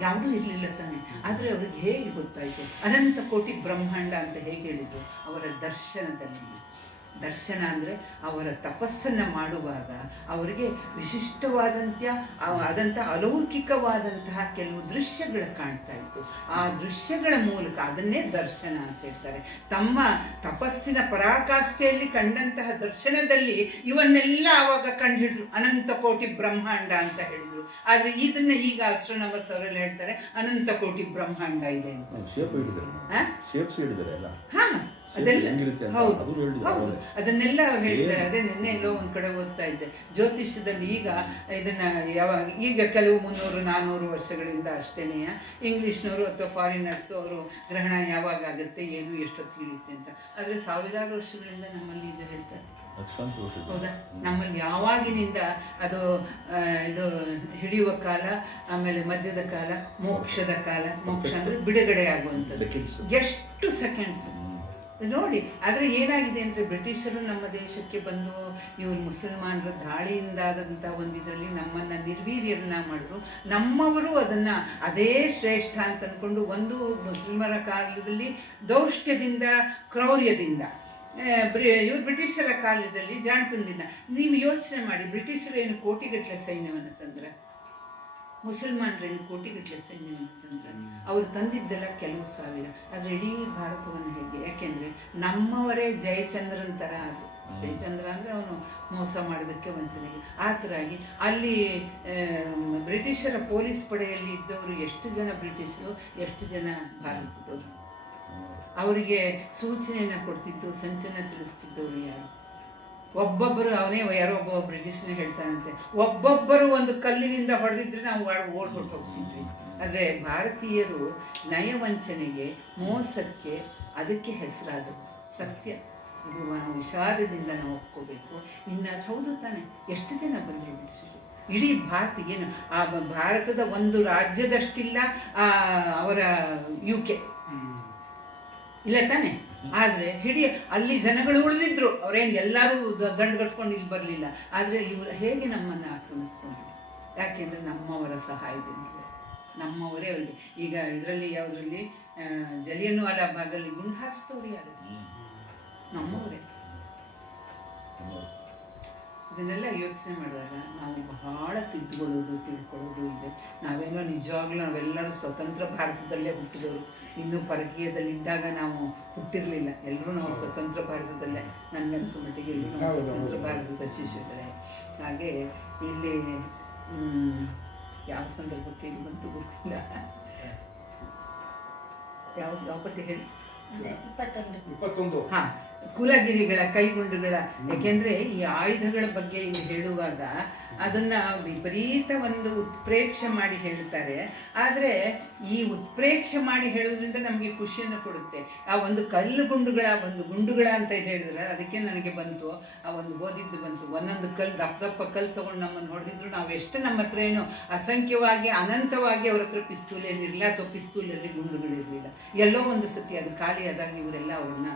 ಯಾವುದೂ ಇರಲಿಲ್ಲ ತಾನೆ. ಆದರೆ ಅವ್ರಿಗೆ ಹೇಗೆ ಗೊತ್ತಾಯಿತು? ಅನಂತ ಕೋಟಿ ಬ್ರಹ್ಮಾಂಡ ಅಂತ ಹೇಗೆ ಹೇಳಿದರು? ಅವರ ದರ್ಶನದಲ್ಲಿ. ದರ್ಶನ ಅಂದರೆ ಅವರ ತಪಸ್ಸನ್ನು ಮಾಡುವಾಗ ಅವರಿಗೆ ಆದಂಥ ಅಲೌಕಿಕವಾದಂತಹ ಕೆಲವು ದೃಶ್ಯಗಳು ಕಾಣ್ತಾ ಇತ್ತು. ಆ ದೃಶ್ಯಗಳ ಮೂಲಕ ಅದನ್ನೇ ದರ್ಶನ ಅಂತ ಹೇಳ್ತಾರೆ. ತಮ್ಮ ತಪಸ್ಸಿನ ಪರಾಕಾಷ್ಠೆಯಲ್ಲಿ ಕಂಡಂತಹ ದರ್ಶನದಲ್ಲಿ ಇವನ್ನೆಲ್ಲ ಆವಾಗ ಕಂಡು ಹಿಡಿದ್ರು. ಅನಂತ ಕೋಟಿ ಬ್ರಹ್ಮಾಂಡ ಅಂತ ಹೇಳಿದರು. ಆದರೆ ಇದನ್ನ ಈಗ ಆಸ್ಟ್ರೋನಮರ್ಸ್ ಅವರೆಲ್ಲ ಹೇಳ್ತಾರೆ ಅನಂತ ಕೋಟಿ ಬ್ರಹ್ಮಾಂಡ ಇದೆ ಅಂತ. ಅದೆಲ್ಲ ಹೌದು, ಅದನ್ನೆಲ್ಲ ಅವ್ರು ಹೇಳಿದ್ದಾರೆ. ಅದೇ ನಿನ್ನೆ ಎಲ್ಲೋ ಒಂದು ಕಡೆ ಓದ್ತಾ ಇದ್ದೆ. ಜ್ಯೋತಿಷ್ಯದಲ್ಲಿ ಈಗ ಇದನ್ನ ಈಗ ಕೆಲವು 300-400 ವರ್ಷಗಳಿಂದ ಅಷ್ಟೇನೆಯ ಇಂಗ್ಲೀಷ್ನವರು ಅಥವಾ ಫಾರಿನರ್ಸು ಅವರು ಗ್ರಹಣ ಯಾವಾಗ ಆಗುತ್ತೆ, ಏನು ಎಷ್ಟೊತ್ತು ಹಿಡಿಯುತ್ತೆ ಅಂತ. ಆದರೆ ಸಾವಿರಾರು ವರ್ಷಗಳಿಂದ ನಮ್ಮಲ್ಲಿ ಇದು ಹೇಳ್ತಾರೆ. ಹೌದಾ? ನಮ್ಮಲ್ಲಿ ಯಾವಾಗಿನಿಂದ ಅದು ಇದು ಹಿಡಿಯುವ ಕಾಲ, ಆಮೇಲೆ ಮಧ್ಯದ ಕಾಲ, ಮೋಕ್ಷದ ಕಾಲ. ಮೋಕ್ಷ ಅಂದರೆ ಬಿಡುಗಡೆ ಆಗುವಂಥದ್ದು. ಎಷ್ಟು ಸೆಕೆಂಡ್ಸ್ ನೋಡಿ. ಆದರೆ ಏನಾಗಿದೆ ಅಂದರೆ ಬ್ರಿಟಿಷರು ನಮ್ಮ ದೇಶಕ್ಕೆ ಬಂದು ಇವರು ಮುಸಲ್ಮಾನರ ದಾಳಿಯಿಂದಾದಂಥ ಒಂದು ಇದರಲ್ಲಿ ನಮ್ಮನ್ನು ನಿರ್ವೀರ್ಯರನ್ನ ಮಾಡಿದ್ರು. ನಮ್ಮವರು ಅದನ್ನು ಅದೇ ಶ್ರೇಷ್ಠ ಅಂತ ಅಂದ್ಕೊಂಡು ಒಂದು ಮುಸಲ್ಮಾನರ ಕಾಲದಲ್ಲಿ ದೌಷ್ಟ್ಯದಿಂದ, ಕ್ರೌರ್ಯದಿಂದ, ಇವರು ಬ್ರಿಟಿಷರ ಕಾಲದಲ್ಲಿ ಜಾಣತನದಿಂದ. ನೀವು ಯೋಚನೆ ಮಾಡಿ, ಬ್ರಿಟಿಷರು ಏನು ಕೋಟಿಗಟ್ಟಲೆ ಸೈನ್ಯವನ್ನು ತಂದ್ರೆ, ಮುಸಲ್ಮಾನರೇನು ಕೋಟಿಗಟ್ಟಲೆ ಸೈನ್ಯವನ್ನು ತಂದ್ರೆ. ಅವರು ತಂದಿದ್ದೆಲ್ಲ ಕೆಲವು ಸಾವಿರ. ಆದರೆ ಇಡೀ ಭಾರತವನ್ನು ಹೇಗೆ? ಯಾಕೆಂದರೆ ನಮ್ಮವರೇ ಜಯಚಂದ್ರನ ಥರ ಅದು. ಜಯಚಂದ್ರ ಅಂದರೆ ಅವನು ಮೋಸ ಮಾಡೋದಕ್ಕೆ ವಂಚನೆಗೆ ಆ ಥರ ಆಗಿ ಅಲ್ಲಿ ಬ್ರಿಟಿಷರ ಪೊಲೀಸ್ ಪಡೆಯಲ್ಲಿ ಇದ್ದವರು ಎಷ್ಟು ಜನ ಬ್ರಿಟಿಷರು, ಎಷ್ಟು ಜನ ಭಾರತದವರು. ಅವರಿಗೆ ಸೂಚನೆಯನ್ನು ಕೊಡ್ತಿದ್ದು, ಸಂಚನ ತಿಳಿಸ್ತಿದ್ದವರು ಯಾರು? ಒಬ್ಬೊಬ್ಬರು, ಅವನೇ ಯಾರೋ ಒಬ್ಬ ಬ್ರಿಟಿಷ್ನ ಹೇಳ್ತಾನಂತೆ, ಒಬ್ಬೊಬ್ಬರು ಒಂದು ಕಲ್ಲಿನಿಂದ ಹೊಡೆದಿದ್ರೆ ನಾವು ಓಡ್ ಹೊರಟೋಗ್ತಿದ್ವಿ. ಆದರೆ ಭಾರತೀಯರು ನಯವಂಚನೆಗೆ, ಮೋಸಕ್ಕೆ, ಅದಕ್ಕೆ ಹೆಸರಾದವು. ಸತ್ಯ ಇದು ವಿಷಾದದಿಂದ ನಾವು ಒಪ್ಕೋಬೇಕು. ಇನ್ನು ಹೌದು ತಾನೆ, ಎಷ್ಟು ಜನ ಬಂದರು ಬ್ರಿಟಿಷರು? ಇಡೀ ಭಾರತ ಏನು ಆ ಭಾರತದ ಒಂದು ರಾಜ್ಯದಷ್ಟಿಲ್ಲ ಅವರ UK ಇಲ್ಲ ತಾನೆ. ಆದರೆ ಅಲ್ಲಿ ಜನಗಳು ಉಳಿದಿದ್ರು, ಅವರೇನು ಎಲ್ಲರೂ ದಂಡು ಕಟ್ಕೊಂಡು ಇಲ್ಲಿ ಬರಲಿಲ್ಲ. ಆದರೆ ಇವರು ಹೇಗೆ ನಮ್ಮನ್ನು ಆಕ್ರಮಿಸ್ಕೊಂಡ್ರು? ಯಾಕೆಂದರೆ ನಮ್ಮವರ ಸಹಾಯದಿಂದ, ನಮ್ಮವರೇ ಅವರಿಗೆ. ಈಗ ಇದರಲ್ಲಿ ಯಾವುದರಲ್ಲಿ ಜಲಿಯನ್ ವಾಲಾ ಬಾಗಲ್ಲಿ ಗುಂಡು ಹಾರಿಸ್ತವ್ರು ಯಾರು? ನಮ್ಮವರೇ. ಇದನ್ನೆಲ್ಲ ಯೋಚನೆ ಮಾಡಿದಾಗ ನಾವು ಬಹಳ ತಿಳ್ಕೊಳ್ಳೋದು ಇದೆ. ನಾವೇನೋ ನಿಜವಾಗ್ಲೂ ನಾವೆಲ್ಲರೂ ಸ್ವತಂತ್ರ ಭಾರತದಲ್ಲೇ ಹುಟ್ಟಿದವರು. ಇನ್ನೂ ಪರಕೀಯದಲ್ಲಿದ್ದಾಗ ನಾವು ಹುಟ್ಟಿರಲಿಲ್ಲ. ಎಲ್ಲರೂ ನಾವು ಸ್ವತಂತ್ರ ಭಾರತದಲ್ಲೇ, ನನಗನ್ಸೋ ಮಟ್ಟಿಗೆ ಎಲ್ಲರೂ ನಾವು ಸ್ವತಂತ್ರ ಭಾರತದ ಶಿಷ್ಯಗಳೇ. ಹಾಗೆ ಇಲ್ಲಿ ಯಾವ ಸಂದರ್ಭಕ್ಕೆ ಇದು ಬಂತು ಗೊತ್ತಿಲ್ಲ. ಯಾವ ಪದ್ಯ ಹೇಳಿ? 21. ಹಾಂ, ಕುಲಗಿರಿಗಳ ಕೈಗುಂಡುಗಳ. ಯಾಕೆಂದರೆ ಈ ಆಯುಧಗಳ ಬಗ್ಗೆ ಇವು ಹೇಳುವಾಗ ಅದನ್ನು ವಿಪರೀತ ಒಂದು ಉತ್ಪ್ರೇಕ್ಷೆ ಮಾಡಿ ಹೇಳ್ತಾರೆ. ಆದರೆ ಈ ಉತ್ಪ್ರೇಕ್ಷೆ ಮಾಡಿ ಹೇಳೋದ್ರಿಂದ ನಮಗೆ ಖುಷಿಯನ್ನು ಕೊಡುತ್ತೆ. ಆ ಒಂದು ಒಂದು ಗುಂಡುಗಳ ಅಂತ ಹೇಳಿದ್ರೆ ಅದಕ್ಕೆ ನನಗೆ ಬಂತು, ಆ ಒಂದು ಓದಿದ್ದು ಬಂತು. ಒಂದೊಂದು ಕಲ್ಲು ದಪ್ಪ ಕಲ್ಲು ತೊಗೊಂಡು ನಮ್ಮನ್ನು ಹೊಡೆದಿದ್ರು ನಾವು ಎಷ್ಟು ನಮ್ಮ ಹತ್ರ ಏನು ಅಸಂಖ್ಯವಾಗಿ ಅನಂತವಾಗಿ ಅವ್ರ ಹತ್ರ ಪಿಸ್ತೂಲ್ ಏನಿರಲಿಲ್ಲ, ಅಥವಾ ಪಿಸ್ತೂಲಲ್ಲಿ ಗುಂಡುಗಳಿರಲಿಲ್ಲ. ಎಲ್ಲೋ ಒಂದು ಸತಿ ಅದು ಖಾಲಿ ಆದಾಗ ಇವರೆಲ್ಲ ಅವ್ರನ್ನ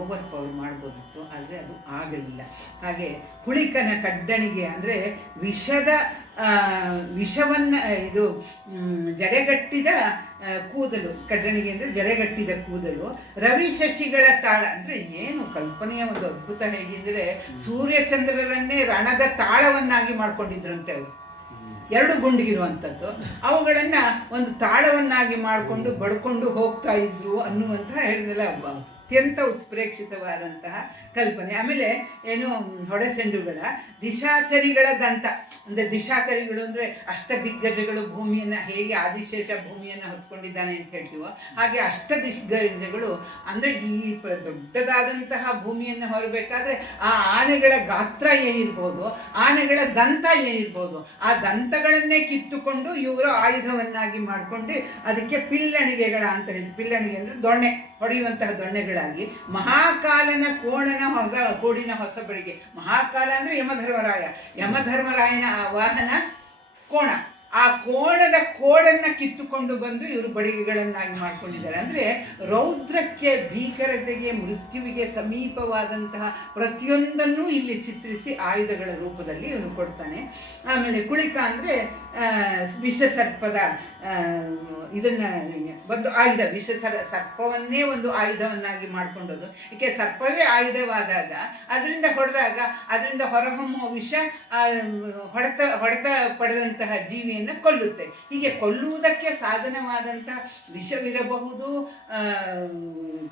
ಓವರ್ ಪವರ್ ಮಾಡ್ಬೋದಿತ್ತು. ಆದರೆ ಅದು ಆಗಲಿಲ್ಲ. ಹಾಗೆ ಕುಳಿಕನ ಕಡ್ಡಣಿಗೆ ಅಂದರೆ ವಿಷವನ್ನು ಇದು ಜಡೆಗಟ್ಟಿದ ಕೂದಲು. ಕಡ್ಡಣಿಗೆ ಅಂದರೆ ಜಡೆಗಟ್ಟಿದ ಕೂದಲು. ರವಿ ಶಶಿಗಳ ತಾಳ ಅಂದರೆ ಏನು ಕಲ್ಪನೆಯ ಒಂದು ಅದ್ಭುತ. ಹೇಗೆಂದರೆ ಸೂರ್ಯಚಂದ್ರರನ್ನೇ ರಣದ ತಾಳವನ್ನಾಗಿ ಮಾಡ್ಕೊಂಡಿದ್ರಂತೆ ಅವರು. ಎರಡು ಗುಂಡಿಗಿರುವಂಥದ್ದು, ಅವುಗಳನ್ನು ಒಂದು ತಾಳವನ್ನಾಗಿ ಮಾಡಿಕೊಂಡು ಬಡ್ಕೊಂಡು ಹೋಗ್ತಾ ಇದ್ರು ಅನ್ನುವಂತಹ ಹೇಳಿದೆಲ್ಲ ಅತ್ಯಂತ ಉತ್ಪ್ರೇಕ್ಷಿತವಾದಂತಹ ಕಲ್ಪನೆ. ಆಮೇಲೆ ಏನು ಹೊಡೆಸೆಂಡುಗಳ ದಿಶಾಚರಿಗಳ ದಂತ ಅಂದರೆ ದಿಶಾಕರಿಗಳು ಅಂದರೆ ಅಷ್ಟದಿಗ್ಗಜಗಳು ಭೂಮಿಯನ್ನು ಹೇಗೆ ಆದಿಶೇಷ ಭೂಮಿಯನ್ನು ಹೊತ್ಕೊಂಡಿದ್ದಾನೆ ಅಂತ ಹೇಳ್ತೀವೋ ಹಾಗೆ ಅಷ್ಟದಿಗ್ಗಜಗಳು ಅಂದರೆ ಈ ದೊಡ್ಡದಾದಂತಹ ಭೂಮಿಯನ್ನು ಹೊರಬೇಕಾದ್ರೆ ಆ ಆನೆಗಳ ಗಾತ್ರ ಏನಿರ್ಬೋದು, ಆನೆಗಳ ದಂತ ಏನಿರ್ಬೋದು, ಆ ದಂತಗಳನ್ನೇ ಕಿತ್ತುಕೊಂಡು ಇವರು ಆಯುಧವನ್ನಾಗಿ ಮಾಡಿಕೊಂಡು ಅದಕ್ಕೆ ಪಿಲ್ಲಣಿಗೆಗಳ ಅಂತ ಹೇಳಿ, ಪಿಲ್ಲಣಿಗೆ ಅಂದರೆ ದೊಣ್ಣೆ ಹೊಡೆಯುವಂತಹ ದೊಣ್ಣೆಗಳಾಗಿ ಮಹಾಕಾಲನ ಕೋಡಿನ ಹೊಸ ಬೆಳಿಗ್ಗೆ. ಮಹಾಕಾಲ ಅಂದರೆ ಯಮಧರ್ಮರಾಯನ ವಾಹನ ಕೋಣ. ಆ ಕೋಣದ ಕೋಡನ್ನು ಕಿತ್ತುಕೊಂಡು ಬಂದು ಇವರು ಬಡಿಗೆಗಳನ್ನಾಗಿ ಮಾಡ್ಕೊಂಡಿದ್ದಾರೆ. ಅಂದರೆ ರೌದ್ರಕ್ಕೆ, ಭೀಕರತೆಗೆ, ಮೃತ್ಯುವಿಗೆ ಸಮೀಪವಾದಂತಹ ಪ್ರತಿಯೊಂದನ್ನು ಇಲ್ಲಿ ಚಿತ್ರಿಸಿ ಆಯುಧಗಳ ರೂಪದಲ್ಲಿ ಇವನು ಕೊಡ್ತಾನೆ. ಆಮೇಲೆ ಕುಳಿಕ ಅಂದರೆ ವಿಷಸರ್ಪದ ಇದನ್ನು ಒಂದು ಆಯುಧ, ಸರ್ಪವನ್ನೇ ಒಂದು ಆಯುಧವನ್ನಾಗಿ ಮಾಡಿಕೊಂಡದ್ದು. ಏಕೆ ಸರ್ಪವೇ ಆಯುಧವಾದಾಗ ಅದರಿಂದ ಹೊಡೆದಾಗ ಅದರಿಂದ ಹೊರಹೊಮ್ಮುವ ವಿಷ ಹೊಡೆತ ಪಡೆದಂತಹ ಜೀವಿಯನ್ನು ಕೊಲ್ಲುತ್ತೆ. ಹೀಗೆ ಕೊಲ್ಲುವುದಕ್ಕೆ ಸಾಧನವಾದಂತಹ ವಿಷವಿರಬಹುದು,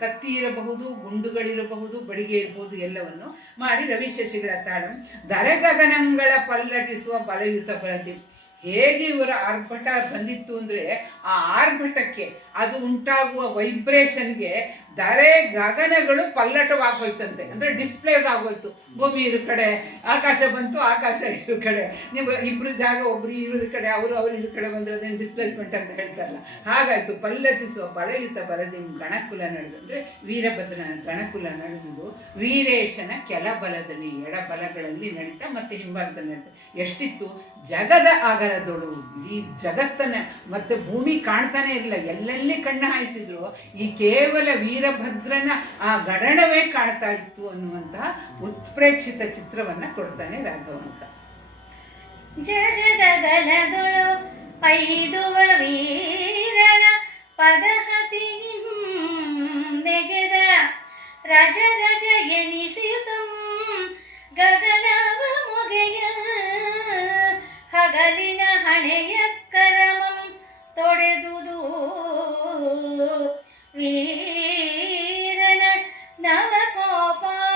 ಕತ್ತಿ ಇರಬಹುದು, ಗುಂಡುಗಳಿರಬಹುದು, ಬಡಿಗೆ ಇರಬಹುದು, ಎಲ್ಲವನ್ನು ಮಾಡಿ ರವಿಶಶಿಗಳ ತಾಳು ದರೆಗಗನಗಳ ಪಲ್ಲಟಿಸುವ ಬಲಯುತ ಬಲದಿ. ಹೇಗೆ ಇವರ ಆರ್ಭಟ ಬಂದಿತ್ತು ಅಂದರೆ ಆ ಆರ್ಭಟಕ್ಕೆ ಅದು ಉಂಟಾಗುವ ವೈಬ್ರೇಷನ್ಗೆ ದರೆ ಗಗನಗಳು ಪಲ್ಲಟವಾಗೋಯ್ತಂತೆ, ಅಂದರೆ ಡಿಸ್ಪ್ಲೇಸ್ ಆಗೋಯ್ತು. ಭೂಮಿ ಇರೋ ಕಡೆ ಆಕಾಶ ಬಂತು, ಆಕಾಶ ಇರೋ ಕಡೆ, ನೀವು ಇಬ್ಬರು ಜಾಗ ಒಬ್ರು ಇರೋ ಕಡೆ ಅವರು ಇರೋ ಕಡೆ ಬಂದರೆ ಅದೇನು ಡಿಸ್ಪ್ಲೇಸ್ಮೆಂಟ್ ಅಂತ ಹೇಳ್ತಾರಲ್ಲ, ಹಾಗಾಯಿತು. ಪಲ್ಲಟಿಸುವ ಬಲಯುತ ಬರದಿ ಗಣಕುಲ ನಡೆದು ಅಂದರೆ ವೀರಭದ್ರನ ಗಣಕುಲ ನಡೆದುದು ವೀರೇಶನ ಕೆಲ ಬಲದಲ್ಲಿ ಎಡಬಲಗಳಲ್ಲಿ ನಡೀತಾ ಮತ್ತೆ ಹಿಂಭಾಗದಲ್ಲಿ ನಡೀತಾ ಎಷ್ಟಿತ್ತು ಜಗದ ಆಗಲದೊಳು. ಈ ಜಗತ್ತನ್ನ ಮತ್ತೆ ಭೂಮಿ ಕಾಣ್ತಾನೆ ಇರಲಿಲ್ಲ, ಎಲ್ಲೆಲ್ಲಿ ಕಣ್ಣು ಹಾಯಿಸಿದ್ರು ಈ ಕೇವಲ ವೀರಭದ್ರನ ಆ ಗಡಣವೇ ಕಾಣ್ತಾ ಇತ್ತು ಅನ್ನುವಂತಹ ಉತ್ಪ್ರೇಕ್ಷಿತ ಚಿತ್ರವನ್ನ ಕೊಡ್ತಾನೆ ರಾಘವಂಕ. ಜಗದಗಲದೊಳು ಐದುವ ವೀರನ ಪದಹತಿ ನೆಗೆದ ರಜ ರಜ ಎನಿಸಿತಂ ಗಗನವ ಮೊಗೆಯ ಹಗಲಿನ ಹಣೆಯ ಕರಮಂ ತೊಡೆದುದು ವೀರನ ನವಕೋಪಾನಡರಾವು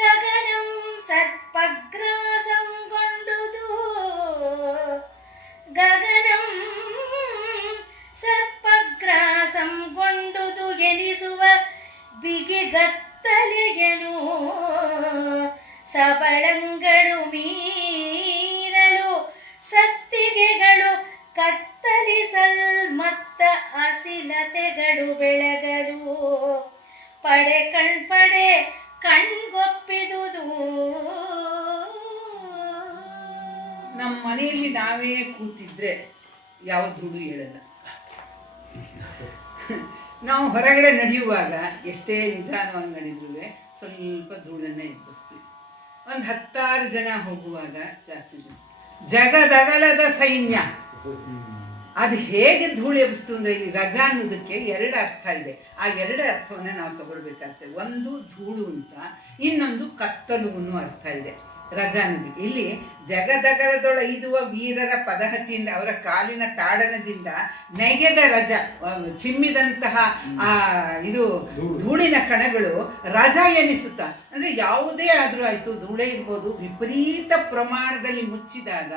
ಗಗನಂ ಸರ್ಪಗ್ರಾಸಂ ಗೊಂಡುದು ಗಗನಂ ಸರ್ಪಗ್ರಾಸಂ ಗೊಂಡುದು ಎನಿಸುವ ಬಿಗಿಗತ್ತಲೆಯನು ಸಬಳಂಗಳು ಮೀರಲು ಸತ್ತಿಗೆಗಳು ಕತ್ತಲಿಸಲ್ ಮತ್ತ ಅಸಿಲತೆಗಳು ಬೆಳಗರು ಪಡೆ ಕಣ್ಗೊಪ್ಪಿದುದು. ನಮ್ಮ ಮನೆಯಲ್ಲಿ ನಾವೇ ಕೂತಿದ್ರೆ ಯಾವ ಧೂಳು ಹೇಳಲ್ಲ. ನಾವು ಹೊರಗಡೆ ನಡೆಯುವಾಗ ಎಷ್ಟೇ ನಿಧಾನವಾಗಿ ನಡೆದ್ರೂ ಸ್ವಲ್ಪ ಧೂಳನ್ನೇ ಎಬ್ಬಿಸ್ತೀವಿ. ಒಂದು 10 ಜನ ಹೋಗುವಾಗ ಜಾಸ್ತಿ ಜಗದಗಲದ ಸೈನ್ಯ ಅದು ಹೇಗೆ ಧೂಳು ಎಬ್ಬಿಸ್ತು ಅಂದರೆ ಇಲ್ಲಿ ರಜಾ ಅನ್ನೋದಕ್ಕೆ 2 ಅರ್ಥ ಇದೆ. ಆ 2 ಅರ್ಥವನ್ನು ನಾವು ತಗೊಳ್ಬೇಕಾಗ್ತದೆ. ಒಂದು ಧೂಳು ಅಂತ, ಇನ್ನೊಂದು ಕತ್ತಲು ಅನ್ನೋ ಅರ್ಥ ಇದೆ ರಜಾ ಅನ್ನೋದಕ್ಕೆ. ಇಲ್ಲಿ ಜಗದಗಲದೊಳೈದುವ ವೀರರ ಪದಹತಿಯಿಂದ ಅವರ ಕಾಲಿನ ತಾಡನದಿಂದ ನೆಗೆದ ರಜ ಚಿಮ್ಮಿದಂತಹ ಆ ಇದು ಧೂಳಿನ ಕಣಗಳು ರಜ ಎನಿಸುತ್ತಾ ಅಂದರೆ ಯಾವುದೇ ಆದರೂ ಆಯಿತು, ಧೂಳೇ ಇರ್ಬೋದು, ವಿಪರೀತ ಪ್ರಮಾಣದಲ್ಲಿ ಮುಚ್ಚಿದಾಗ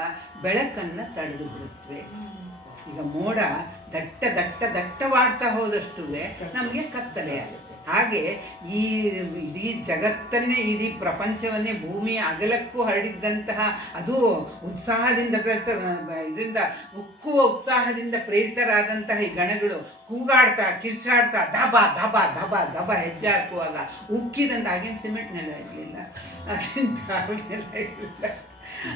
ಬೆಳಕನ್ನು ತಡೆದು ಬಿಡುತ್ತವೆ. ಈಗ ಮೋಡ ದಟ್ಟವಾಡ್ತಾ ಹೋದಷ್ಟು ನಮಗೆ ಕತ್ತಲೆ ಆಗುತ್ತೆ. ಹಾಗೆ ಈ ಇಡೀ ಜಗತ್ತನ್ನೇ, ಇಡೀ ಪ್ರಪಂಚವನ್ನೇ ಭೂಮಿಯ ಅಗಲಕ್ಕೂ ಹರಡಿದ್ದಂತಹ ಅದು ಉತ್ಸಾಹದಿಂದ ಇದರಿಂದ ಉಕ್ಕುವ ಉತ್ಸಾಹದಿಂದ ಪ್ರೇರಿತರಾದಂತಹ ಈ ಗಣಗಳು ಕೂಗಾಡ್ತಾ ಕಿರ್ಚಾಡ್ತಾ ದಬ ದಬ ದಬ ದಬ ಹೆಜ್ಜೆ ಹಾಕುವಾಗ ಉಕ್ಕಿದಂತ, ಆಗಿನ ಸಿಮೆಂಟ್ನೆಲ್ಲ ಇರಲಿಲ್ಲ, ಆಗಿನ ಟಾರ್ನೆಲ್ಲ ಇರಲಿಲ್ಲ,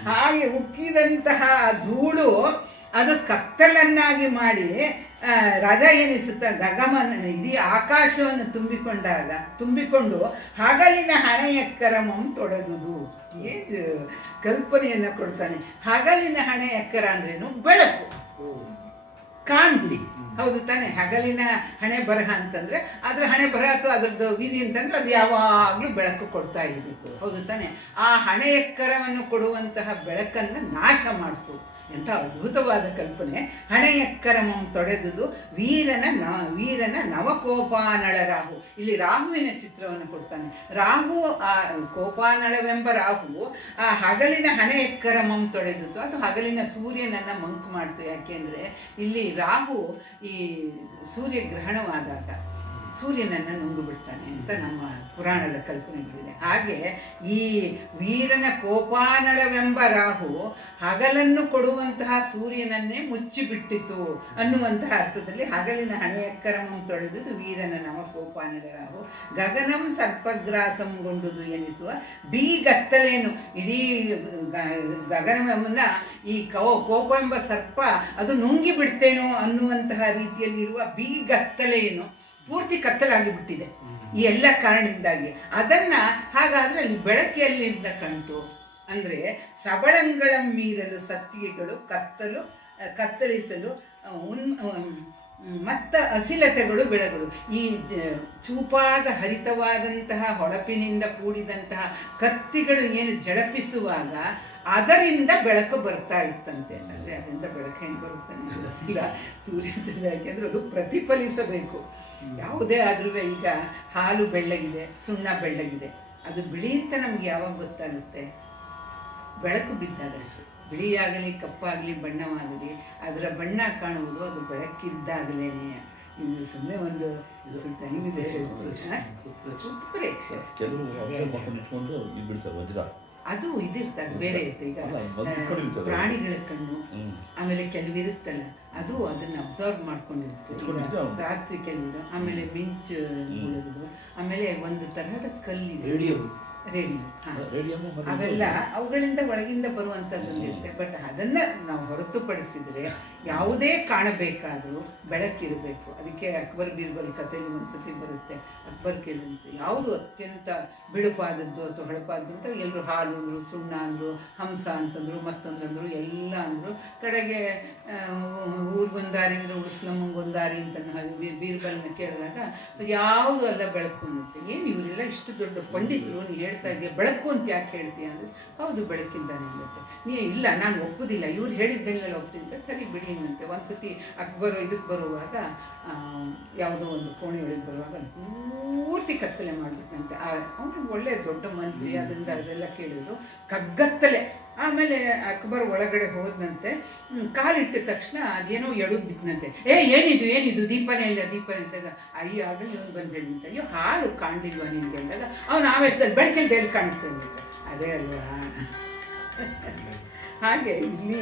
ಹಾಗೆ ಉಕ್ಕಿದಂತಹ ಧೂಳು ಅದು ಕತ್ತಲನ್ನಾಗಿ ಮಾಡಿ ರಜ ಎನಿಸುತ್ತಾ ಗಗಮನ ಇಡೀ ಆಕಾಶವನ್ನು ತುಂಬಿಕೊಂಡು ಹಗಲಿನ ಹಣೆಯ ಕರಮಂ ತೊಡೆದುದು. ಏನು ಕಲ್ಪನೆಯನ್ನು ಕೊಡ್ತಾನೆ. ಹಗಲಿನ ಹಣೆಯ ಕರ ಅಂದ್ರೇನು? ಬೆಳಕು, ಕಾಂತಿ. ಹೌದು ತಾನೆ. ಹಗಲಿನ ಹಣೆ ಬರಹ ಅಂತಂದ್ರೆ ಅದ್ರ ಹಣೆ ಬರಹ ಅಥವಾ ಅದ್ರದ್ದು ವಿಧಿ ಅಂತಂದ್ರೆ ಅದು ಯಾವಾಗಲೂ ಬೆಳಕು ಕೊಡ್ತಾ ಇರಬೇಕು. ಹೌದು ತಾನೆ. ಆ ಹಣೆ ಎಕ್ಕರವನ್ನು ಕೊಡುವಂತಹ ಬೆಳಕನ್ನು ನಾಶ ಮಾಡ್ತು. ಎಂಥ ಅದ್ಭುತವಾದ ಕಲ್ಪನೆ. ಹಣೆ ಎಕ್ಕರಮಂ ತೊಡೆದುದು ವೀರನ ನವಕೋಪಾನಳ ರಾಹು. ಇಲ್ಲಿ ರಾಹುವಿನ ಚಿತ್ರವನ್ನು ಕೊಡ್ತಾನೆ. ರಾಹು, ಆ ಕೋಪಾನಳವೆಂಬ ರಾಹು ಆ ಹಗಲಿನ ಹಣೆ ಎಕ್ಕರಮಂ ತೊಡೆದುದು, ಅದು ಹಗಲಿನ ಸೂರ್ಯನನ್ನು ಮಂಕು ಮಾಡ್ತು. ಯಾಕೆಂದರೆ ಇಲ್ಲಿ ರಾಹು ಈ ಸೂರ್ಯಗ್ರಹಣವಾದಾಗ ಸೂರ್ಯನನ್ನು ನುಂಗು ಬಿಡ್ತಾನೆ ಅಂತ ನಮ್ಮ ಪುರಾಣದ ಕಲ್ಪನೆಗಳಿದೆ. ಹಾಗೆ ಈ ವೀರನ ಕೋಪಾನಳವೆಂಬ ರಾಹು ಹಗಲನ್ನು ಕೊಡುವಂತಹ ಸೂರ್ಯನನ್ನೇ ಮುಚ್ಚಿಬಿಟ್ಟಿತು ಅನ್ನುವಂತಹ ಅರ್ಥದಲ್ಲಿ ಹಗಲಿನ ಹಣೆಯಕ್ಕರಮಂ ತೊಳೆದುದು ವೀರನ ನವ ಕೋಪಾನಳ ರಾಹು ಗಗನಂ ಸರ್ಪಗ್ರಾಸಂಗೊಂಡುದು ಎನಿಸುವ ಬೀಗತ್ತಲೇನು. ಇಡೀ ಗಗನವನ್ನ ಈ ಕೋಪ ಎಂಬ ಸರ್ಪ ಅದು ನುಂಗಿ ಬಿಡ್ತೇನೋ ಅನ್ನುವಂತಹ ರೀತಿಯಲ್ಲಿರುವ ಬೀಗತ್ತಲೇನು ಪೂರ್ತಿ ಕತ್ತಲಾಗಿ ಬಿಟ್ಟಿದೆ ಈ ಎಲ್ಲ ಕಾರಣದಿಂದಾಗಿ. ಅದನ್ನು ಹಾಗಾದರೆ ಅಲ್ಲಿ ಬೆಳಕಿಯಲ್ಲಿಂದ ಕಾಣ್ತು ಅಂದರೆ ಸಬಳಂಗಳ ಮೀರಲು ಸತ್ತಿಗೆಗಳು ಕತ್ತಲಿಸಲು ಮತ್ತ ಅಸಿಲತೆಗಳು ಬೆಳಗಳು. ಈ ಚೂಪಾದ ಹರಿತವಾದಂತಹ ಹೊಳಪಿನಿಂದ ಕೂಡಿದಂತಹ ಕತ್ತಿಗಳು ಏನು ಝಳಪಿಸುವಾಗ ಅದರಿಂದ ಬೆಳಕು ಬರ್ತಾ ಇತ್ತಂತೆ. ಅಂದರೆ ಅದರಿಂದ ಬೆಳಕು ಹೆಂಗೆ ಬರುತ್ತೆ ಗೊತ್ತಿಲ್ಲ. ಸೂರ್ಯಚಂದ್ರ ಯಾಕೆಂದರೆ ಅದು ಪ್ರತಿಫಲಿಸಬೇಕು. ಯಾವುದೇ ಆದ್ರೂ ಈಗ ಹಾಲು ಬೆಳ್ಳಗಿದೆ, ಸುಣ್ಣ ಬೆಳ್ಳಗಿದೆ, ಅದು ಬಿಳಿ ಅಂತ ನಮ್ಗೆ ಯಾವಾಗ ಗೊತ್ತಾಗುತ್ತೆ? ಬೆಳಕು ಬಿದ್ದಾಗಷ್ಟು. ಬಿಳಿಯಾಗಲಿ ಕಪ್ಪಾಗಲಿ ಬಣ್ಣವಾಗಲಿ ಅದರ ಬಣ್ಣ ಕಾಣುವುದು ಅದು ಬೆಳಕಿದ್ದಾಗಲೇನೆ. ಇನ್ನು ಸುಮ್ಮನೆ ಒಂದು ಟೈಮಿದೆ ಉತ್ಪ್ರೇಕ್ಷೆ ಅದು ಇದಿರ್ತದೆ ಬೇರೆ ಇರುತ್ತೆ. ಈಗ ಪ್ರಾಣಿಗಳ ಕಣ್ಣು ಆಮೇಲೆ ಕೆಲವಿರುತ್ತಲ್ಲ ಅದು ಅದನ್ನ ಅಬ್ಸರ್ವ್ ಮಾಡ್ಕೊಂಡಿರುತ್ತೆ ರಾತ್ರಿ ಕೆಲವರು. ಆಮೇಲೆ ಮಿಂಚು ಹುಳುಗಳು, ಆಮೇಲೆ ಒಂದು ತರಹದ ಕಲ್ಲಿದೆ ರೇಡಿಯೋ ಅವೆಲ್ಲ ಅವುಗಳಿಂದ ಒಳಗಿಂದ ಬರುವಂಥದ್ದೊಂದಿರುತ್ತೆ. ಬಟ್ ಅದನ್ನ ನಾವು ಹೊರತುಪಡಿಸಿದ್ರೆ ಯಾವುದೇ ಕಾಣಬೇಕಾದರೂ ಬೆಳಕಿರಬೇಕು. ಅದಕ್ಕೆ ಅಕ್ಬರ್ ಬೀರ್ಬಲ್ ಕಥೆಯಲ್ಲಿ ಒಂದ್ಸತಿ ಬರುತ್ತೆ. ಅಕ್ಬರ್ ಕೇಳುತ್ತೆ ಯಾವುದು ಅತ್ಯಂತ ಬಿಳುಪಾದದ್ದು ಅಥವಾ ಹೊಳಪಾದದ್ದು ಅಂತ. ಎಲ್ಲರೂ ಹಾಲು ಅಂದರು, ಸುಣ್ಣ ಅಂದರು, ಹಂಸ ಅಂತಂದರು, ಮತ್ತೊಂದಂದರು, ಎಲ್ಲ ಅಂದರು. ಕಡೆಗೆ ಊರಿಗೊಂದಾರಿ ಅಂದರೆ ಉಳಿಸ್ಲಮ್ಮಂಗೊಂದಾರಿ ಅಂತ ಬೀರ್ಬಲ್ನ ಕೇಳಿದಾಗ ಯಾವುದು ಅಲ್ಲ ಬೆಳಕು ಅನ್ನುತ್ತೆ. ಏನು ಇವರೆಲ್ಲ ಇಷ್ಟು ದೊಡ್ಡ ಪಂಡಿತರು, ನೀ ಹೇಳ್ತಾ ಇದೆಯಾ ಬೆಳಕು ಅಂತ ಯಾಕೆ ಹೇಳ್ತೀಯ ಅಂದರೆ ಹೌದು ಬೆಳಕಿಂದಾನೆ ಅನ್ನುತ್ತೆ. ನೀ ಇಲ್ಲ ನಾನು ಒಪ್ಪುದಿಲ್ಲ, ಇವ್ರು ಹೇಳಿದ್ದೆಲ್ಲ ಒಪ್ತಿದ್ದೆ, ಸರಿ ಬಿಡಿ ಅನ್ನಂತೆ. ಒಂದ್ಸತಿ ಅಕ್ಬರ್ ಇದಕ್ಕೆ ಬರುವಾಗ ಯಾವುದೋ ಒಂದು ಕೋಣೆಯೊಳಗೆ ಬರುವಾಗ ಪೂರ್ತಿ ಕತ್ತಲೆ ಮಾಡಿಬಿಟ್ಟಂತೆ. ಅವನು ಒಳ್ಳೆ ದೊಡ್ಡ ಮಂತ್ರಿ, ಅದರಿಂದ ಅದೆಲ್ಲ ಕೇಳಿದ್ರು ಕಗ್ಗತ್ತಲೆ. ಆಮೇಲೆ ಅಕ್ಬರ್ ಒಳಗಡೆ ಹೋದಂತೆ ಕಾಲಿಟ್ಟ ತಕ್ಷಣ ಅದೇನೋ ಎಳುದು ಬಿದ್ದಂತೆ. ಏನಿದು ದೀಪನೇ ಇಲ್ಲ ಅಂತಾಗ ಅಯ್ಯೋ ಆಗಲಿ ಇವನು ಬಂದು ಹೇಳಿದಂತೆ. ಅಯ್ಯೋ ಹಾಲು ಕಾಣಲಿಲ್ವಾ ನಿಮಗೆ ಅಂದಾಗ ಅವನು ಆವೇಶದಲ್ಲಿ ಬೆಳಕಿಂದ ಎಲ್ಲಿ ಕಾಣುತ್ತೆ ಅಂದಿದ್ದ. ಅದೇ ಅಲ್ವಾ. ಹಾಗೆ ಇಲ್ಲಿ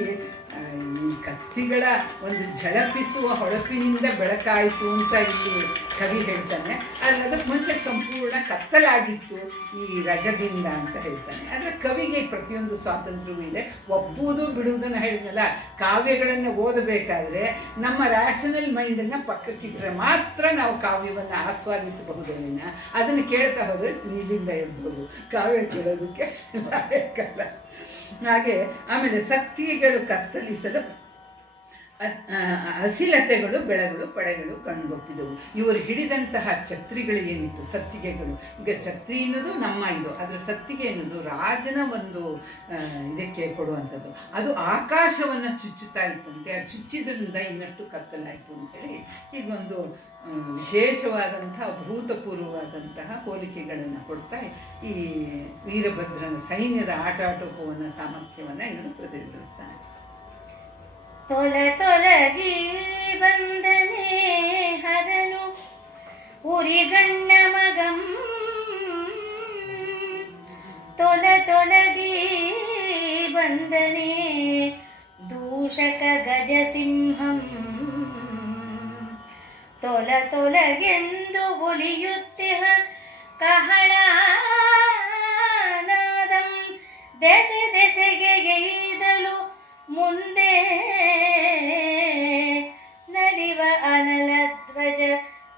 ಈ ಕತ್ತಿಗಳ ಒಂದು ಝಳಪಿಸುವ ಹೊಳಪಿನಿಂದ ಬೆಳಕಾಯಿತು ಅಂತ ಇಲ್ಲಿ ಕವಿ ಹೇಳ್ತಾನೆ. ಆದರೆ ಅದಕ್ಕೆ ಮುಂಚೆ ಸಂಪೂರ್ಣ ಕತ್ತಲಾಗಿತ್ತು ಈ ರಜದಿಂದ ಅಂತ ಹೇಳ್ತಾನೆ. ಆದರೆ ಕವಿಗೆ ಪ್ರತಿಯೊಂದು ಸ್ವಾತಂತ್ರ್ಯವೂ ಇದೆ. ಒಪ್ಪುವುದು ಬಿಡುವುದನ್ನು ಹೇಳಿದ್ನಲ್ಲ, ಕಾವ್ಯಗಳನ್ನು ಓದಬೇಕಾದ್ರೆ ನಮ್ಮ ರ್ಯಾಷನಲ್ ಮೈಂಡನ್ನು ಪಕ್ಕಕ್ಕಿಟ್ಟರೆ ಮಾತ್ರ ನಾವು ಕಾವ್ಯವನ್ನು ಆಸ್ವಾದಿಸಬಹುದೇ ವಿನ ಅದನ್ನು ಕೇಳ್ತಾ ಹೋದರೆ ನೀರಿಂದ ಎದ್ಬೋದು. ಕಾವ್ಯ ಕೇಳೋದಕ್ಕೆ ಬೇಕಲ್ಲ. ಹಾಗೆ ಆಮೇಲೆ ಸತ್ತಿಗೆಗಳು ಕತ್ತಲಿಸಲು ಅಸಿಲತೆಗಳು ಬೆಳಗಳು ಪಡೆಗಳು ಕಣ್ಗೊಪ್ಪಿದವು. ಇವರು ಹಿಡಿದಂತಹ ಛತ್ರಿಗಳು ಏನಿತ್ತು ಸತ್ತಿಗೆಗಳು. ಈಗ ಛತ್ರಿ ಅನ್ನೋದು ನಮ್ಮ ಇದು, ಅದರ ಸತ್ತಿಗೆ ಅನ್ನೋದು ರಾಜನ ಒಂದು ಇದಕ್ಕೆ ಕೊಡುವಂಥದ್ದು. ಅದು ಆಕಾಶವನ್ನು ಚುಚ್ಚುತ್ತಾ ಇತ್ತಂತೆ. ಅದು ಚುಚ್ಚಿದ್ರಿಂದ ಇನ್ನಷ್ಟು ಕತ್ತಲಾಯಿತು ಅಂತೇಳಿ ಹೀಗೊಂದು ವಿಶೇಷವಾದಂತಹ ಅಭೂತಪೂರ್ವವಾದಂತಹ ಹೋಲಿಕೆಗಳನ್ನು ಕೊಡ್ತಾ ಈ ವೀರಭದ್ರನ ಸೈನ್ಯದ ಆಟಾಟೋಪವನ್ನು ಸಾಮರ್ಥ್ಯವನ್ನು ಇವರು ಪ್ರತಿಬಿಂಬಿಸ್ತಾನೆ. ತೊಲಗಿ ಬಂದನೆ ಹರನು ಉರಿಗಣ್ಣ ಮಗಂ ತೊಲಗಿ ಬಂದನೆ ದೂಷಕ ಗಜಸಿಂಹಂ ತೊಲಗೆಂದು ಒಲಿಯುತ್ತಿಹ ಕಹಳನಾದಂ ದೆಸೆಗೆ ಎಯ್ದಲು ಮುಂದೆ ನಲಿವ ಅನಲಧ್ವಜ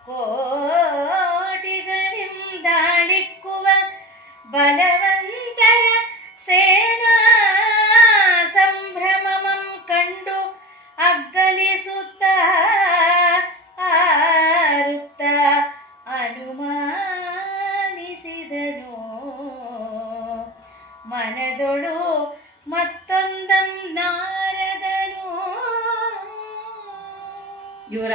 ಕೋಟಿಗಳಿಂದಾಳಿಕ್ಕುವ ಬಲವಂತರ ಸೇನಾ ಸಂಭ್ರಮಮಂ ಕಂಡು ಅಗ್ಗಲಿಸುತ್ತ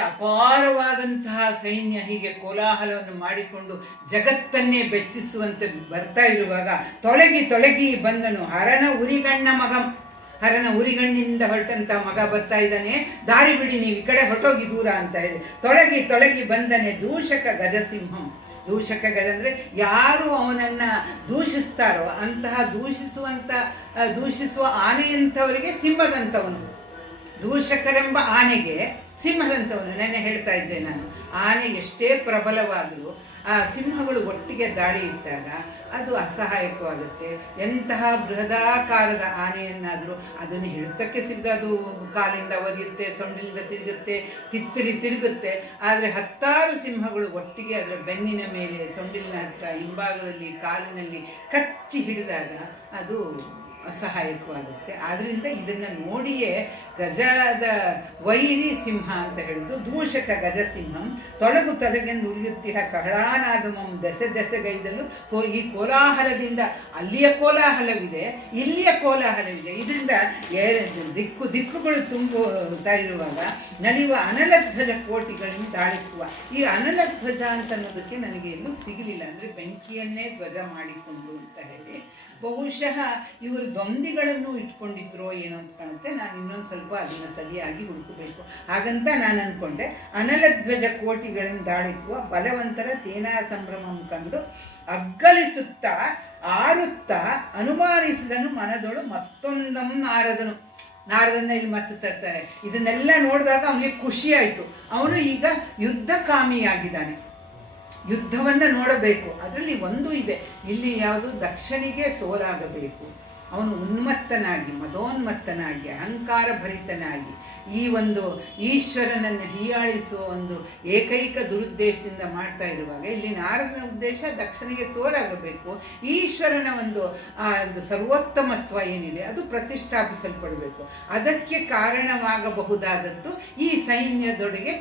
ಅಪಾರವಾದಂತಹ ಸೈನ್ಯ ಹೀಗೆ ಕೋಲಾಹಲವನ್ನು ಮಾಡಿಕೊಂಡು ಜಗತ್ತನ್ನೇ ಬೆಚ್ಚಿಸುವಂತೆ ಬರ್ತಾ ಇರುವಾಗ ತೊಲಗಿ ತೊಲಗಿ ಬಂದನು ಹರನ ಉರಿಗಣ್ಣ ಮಗ. ಹರನ ಉರಿಗಣ್ಣಿಂದ ಹೊರಟಂತ ಮಗ ಬರ್ತಾ ಇದ್ದಾನೆ, ದಾರಿ ಬಿಡಿ ನೀವು, ಈ ಕಡೆ ಹೊರಟೋಗಿ ದೂರ ಅಂತ ಹೇಳಿ ತೊಲಗಿ ತೊಲಗಿ ಬಂದನೆ ದೂಷಕ ಗಜಸಿಂಹಂ. ದೂಷಕ ಗಜ ಅಂದರೆ ಯಾರು ಅವನನ್ನು ದೂಷಿಸ್ತಾರೋ ಅಂತಹ ದೂಷಿಸುವ ಆನೆಯಂಥವರಿಗೆ ಸಿಂಹದಂಥವನು. ದೂಷಕರೆಂಬ ಆನೆಗೆ ಸಿಂಹದಂಥವನು. ನೆನ್ನೆ ಹೇಳ್ತಾ ಇದ್ದೆ ನಾನು, ಆನೆ ಎಷ್ಟೇ ಪ್ರಬಲವಾದರೂ ಆ ಸಿಂಹಗಳು ಒಟ್ಟಿಗೆ ದಾಳಿ ಇಟ್ಟಾಗ ಅದು ಅಸಹಾಯಕವಾಗುತ್ತೆ. ಎಂತಹ ಬೃಹದಾಕಾರದ ಆನೆಯನ್ನಾದರೂ ಅದನ್ನು ಹಿಡಿತಕ್ಕೆ ಸಿಗದ ಅದು ಕಾಲಿಂದ ಒಗೆಯುತ್ತೆ, ಸೊಂಡಿಲಿಂದ ತಿರುಗುತ್ತೆ, ತಿರುಗುತ್ತೆ. ಆದರೆ 10 ಸಿಂಹಗಳು ಒಟ್ಟಿಗೆ ಅದರ ಬೆನ್ನಿನ ಮೇಲೆ, ಸೊಂಡಿಲಿನ ಹತ್ರ, ಹಿಂಭಾಗದಲ್ಲಿ, ಕಾಲಿನಲ್ಲಿ ಕಚ್ಚಿ ಹಿಡಿದಾಗ ಅದು ಅಸಹಾಯಕವಾಗುತ್ತೆ. ಆದ್ದರಿಂದ ಇದನ್ನು ನೋಡಿಯೇ ಗಜದ ವೈರಿ ಸಿಂಹ ಅಂತ ಹೇಳಿದ್ದು. ದೂಷಕ ಗಜಸಿಂಹಂ ತೊಲಗು ತೊಲಗೆಂದು ಉರಿಯುತ್ತಿಹ ಕಹಳಾನಾದಮಂ ದೆಸೆ ದೆಸೆಗೈದಲು. ಈ ಕೋಲಾಹಲದಿಂದ ಅಲ್ಲಿಯ ಕೋಲಾಹಲವಿದೆ, ಇಲ್ಲಿಯ ಕೋಲಾಹಲವಿದೆ. ಇದರಿಂದ ದಿಕ್ಕುಗಳು ತುಂಬುತ್ತಾ ಇರುವಾಗ ನಲಿಯುವ ಅನಲಧ್ವಜ ಕೋಟಿಗಳಿಂದ ದಾಳಿಸುವ. ಈ ಅನಲಧ್ವಜ ಅಂತ ಅನ್ನೋದಕ್ಕೆ ನನಗೆ ಎಲ್ಲೂ ಸಿಗಲಿಲ್ಲ. ಅಂದರೆ ಬೆಂಕಿಯನ್ನೇ ಧ್ವಜ ಮಾಡಿಕೊಂಡು ಅಂತ ಹೇಳಿ ಬಹುಶಃ ಇವರು ದೊಂದಿಗಳನ್ನು ಇಟ್ಕೊಂಡಿದ್ರೋ ಏನೋ ಅಂತ ಕಾಣುತ್ತೆ. ನಾನು ಇನ್ನೊಂದು ಸ್ವಲ್ಪ ಅದನ್ನು ಸರಿಯಾಗಿ ಹುಡುಕಬೇಕು. ಹಾಗಂತ ನಾನು ಅಂದ್ಕೊಂಡೆ. ಅನಲಧ್ವಜ ಕೋಟಿಗಳನ್ನು ದಾಳಿಸುವ ಬಲವಂತರ ಸೇನಾ ಸಂಭ್ರಮಂ ಕಂಡು ಅಗ್ಗಲಿಸುತ್ತಾ ಆರುತ್ತಾ ಅನುಮಾನಿಸಿದನು ಮನದೊಳು ಮತ್ತೊಂದಂ ನಾರದನು. ನಾರದನ್ನ ಇಲ್ಲಿ ಮತ್ತೆ ತರ್ತಾರೆ. ಇದನ್ನೆಲ್ಲ ನೋಡಿದಾಗ ಅವನಿಗೆ ಖುಷಿ ಆಯಿತು. ಅವನು ಈಗ ಯುದ್ಧಕಾಮಿಯಾಗಿದ್ದಾನೆ, ಯುದ್ಧವನ್ನು ನೋಡಬೇಕು. ಅದರಲ್ಲಿ ಒಂದು ಇದೆ, ಇಲ್ಲಿ ಯಾವುದು ದಕ್ಷನಿಗೆ ಸೋಲಾಗಬೇಕು. ಅವನು ಉನ್ಮತ್ತನಾಗಿ, ಮದೋನ್ಮತ್ತನಾಗಿ, ಅಹಂಕಾರ ಭರಿತನಾಗಿ ಈ ಒಂದು ಈಶ್ವರನನ್ನು ಹೀಯಾಳಿಸುವ ಒಂದು ಏಕೈಕ ದುರುದ್ದೇಶದಿಂದ ಮಾಡ್ತಾ ಇರುವಾಗ ಇಲ್ಲಿ ನಾರದನ ಉದ್ದೇಶ ದಕ್ಷನಿಗೆ ಸೋಲಾಗಬೇಕು. ಈಶ್ವರನ ಒಂದು ಸರ್ವೋತ್ತಮತ್ವ ಏನಿದೆ ಅದು ಪ್ರತಿಷ್ಠಾಪಿಸಲ್ಪಡಬೇಕು. ಅದಕ್ಕೆ ಕಾರಣವಾಗಬಹುದಾದದ್ದು ಈ ಸೈನ್ಯದೊಳಗೆ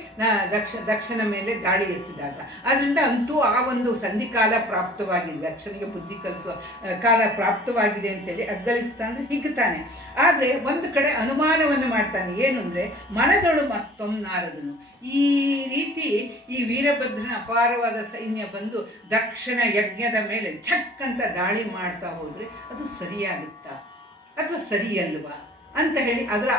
ದಕ್ಷನ ಮೇಲೆ ದಾಳಿ ಎತ್ತಿದಾಗ. ಅದರಿಂದ ಅಂತೂ ಆ ಒಂದು ಸಂಧಿಕಾಲ ಪ್ರಾಪ್ತವಾಗಿದೆ, ದಕ್ಷನಿಗೆ ಬುದ್ಧಿ ಕಲಿಸುವ ಕಾಲ ಪ್ರಾಪ್ತವಾಗಿದೆ ಅಂತೇಳಿ ಅಗ್ಗಲಿಸ್ತಾನೆ, ಹಿಗ್ತಾನೆ. ಆದರೆ ಒಂದು ಕಡೆ ಅನುಮಾನವನ್ನು ಮಾಡ್ತಾನೆ. ಏನು ಅಂದರೆ ಮನದೊಳು ಮತ್ತೊಮ್ಮೆ ನಾರದನು. ಈ ರೀತಿ ಈ ವೀರಭದ್ರನ ಅಪಾರವಾದ ಸೈನ್ಯ ಬಂದು ದಕ್ಷಿಣ ಯಜ್ಞದ ಮೇಲೆ ಛಕ್ ಅಂತ ದಾಳಿ ಮಾಡ್ತಾ ಹೋದರೆ ಅದು ಸರಿಯಾಗುತ್ತಾ ಅಥವಾ ಸರಿಯಲ್ವಾ ಅಂತ ಹೇಳಿ ಅದರ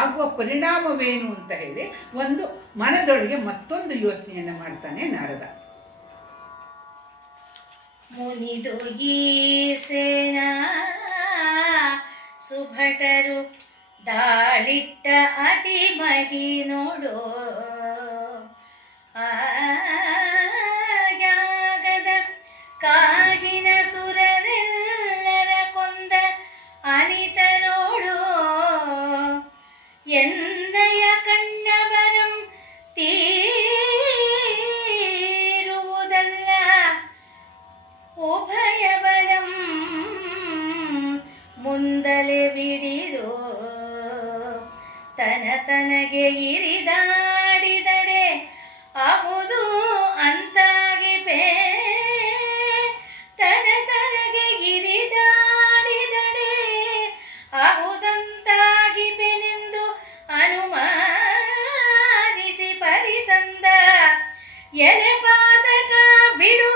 ಆಗುವ ಪರಿಣಾಮವೇನು ಅಂತ ಹೇಳಿ ಒಂದು ಮನದೊಳಗೆ ಮತ್ತೊಂದು ಯೋಚನೆಯನ್ನು ಮಾಡ್ತಾನೆ ನಾರದ. ಮುನಿದು ಈ ಸೇನಾ ಸುಭಟರು ದಾಳಿಟ್ಟ ಅತಿ ಮಹಿ ನೋಡು ಯಾಗದ ಕಾಹಿನ ಸುರರೆಲ್ಲರ ಕೊಂದ ಅನಿತರೋಡು ಎನ್ನಯ ಕಣ್ಣವರಂ ತೀರುವುದಲ್ಲ ಉಭಯ ಬಲಂ ಮುಂದಲೆ ಬಿಡಿದು ತನಗೆ ಇರಿದಾಡಿದಡೆ ಅಹುದು ಅಂತಾಗಿ ಪೇ ತನಗೆ ಇರಿದಾಡಿದಡೆ ಅಹುದಂತಾಗಿ ಪೆನೆಂದು ಅನುಮಾನಿಸಿ ಪರಿತಂದ ಎಲೆ ಪಾತಕ ಬಿಡು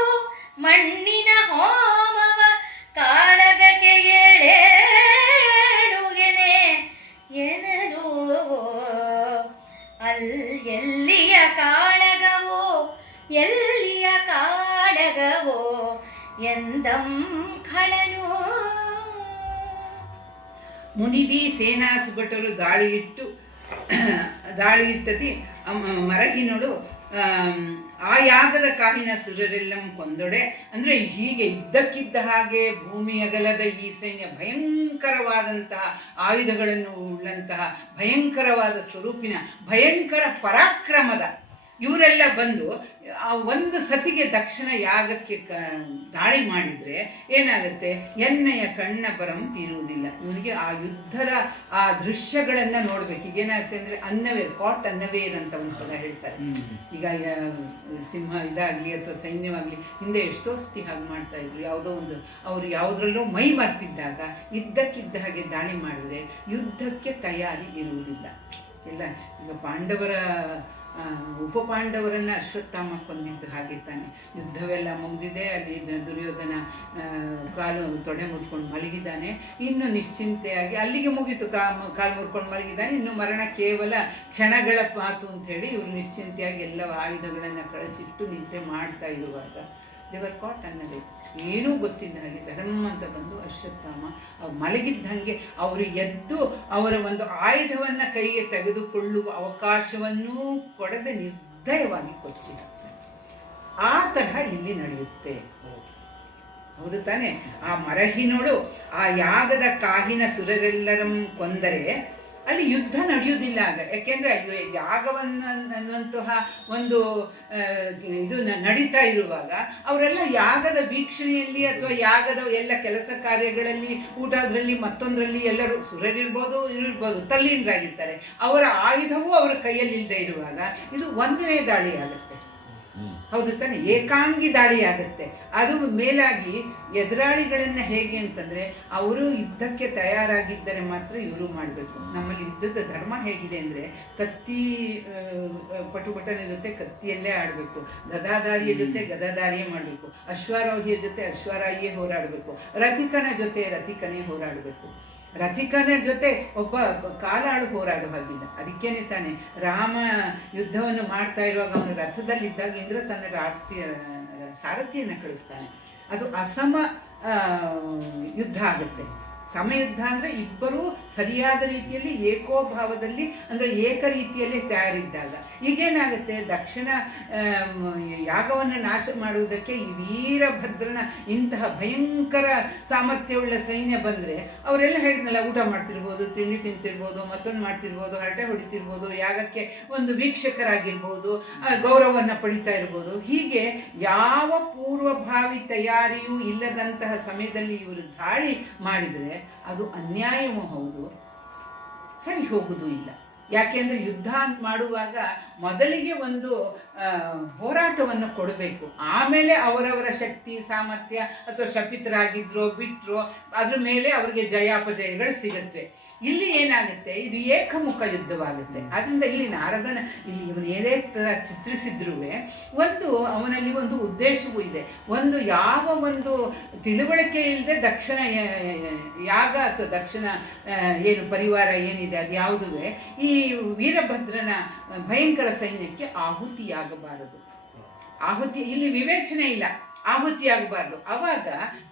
ಮಣ್ಣಿನ ಹೋಮವ ಕಾಳಗಕ್ಕೆ ಎಳೆಡುಗೆನೆ ಎನರು ಎಲ್ಲಿಯ ಕಾಳಗವೋ ಎಲ್ಲಿಯ ಕಾಳಗವೋ ಎಂದಂ ಖಳನು. ಮುನಿದಿ ಸೇನಾ ಸುಭಟರು ದಾಳಿ ಇಟ್ಟತಿ ಮರಗಿನೋಡು ಆ ಯಾಗದ ಕಾಹಿನ ಸುರರೆಲ್ಲಂ ಕೊಂದೊಡೆ. ಅಂದರೆ ಹೀಗೆ ಇದ್ದಕ್ಕಿದ್ದ ಹಾಗೆ ಭೂಮಿ ಅಗಲದ ಈ ಸೈನ್ಯ ಭಯಂಕರವಾದಂತಹ ಆಯುಧಗಳನ್ನು ಉಳ್ಳಂತಹ ಭಯಂಕರವಾದ ಸ್ವರೂಪಿನ ಭಯಂಕರ ಪರಾಕ್ರಮದ ಇವರೆಲ್ಲ ಬಂದು ಒಂದು ಸತಿಗೆ ದಕ್ಷಿಣ ಯಾಗಕ್ಕೆ ದಾಳಿ ಮಾಡಿದರೆ ಏನಾಗುತ್ತೆ, ಎಣ್ಣೆಯ ಕಣ್ಣ ಪರಂ ತೀರುವುದಿಲ್ಲ. ಇವನಿಗೆ ಆ ಯುದ್ಧದ ಆ ದೃಶ್ಯಗಳನ್ನು ನೋಡ್ಬೇಕು. ಈಗ ಏನಾಗುತ್ತೆ ಅಂದರೆ ಅನ್ನವೇರ್, ಕಾಟ್ ಅನ್ನವೇರ್ ಅಂತ ಒಂದು ಪದ ಹೇಳ್ತಾರೆ. ಈಗ ಸಿಂಹ ಇದಾಗಲಿ ಅಥವಾ ಸೈನ್ಯವಾಗಲಿ ಹಿಂದೆ ಎಷ್ಟೋ ಸತಿ ಹಾಗೆ ಮಾಡ್ತಾ ಇದ್ರು. ಯಾವುದೋ ಒಂದು ಅವರು ಯಾವುದ್ರಲ್ಲೋ ಮೈ ಮರ್ತಿದ್ದಾಗ ಇದ್ದಕ್ಕಿದ್ದ ಹಾಗೆ ದಾಳಿ ಮಾಡಿದ್ರೆ ಯುದ್ಧಕ್ಕೆ ತಯಾರಿ ಇರುವುದಿಲ್ಲ. ಇಲ್ಲ, ಈಗ ಪಾಂಡವರ ಉಪಪಾಂಡವರನ್ನು ಅಶ್ವತ್ಥಾಮ ಕೊಂದಿದ್ದು ಹಾಗೆ ತಾನೆ. ಯುದ್ಧವೆಲ್ಲ ಮುಗಿದಿದೆ, ಅಲ್ಲಿ ದುರ್ಯೋಧನ ಕಾಲು ತೊಡೆ ಮುಚ್ಕೊಂಡು ಮಲಗಿದ್ದಾನೆ. ಇನ್ನು ನಿಶ್ಚಿಂತೆಯಾಗಿ ಅಲ್ಲಿಗೆ ಮುಗೀತು, ಕಾಲು ಮುರ್ಕೊಂಡು ಮಲಗಿದ್ದಾನೆ. ಇನ್ನು ಮರಣ ಕೇವಲ ಕ್ಷಣಗಳ ಮಾತು ಅಂಥೇಳಿ ಇವರು ನಿಶ್ಚಿಂತೆಯಾಗಿ ಎಲ್ಲ ಆಯುಧಗಳನ್ನು ಕಳಿಸಿಟ್ಟು ನಿಂತೆ ಮಾಡ್ತಾ ಇರುವಾಗ ದೇವರ್ ಕಾಟ್ ಅನ್ನೋದು ಏನೂ ಗೊತ್ತಿದ್ದ ಹಾಗೆ ಧಡಮ್ ಅಂತ ಬಂದು ಅಶ್ವತ್ಥಾಮ ಅವ್ರು ಮಲಗಿದ್ದಂಗೆ ಅವರು ಎದ್ದು ಅವರ ಒಂದು ಆಯುಧವನ್ನು ಕೈಗೆ ತೆಗೆದುಕೊಳ್ಳುವ ಅವಕಾಶವನ್ನೂ ಕೊಡದೆ ನಿರ್ದಯವಾಗಿ ಕೊಚ್ಚಿರ್ತಾರೆ. ಆ ತರಹ ಇಲ್ಲಿ ನಡೆಯುತ್ತೆ. ಹೌದು ತಾನೆ. ಆ ಮರಹಿನೋಳು ಆ ಯಾಗದ ಕಾಹಿನ ಸುರರೆಲ್ಲರಂ ಕೊಂದರೆ ಅಲ್ಲಿ ಯುದ್ಧ ನಡೆಯುವುದಿಲ್ಲ ಆಗ. ಯಾಕೆಂದರೆ ಯಾಗವನ್ನು ಅನ್ನುವಂತಹ ಒಂದು ಇದು ನಡೀತಾ ಇರುವಾಗ ಅವರೆಲ್ಲ ಯಾಗದ ವೀಕ್ಷಣೆಯಲ್ಲಿ ಅಥವಾ ಯಾಗದ ಎಲ್ಲ ಕೆಲಸ ಕಾರ್ಯಗಳಲ್ಲಿ, ಊಟದ್ರಲ್ಲಿ ಮತ್ತೊಂದರಲ್ಲಿ ಎಲ್ಲರೂ ಸುರರಿರ್ಬೋದು ಇರ್ಬೋದು ತಲ್ಲೀನರಾಗಿರ್ತಾರೆ. ಅವರ ಆಯುಧವೂ ಅವರ ಕೈಯಲ್ಲಿ ಇಲ್ಲದೆ ಇರುವಾಗ ಇದು ಒಂದೇ ದಾಳಿ ಆಗುತ್ತೆ. ಹೌದು ತಾನೆ. ಏಕಾಂಗಿ ದಾಳಿ ಆಗುತ್ತೆ. ಅದು ಮೇಲಾಗಿ ಎದುರಾಳಿಗಳನ್ನು ಹೇಗೆ ಅಂತಂದರೆ ಅವರು ಯುದ್ಧಕ್ಕೆ ತಯಾರಾಗಿದ್ದರೆ ಮಾತ್ರ ಇವರು ಮಾಡಬೇಕು. ನಮ್ಮಲ್ಲಿ ಯುದ್ಧದ ಧರ್ಮ ಹೇಗಿದೆ ಅಂದರೆ ಕತ್ತಿ ಪಟುಪಟನ ಜೊತೆ ಕತ್ತಿಯಲ್ಲೇ ಆಡಬೇಕು, ಗದಾಧಾರಿಯ ಜೊತೆ ಗದಾಧಾರಿಯೇ ಮಾಡಬೇಕು, ಅಶ್ವಾರೋಹಿಯ ಜೊತೆ ಅಶ್ವಾರಾಹಿಯೇ ಹೋರಾಡಬೇಕು, ರಥಿಕನ ಜೊತೆ ರಥಿಕನೇ ಹೋರಾಡಬೇಕು. ರಥಿಕನ ಜೊತೆ ಒಬ್ಬ ಕಾಲಾಳು ಹೋರಾಡುವ ಹಾಗಿಲ್ಲ. ಅದಕ್ಕೇನೆ ತಾನೆ ರಾಮ ಯುದ್ಧವನ್ನು ಮಾಡ್ತಾ ಇರುವಾಗ ಅವನು ರಥದಲ್ಲಿದ್ದಾಗ ಇಂದ್ರ ತನ್ನ ಸಾರಥಿಯನ್ನು ಕಳಿಸ್ತಾನೆ. ಅದು ಅಸಮ ಯುದ್ಧ ಆಗುತ್ತೆ. ಸಮಯುದ್ಧ ಅಂದರೆ ಇಬ್ಬರೂ ಸರಿಯಾದ ರೀತಿಯಲ್ಲಿ ಏಕೋಭಾವದಲ್ಲಿ ಅಂದರೆ ಏಕ ರೀತಿಯಲ್ಲಿ ತಯಾರಿದ್ದಾಗ. ಈಗೇನಾಗುತ್ತೆ, ದಕ್ಷಿಣ ಯಾಗವನ್ನು ನಾಶ ಮಾಡುವುದಕ್ಕೆ ಈ ವೀರಭದ್ರನ ಇಂತಹ ಭಯಂಕರ ಸಾಮರ್ಥ್ಯವುಳ್ಳ ಸೈನ್ಯ ಬಂದರೆ ಅವರೆಲ್ಲ ಹೇಳಿದ್ನಲ್ಲ, ಊಟ ಮಾಡ್ತಿರ್ಬೋದು, ತಿಂಡಿ ತಿಂತಿರ್ಬೋದು, ಮತ್ತೊಂದು ಮಾಡ್ತಿರ್ಬೋದು, ಹರಟೆ ಹೊಡಿತಿರ್ಬೋದು, ಯಾಗಕ್ಕೆ ಒಂದು ವೀಕ್ಷಕರಾಗಿರ್ಬೋದು, ಗೌರವವನ್ನು ಪಡಿತಾ ಇರ್ಬೋದು. ಹೀಗೆ ಯಾವ ಪೂರ್ವಭಾವಿ ತಯಾರಿಯೂ ಇಲ್ಲದಂತಹ ಸಮಯದಲ್ಲಿ ಇವರು ದಾಳಿ ಮಾಡಿದರೆ ಅದು ಅನ್ಯಾಯವೂ ಹೌದು, ಸರಿ ಹೋಗುವುದೂ ಇಲ್ಲ. ಯಾಕೆಂದರೆ ಯುದ್ಧ ಅಂತ ಮಾಡುವಾಗ ಮೊದಲಿಗೆ ಒಂದು ಹೋರಾಟವನ್ನು ಕೊಡಬೇಕು. ಆಮೇಲೆ ಅವರವರ ಶಕ್ತಿ ಸಾಮರ್ಥ್ಯ ಅಥವಾ ಶಪಿತರಾಗಿದ್ರೋ ಬಿಟ್ಟರೋ ಅದ್ರ ಮೇಲೆ ಅವರಿಗೆ ಜಯಾಪಜಯಗಳು ಸಿಗುತ್ತೆ. ಇಲ್ಲಿ ಏನಾಗುತ್ತೆ, ಇದು ಏಕಮುಖ ಯುದ್ಧವಾಗುತ್ತೆ. ಆದ್ದರಿಂದ ಇಲ್ಲಿ ನಾರದನ ಇಲ್ಲಿ ಇವನು ಏನೇ ಚಿತ್ರಿಸಿದ್ರೂ ಒಂದು ಅವನಲ್ಲಿ ಒಂದು ಉದ್ದೇಶವೂ ಇದೆ. ಒಂದು ಯಾವ ಒಂದು ತಿಳುವಳಿಕೆ ಇಲ್ಲದೆ ದಕ್ಷಿಣ ಯಾಗ ಅಥವಾ ದಕ್ಷಿಣ ಏನು ಪರಿವಾರ ಏನಿದೆ ಅದು ಯಾವುದೂ ಈ ವೀರಭದ್ರನ ಭಯಂಕರ ಸೈನ್ಯಕ್ಕೆ ಆಹುತಿಯಾಗಬಾರದು. ಆಹುತಿ ಇಲ್ಲಿ ವಿವೇಚನೆ ಇಲ್ಲ, ಆಹುತಿಯಾಗಬಾರ್ದು. ಆವಾಗ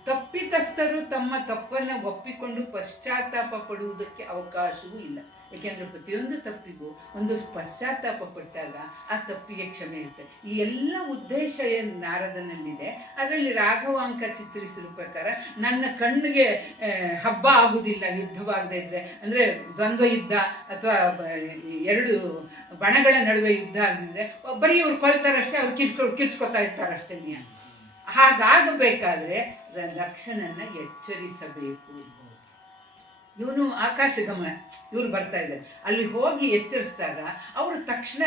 ತಪ್ಪಿತಸ್ಥರು ತಮ್ಮ ತಪ್ಪನ್ನು ಒಪ್ಪಿಕೊಂಡು ಪಶ್ಚಾತ್ತಾಪ ಪಡುವುದಕ್ಕೆ ಅವಕಾಶವೂ ಇಲ್ಲ. ಏಕೆಂದರೆ ಪ್ರತಿಯೊಂದು ತಪ್ಪಿಗೂ ಒಂದು ಪಶ್ಚಾತ್ತಾಪ ಪಟ್ಟಾಗ ಆ ತಪ್ಪಿಗೆ ಕ್ಷಮೆ ಇರುತ್ತೆ. ಈ ಎಲ್ಲ ಉದ್ದೇಶ ಏನು ನಾರದನಲ್ಲಿದೆ. ಅದರಲ್ಲಿ ರಾಘವಾಂಕ ಚಿತ್ರಿಸಿರೋ ಪ್ರಕಾರ ನನ್ನ ಕಣ್ಣಿಗೆ ಹಬ್ಬ ಆಗುವುದಿಲ್ಲ ಯುದ್ಧವಾಗದೇ ಇದ್ದರೆ, ಅಂದರೆ ದ್ವಂದ್ವ ಯುದ್ಧ ಅಥವಾ ಎರಡು ಬಣಗಳ ನಡುವೆ ಯುದ್ಧ ಆಗಿದ್ರೆ ಬರೀ ಇವ್ರು ಕೊಲ್ತಾರಷ್ಟೇ, ಅವ್ರು ಕಿರ್ಚ್ಕೊತಾ ಇರ್ತಾರಷ್ಟೇ. ಹಾಗಾಗಬೇಕಾದ್ರೆ ದಕ್ಷನನ್ನ ಎಚ್ಚರಿಸಬೇಕು. ಇವನು ಆಕಾಶಗಮನ, ಇವರು ಬರ್ತಾ ಇದ್ದಾರೆ, ಅಲ್ಲಿ ಹೋಗಿ ಎಚ್ಚರಿಸಿದಾಗ ಅವರು ತಕ್ಷಣ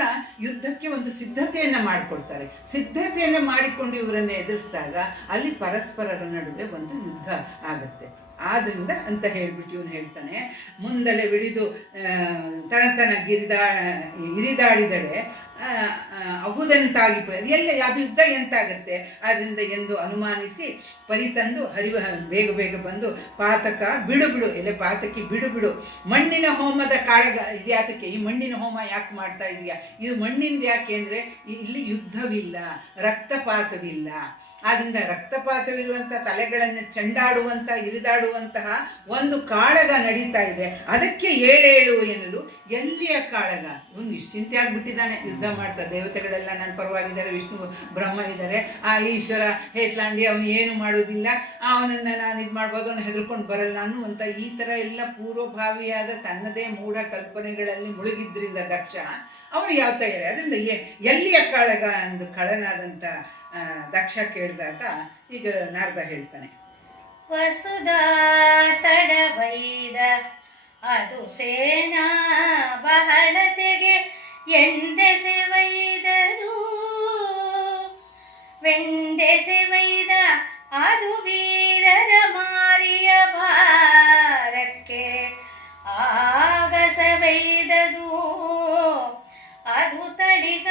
ಯುದ್ಧಕ್ಕೆ ಒಂದು ಸಿದ್ಧತೆಯನ್ನು ಮಾಡಿಕೊಡ್ತಾರೆ. ಸಿದ್ಧತೆಯನ್ನು ಮಾಡಿಕೊಂಡು ಇವರನ್ನು ಎದುರಿಸಿದಾಗ ಅಲ್ಲಿ ಪರಸ್ಪರರ ನಡುವೆ ಒಂದು ಯುದ್ಧ ಆಗುತ್ತೆ. ಆದ್ದರಿಂದ ಅಂತ ಹೇಳ್ಬಿಟ್ಟು ಇವನು ಹೇಳ್ತಾನೆ, ಮುಂದಲೆ ಬಿಡಿದು ತನತನ ಇರಿದಾಡಿದಡೆ ಅಹುದಂತಾಗಿ ಎಲ್ಲ ಅದು ಯುದ್ಧ ಎಂತಾಗತ್ತೆ. ಆದ್ದರಿಂದ ಎಂದು ಅನುಮಾನಿಸಿ ಪರಿತಂದು ಬೇಗ ಬೇಗ ಬಂದು ಪಾತಕ ಬಿಡು ಎಲೆ ಪಾತಕಿ ಬಿಡು ಮಣ್ಣಿನ ಹೋಮದ ಕಾಳಗ ಇದ್ಯಾತಕ್ಕೆ, ಈ ಮಣ್ಣಿನ ಹೋಮ ಯಾಕೆ ಮಾಡ್ತಾ ಇದೆಯಾ, ಇದು ಮಣ್ಣಿಂದ ಯಾಕೆ ಅಂದರೆ ಇಲ್ಲಿ ಯುದ್ಧವಿಲ್ಲ, ರಕ್ತಪಾತವಿಲ್ಲ. ಆದ್ದರಿಂದ ರಕ್ತಪಾತವಿರುವಂಥ ತಲೆಗಳನ್ನು ಚೆಂಡಾಡುವಂಥ ಇರಿದಾಡುವಂತಹ ಒಂದು ಕಾಳಗ ನಡೀತಾ ಇದೆ. ಅದಕ್ಕೆ ಏಳೇಳು ಎನ್ನಲು ಎಲ್ಲಿಯ ಕಾಳಗ. ಇವನು ನಿಶ್ಚಿಂತೆ ಆಗಿಬಿಟ್ಟಿದ್ದಾನೆ, ಯುದ್ಧ ಮಾಡ್ತಾ ದೇವತೆಗಳೆಲ್ಲ ನನ್ನ ಪರವಾಗಿದ್ದಾರೆ, ವಿಷ್ಣು ಬ್ರಹ್ಮ ಇದ್ದಾರೆ, ಆ ಈಶ್ವರ ಹೇಟ್ಲಾಂಡಿ ಅವನು ಏನು ಮಾಡೋದಿಲ್ಲ, ಅವನನ್ನು ನಾನು ಇದು ಮಾಡ್ಬೋದು, ಅವನು ಹೆದರ್ಕೊಂಡು ಬರಲ್ಲ ಅನ್ನುವಂಥ ಈ ಥರ ಎಲ್ಲ ಪೂರ್ವಭಾವಿಯಾದ ತನ್ನದೇ ಮೂಢ ಕಲ್ಪನೆಗಳಲ್ಲಿ ಮುಳುಗಿದ್ರಿಂದ ದಕ್ಷ ಅವನು ಯಾವ ತಯಾರಿ. ಅದರಿಂದ ಎಲ್ಲಿಯ ಕಾಳಗ ಅಂದು ಕಳನಾದಂಥ ದಕ್ಷ ಕೇಳಿದಾಗ ಈಗ ನಾರದ ಹೇಳ್ತಾನೆ, ವಸುಧಾ ತಡವೈದ ಅದು ಸೇನಾ ಬಹಳತೆಗೆ ಎಂದೆಸೆವೈದರು ವೆಂದೆಸೆವೈದ ಅದು ವೀರರ ಮಾರಿಯ ಭಾರಕ್ಕೆ ಆಗಸವೈದದು ಅದು ತಡಿಗ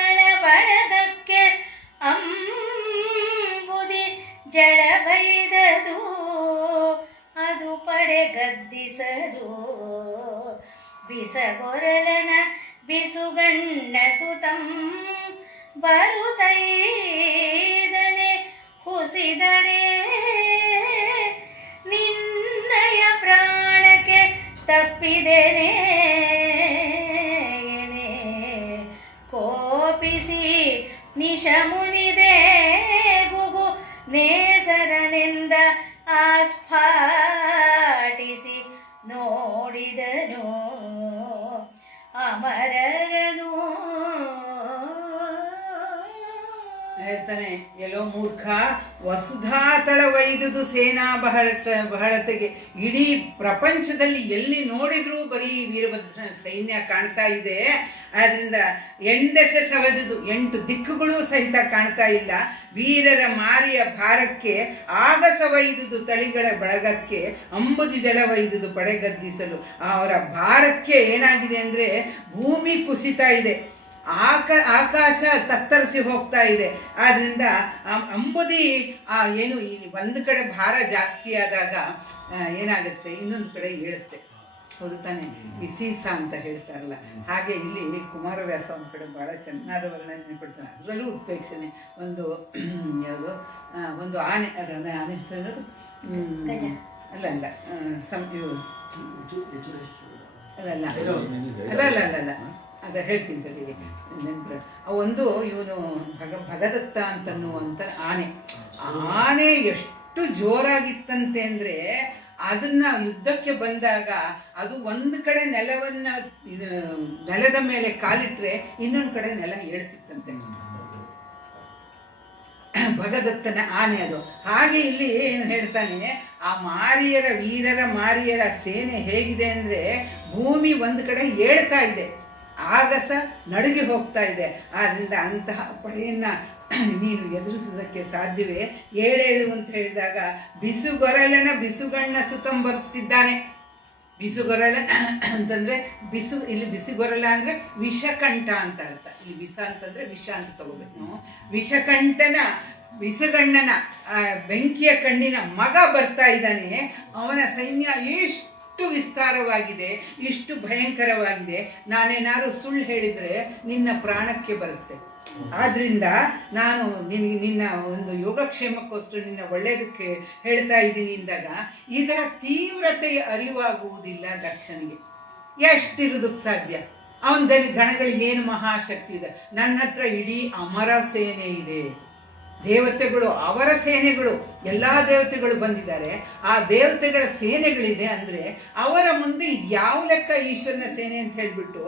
ಬಿಸಗೊರಲನ ಬಿಸುಗಣ್ಣ ಸುತಂ ಬರುತ್ತೈದನೆ ಕುಸಿದಡೆ ನಿನ್ನಯ ಪ್ರಾಣಕ್ಕೆ ತಪ್ಪಿದೆನೆ ಕೋಪಿಸಿ ನಿಶಮುನಿದೆ ಗುಗು ನೇಸರನೆಂದ ಆಸ್ಫಾಟಿಸಿ ನೋಡಿದನು ಅಮರರನು. ಹೇಳ್ತಾನೆ, ಎಲ್ಲೋ ಮೂರ್ಖ, ವಸುಧಾ ತಳ ವೈದುದು ಸೇನಾ ಬಹಳತೆಗೆ. ಇಡೀ ಪ್ರಪಂಚದಲ್ಲಿ ಎಲ್ಲಿ ನೋಡಿದ್ರೂ ಬರೀ ವೀರಭದ್ರನ ಸೈನ್ಯ ಕಾಣ್ತಾ ಇದೆ. ಆದ್ರಿಂದ ಎಂಡೆಸೆ ಸವೆದುದು 8 ದಿಕ್ಕುಗಳು ಸಹಿತ ಕಾಣ್ತಾ ಇಲ್ಲ. ವೀರರ ಮಾರಿಯ ಭಾರಕ್ಕೆ ಆಗಸವೈದುದು ತಳಿಗಳ ಬಳಗಕ್ಕೆ ಅಂಬುದಿ ಜಲವೈದುದು ಪಡೆಗದ್ದಿಸಲು. ಅವರ ಭಾರಕ್ಕೆ ಏನಾಗಿದೆ ಅಂದರೆ ಭೂಮಿ ಕುಸಿತಾ ಇದೆ, ಆಕಾಶ ತತ್ತರಿಸಿ ಹೋಗ್ತಾ ಇದೆ. ಆದ್ರಿಂದ ಅಂಬುದಿ ಏನು ಇಲ್ಲಿ ಒಂದು ಕಡೆ ಭಾರ ಜಾಸ್ತಿ ಆದಾಗ ಏನಾಗುತ್ತೆ, ಇನ್ನೊಂದು ಕಡೆ ಏಳುತ್ತೆ. ಹೌದು ತಾನೆ, ಈ ಸೀಸ ಅಂತ ಹೇಳ್ತಾರಲ್ಲ ಹಾಗೆ ಇಲ್ಲಿ ಕುಮಾರವ್ಯಾಸ ಒಂದು ಕಡೆ ಭಾಳ ಚೆನ್ನಾದ ವರ್ಣನೆ ಕೊಡ್ತಾನೆ. ಅದರಲ್ಲೂ ಉತ್ಪ್ರೇಕ್ಷಣೆ. ಒಂದು ಯಾವುದು ಒಂದು ಆನೆ, ಅದನ್ನ ಆನೆ ಹೆಸರು ಅಲ್ಲ ಅಲ್ಲ ಅಲ್ಲ ಅದ ಹೇಳ್ತೀನಿ ತಡೀರಿ ನೆನಪು. ಒಂದು ಇವನು ಭಗದತ್ತ ಅಂತನ್ನುವಂಥ ಆನೆ ಎಷ್ಟು ಜೋರಾಗಿತ್ತಂತೆ ಅಂದರೆ ಅದನ್ನ ಯುದ್ಧಕ್ಕೆ ಬಂದಾಗ ಅದು ಒಂದು ಕಡೆ ನೆಲದ ಮೇಲೆ ಕಾಲಿಟ್ರೆ ಇನ್ನೊಂದು ಕಡೆ ನೆಲ ಏಳ್ತಿತ್ತಂತೆ. ಭಗದತ್ತನ ಆನೆ ಅದು. ಹಾಗೆ ಇಲ್ಲಿ ಏನು ಹೇಳ್ತಾನೆ, ಆ ವೀರರ ಮಾರಿಯರ ಸೇನೆ ಹೇಗಿದೆ ಅಂದರೆ ಭೂಮಿ ಒಂದು ಕಡೆ ಏಳ್ತಾ ಇದೆ, ಆಗಸ ನಡುಗಿ ಹೋಗ್ತಾ ಇದೆ. ಆದ್ದರಿಂದ ಅಂತಹ ಪಡೆಯನ್ನ ನೀನು ಎದುರಿಸುವುದಕ್ಕೆ ಸಾಧ್ಯವೇ? ಏಳೇಳು ಅಂತ ಹೇಳಿದಾಗ ಬಿಸುಗೊರಲನ ಬಿಸುಗಣ್ಣ ಸುತಂ ಬರುತ್ತಿದ್ದಾನೆ. ಬಿಸುಗೊರಲ ಅಂತಂದ್ರೆ ಇಲ್ಲಿ ಬಿಸುಗೊರಲ ಅಂದ್ರೆ ವಿಷಕಂಠ ಅಂತ ಅರ್ಥ. ಇಲ್ಲಿ ವಿಷ ಅಂತಂದ್ರೆ ವಿಷ ಅಂತ ತಗೋಬೇಕು ನಾವು. ವಿಷಕಂಠನ ಬಿಸುಗಣ್ಣನ ಬೆಂಕಿಯ ಕಣ್ಣಿನ ಮಗ ಬರ್ತಾ ಇದ್ದಾನೆ. ಅವನ ಸೈನ್ಯ ಇಷ್ಟು ವಿಸ್ತಾರವಾಗಿದೆ, ಇಷ್ಟು ಭಯಂಕರವಾಗಿದೆ. ನಾನೇನಾದ್ರು ಸುಳ್ಳು ಹೇಳಿದ್ರೆ ನಿನ್ನ ಪ್ರಾಣಕ್ಕೆ ಬರುತ್ತೆ. ಆದ್ರಿಂದ ನಾನು ನಿನ್ನ ಒಂದು ಯೋಗಕ್ಷೇಮಕ್ಕೋಸ್ಕರ ನಿನ್ನ ಒಳ್ಳೆಯದಕ್ಕೆ ಹೇಳ್ತಾ ಇದ್ದೀನಿ ಅಂದಾಗ ಇದರ ತೀವ್ರತೆಯ ಅರಿವಾಗುವುದಿಲ್ಲ ದಕ್ಷನಿಗೆ. ಎಷ್ಟಿರೋದಕ್ಕೆ ಸಾಧ್ಯ? ಅವನ ಗಣಗಳಿಗೆ ಏನು ಮಹಾಶಕ್ತಿ ಇದೆ. ನನ್ನ ಹತ್ರ ಇಡೀ ಅಮರ ಸೇನೆ ಇದೆ, ದೇವತೆಗಳು ಅವರ ಸೇನೆಗಳು, ಎಲ್ಲ ದೇವತೆಗಳು ಬಂದಿದ್ದಾರೆ. ಆ ದೇವತೆಗಳ ಸೇನೆಗಳಿದೆ ಅಂದರೆ ಅವರ ಮುಂದೆ ಇದು ಯಾವ ಲೆಕ್ಕ ಈಶ್ವರನ ಸೇನೆ ಅಂತ ಹೇಳಿಬಿಟ್ಟು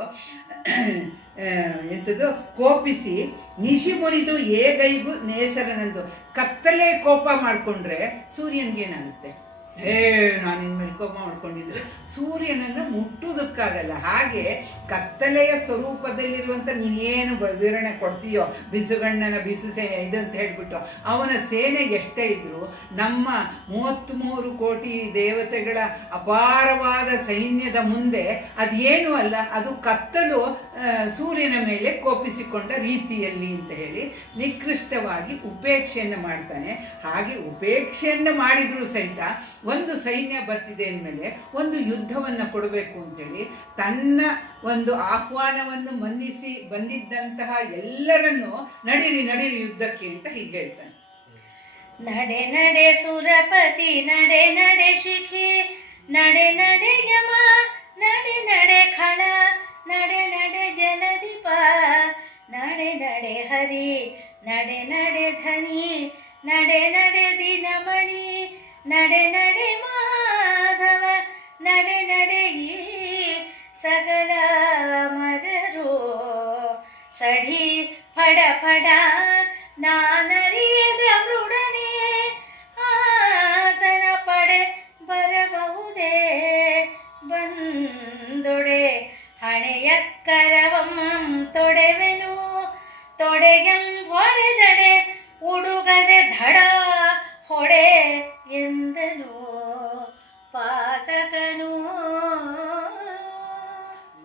ಎಂಥದ್ದು ಕೋಪಿಸಿ ನಿಶಿ ಮುರಿದು ಏಗೈಗೂ ನೇಸರನಂದು. ಕತ್ತಲೆ ಕೋಪ ಮಾಡಿಕೊಂಡ್ರೆ ಸೂರ್ಯನಿಗೇನಾಗುತ್ತೆ? ನಾನು ಇನ್ಮೇಲೆ ಕೋಪ ಮಾಡ್ಕೊಂಡಿದ್ರೆ ಸೂರ್ಯನನ್ನು ಮುಟ್ಟುವುದಕ್ಕಾಗಲ್ಲ. ಹಾಗೆ ಕತ್ತಲೆಯ ಸ್ವರೂಪದಲ್ಲಿರುವಂಥ ನೀನೇನು ವಿವರಣೆ ಕೊಡ್ತೀಯೋ, ಬಿಸುಗಣ್ಣನ ಬಿಸು ಇದು ಅಂತ ಹೇಳ್ಬಿಟ್ಟು ಅವನ ಸೇನೆ ಎಷ್ಟೇ ಇದ್ರು ನಮ್ಮ 33 ಕೋಟಿ ದೇವತೆಗಳ ಅಪಾರವಾದ ಸೈನ್ಯದ ಮುಂದೆ ಅದೇನು ಅಲ್ಲ. ಅದು ಕತ್ತಲು ಸೂರ್ಯನ ಮೇಲೆ ಕೋಪಿಸಿಕೊಂಡ ರೀತಿಯಲ್ಲಿ ಅಂತ ಹೇಳಿ ನಿಕೃಷ್ಟವಾಗಿ ಉಪೇಕ್ಷೆಯನ್ನು ಮಾಡ್ತಾನೆ. ಹಾಗೆ ಉಪೇಕ್ಷೆಯನ್ನು ಮಾಡಿದರೂ ಸಹಿತ ಒಂದು ಸೈನ್ಯ ಬರ್ತಿದೆ ಅಂದಮೇಲೆ ಒಂದು ಯುದ್ಧವನ್ನು ಕೊಡಬೇಕು ಅಂತೇಳಿ ತನ್ನ ಒಂದು ಆಹ್ವಾನವನ್ನು ಮನ್ನಿಸಿ ಬಂದಿದ್ದಂತಹ ಎಲ್ಲರನ್ನೂ ನಡೀರಿ ಯುದ್ಧಕ್ಕೆ ಅಂತ ಹೀಗೆ ಹೇಳ್ತಾನೆ. ನಡೆ ನಡೆ ಸುರಪತಿ ನಡೆ ನಡೆ ಶಿಖಿ ನಡೆ ನಡೆ ಯಮ ನಡೆ ನಡೆ ಖಳ ನಡೆ ನಡೆ ಜಲದೀಪ ನಡೆ ನಡೆ ಹರಿ ನಡೆ ನಡೆ ಧನಿ ನಡೆ ನಡೆ ದಿನಮಣಿ ನಡೆ ನಡೆ ಮಾಧವ ನಡೆ ನಡೆ ಈ ಸಕಲ ಮರರು ಸಡಿ ಫಡ ಫಡ ನಾನರಿಯದ ಮೃಡನೆ ಆತನ ಪಡೆ ಬರಬಹುದೇ ಬಂದೊಡೆ ಹಣೆಯಕ್ಕರವಂ ತೊಡೆವೆನು ತೊಡೆಗಂ ಹೊಡೆದಡೆ ಉಡುಗದೆ ಧಡ ಹೊಡೆ ಎಂದನು ಪಾತಕನು.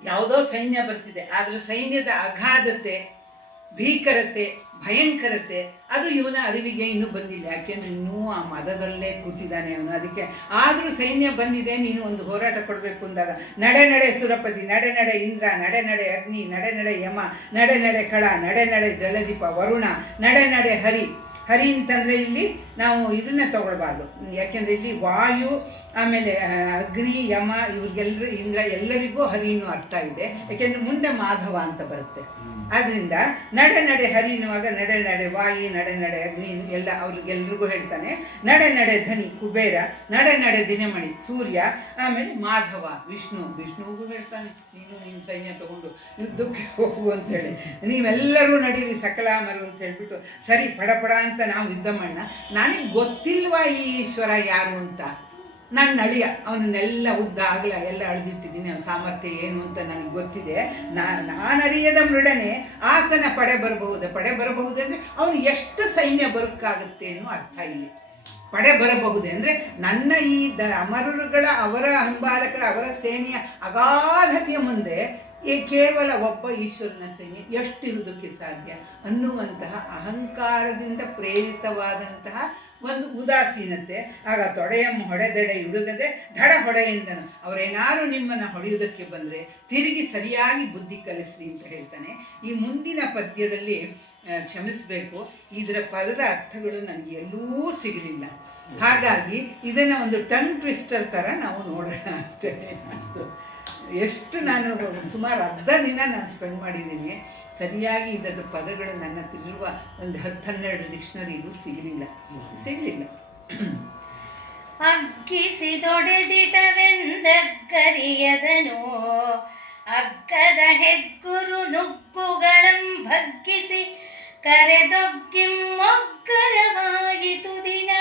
ಯಾವುದೋ ಸೈನ್ಯ ಬರ್ತಿದೆ, ಆದ್ರೆ ಸೈನ್ಯದ ಅಗಾಧತೆ ಭೀಕರತೆ, ಭಯಂಕರತೆ ಅದು ಇವನ ಅರಿವಿಗೆ ಇನ್ನೂ ಬಂದಿಲ್ಲ. ಯಾಕೆಂದ್ರೆ ಇನ್ನೂ ಆ ಮದದಲ್ಲೇ ಕೂತಿದ್ದಾನೆ ಅವನು. ಅದಕ್ಕೆ ಆದರೂ ಸೈನ್ಯ ಬಂದಿದೆ, ನೀನು ಒಂದು ಹೋರಾಟ ಕೊಡಬೇಕು ಅಂದಾಗ, ನಡೆ ನಡೆ ಸುರಪತಿ, ನಡೆ ನಡೆ ಇಂದ್ರ, ನಡೆ ನಡೆ ಅಗ್ನಿ, ನಡೆ ನಡೆ ಯಮ, ನಡೆ ನಡೆ ಕಳ, ನಡೆ ನಡೆ ಜಲದೀಪ, ವರುಣ, ನಡೆ ನಡೆ ಹರಿ. ಹರಿ ಅಂತಂದರೆ ಇಲ್ಲಿ ನಾವು ಇದನ್ನೇ ತಗೊಳ್ಬಾರ್ದು, ಯಾಕೆಂದರೆ ಇಲ್ಲಿ ವಾಯು, ಆಮೇಲೆ ಅಗ್ನಿ, ಯಮ, ಇವ್ರಿಗೆಲ್ಲರೂ, ಇಂದ್ರ, ಎಲ್ಲರಿಗೂ ಹರಿನೂ ಅರ್ಥ ಇದೆ. ಯಾಕೆಂದರೆ ಮುಂದೆ ಮಾಧವ ಅಂತ ಬರುತ್ತೆ. ಆದ್ದರಿಂದ ನಡೆ ನಡೆ ಹರಿ ಎನ್ನುವಾಗ ನಡೆ ನಡೆ ವಾಯು, ನಡೆ ನಡೆ ಅಗ್ನಿ ಎಲ್ಲ ಅವ್ರಿಗೆಲ್ರಿಗೂ ಹೇಳ್ತಾನೆ. ನಡೆ ನಡೆ ಧನಿ ಕುಬೇರ, ನಡೆ ನಡೆ ದಿನಮಣಿ ಸೂರ್ಯ, ಆಮೇಲೆ ಮಾಧವ ವಿಷ್ಣುವಿಗೂ ಹೇಳ್ತಾನೆ, ನೀನು ನಿಮ್ಮ ಸೈನ್ಯ ತಗೊಂಡು ಯುದ್ಧಕ್ಕೆ ಹೋಗು ಅಂತೇಳಿ, ನೀವೆಲ್ಲರೂ ನಡೀರಿ ಸಕಲಾಮರು ಅಂತ ಹೇಳ್ಬಿಟ್ಟು, ಸರಿ ಪಡಪಡ ಅಂತ ನಾವು ಯುದ್ಧ ಮಾಡೋಣ. ನನಗೆ ಗೊತ್ತಿಲ್ವಾ ಈ ಈಶ್ವರ ಯಾರು ಅಂತ, ನನ್ನ ಅಳಿಯ ಅವನನ್ನೆಲ್ಲ ಉದ್ದ ಆಗಲ ಎಲ್ಲ ಅಳೆದಿಟ್ಟಿದ್ದೀನಿ, ಅವನ ಸಾಮರ್ಥ್ಯ ಏನು ಅಂತ ನನಗೆ ಗೊತ್ತಿದೆ. ನಾನರಿಯದ ಮೃಡನೆ ಆತನ ಪಡೆ ಬರಬಹುದಂದರೆ ಅವನು ಎಷ್ಟು ಸೈನ್ಯ ಬರೋಕ್ಕಾಗುತ್ತೆ ಅನ್ನೋ ಅರ್ಥ ಇಲ್ಲಿ. ಪಡೆ ಬರಬಹುದೇ ಅಂದರೆ ನನ್ನ ಈ ಅಮರರುಗಳ, ಅವರ ಹಿಂಬಾಲಕರ, ಅವರ ಸೇನೆಯ ಅಗಾಧತೆಯ ಮುಂದೆ ಕೇವಲ ಒಬ್ಬ ಈಶ್ವರನ ಸೈನ್ಯ ಎಷ್ಟಿರುವುದಕ್ಕೆ ಸಾಧ್ಯ ಅನ್ನುವಂತಹ ಅಹಂಕಾರದಿಂದ ಪ್ರೇರಿತವಾದಂತಹ ಒಂದು ಉದಾಸೀನತೆ. ಆಗ ತೊಡೆಯಮ್ಮ ಹೊಡೆದೆಡೆ ಹುಡುಗದೆ ಧಡ ಹೊಡೆಯಿಂದನು, ಅವರೇನಾರು ನಿಮ್ಮನ್ನು ಹೊಡೆಯುವುದಕ್ಕೆ ಬಂದರೆ ತಿರುಗಿ ಸರಿಯಾಗಿ ಬುದ್ಧಿ ಕಲಿಸ್ರಿ ಅಂತ ಹೇಳ್ತಾನೆ. ಈ ಮುಂದಿನ ಪದ್ಯದಲ್ಲಿ ಕ್ಷಮಿಸಬೇಕು, ಇದರ ಪದದ ಅರ್ಥಗಳು ನನಗೆ ಎಲ್ಲೂ ಸಿಗಲಿಲ್ಲ. ಹಾಗಾಗಿ ಇದನ್ನು ಒಂದು ಟಂಗ್ ಟ್ವಿಸ್ಟರ್ ಥರ ನಾವು ನೋಡೋಣ ಅಷ್ಟೇ. ಎಷ್ಟು ನಾನು ಸುಮಾರು ಅರ್ಧ ದಿನ ನಾನು ಸ್ಪೆಂಡ್ ಮಾಡಿದ್ದೀನಿ. ಸರಿಯಾಗಿ ಇದರ ಪದಗಳು ನನ್ನ ತಿಳಿರುವ ಒಂದು 10-12 ಡಿಕ್ಷನರಿಗೂ ಸಿಗಲಿಲ್ಲ. ಅಗ್ಗಿಸಿದೊಡೆದಿಟವೆಂದಕ್ಕರಿಯದನು, ಅಗ್ಗದ ಹೆಗ್ಗುರು ನುಗ್ಗುಗಳಂ ಭಗ್ಗಿಸಿ ಕರೆದೊಗ್ಗಿಮ್ಮೊಗ್ಗರವಾಯಿತು ದಿನ.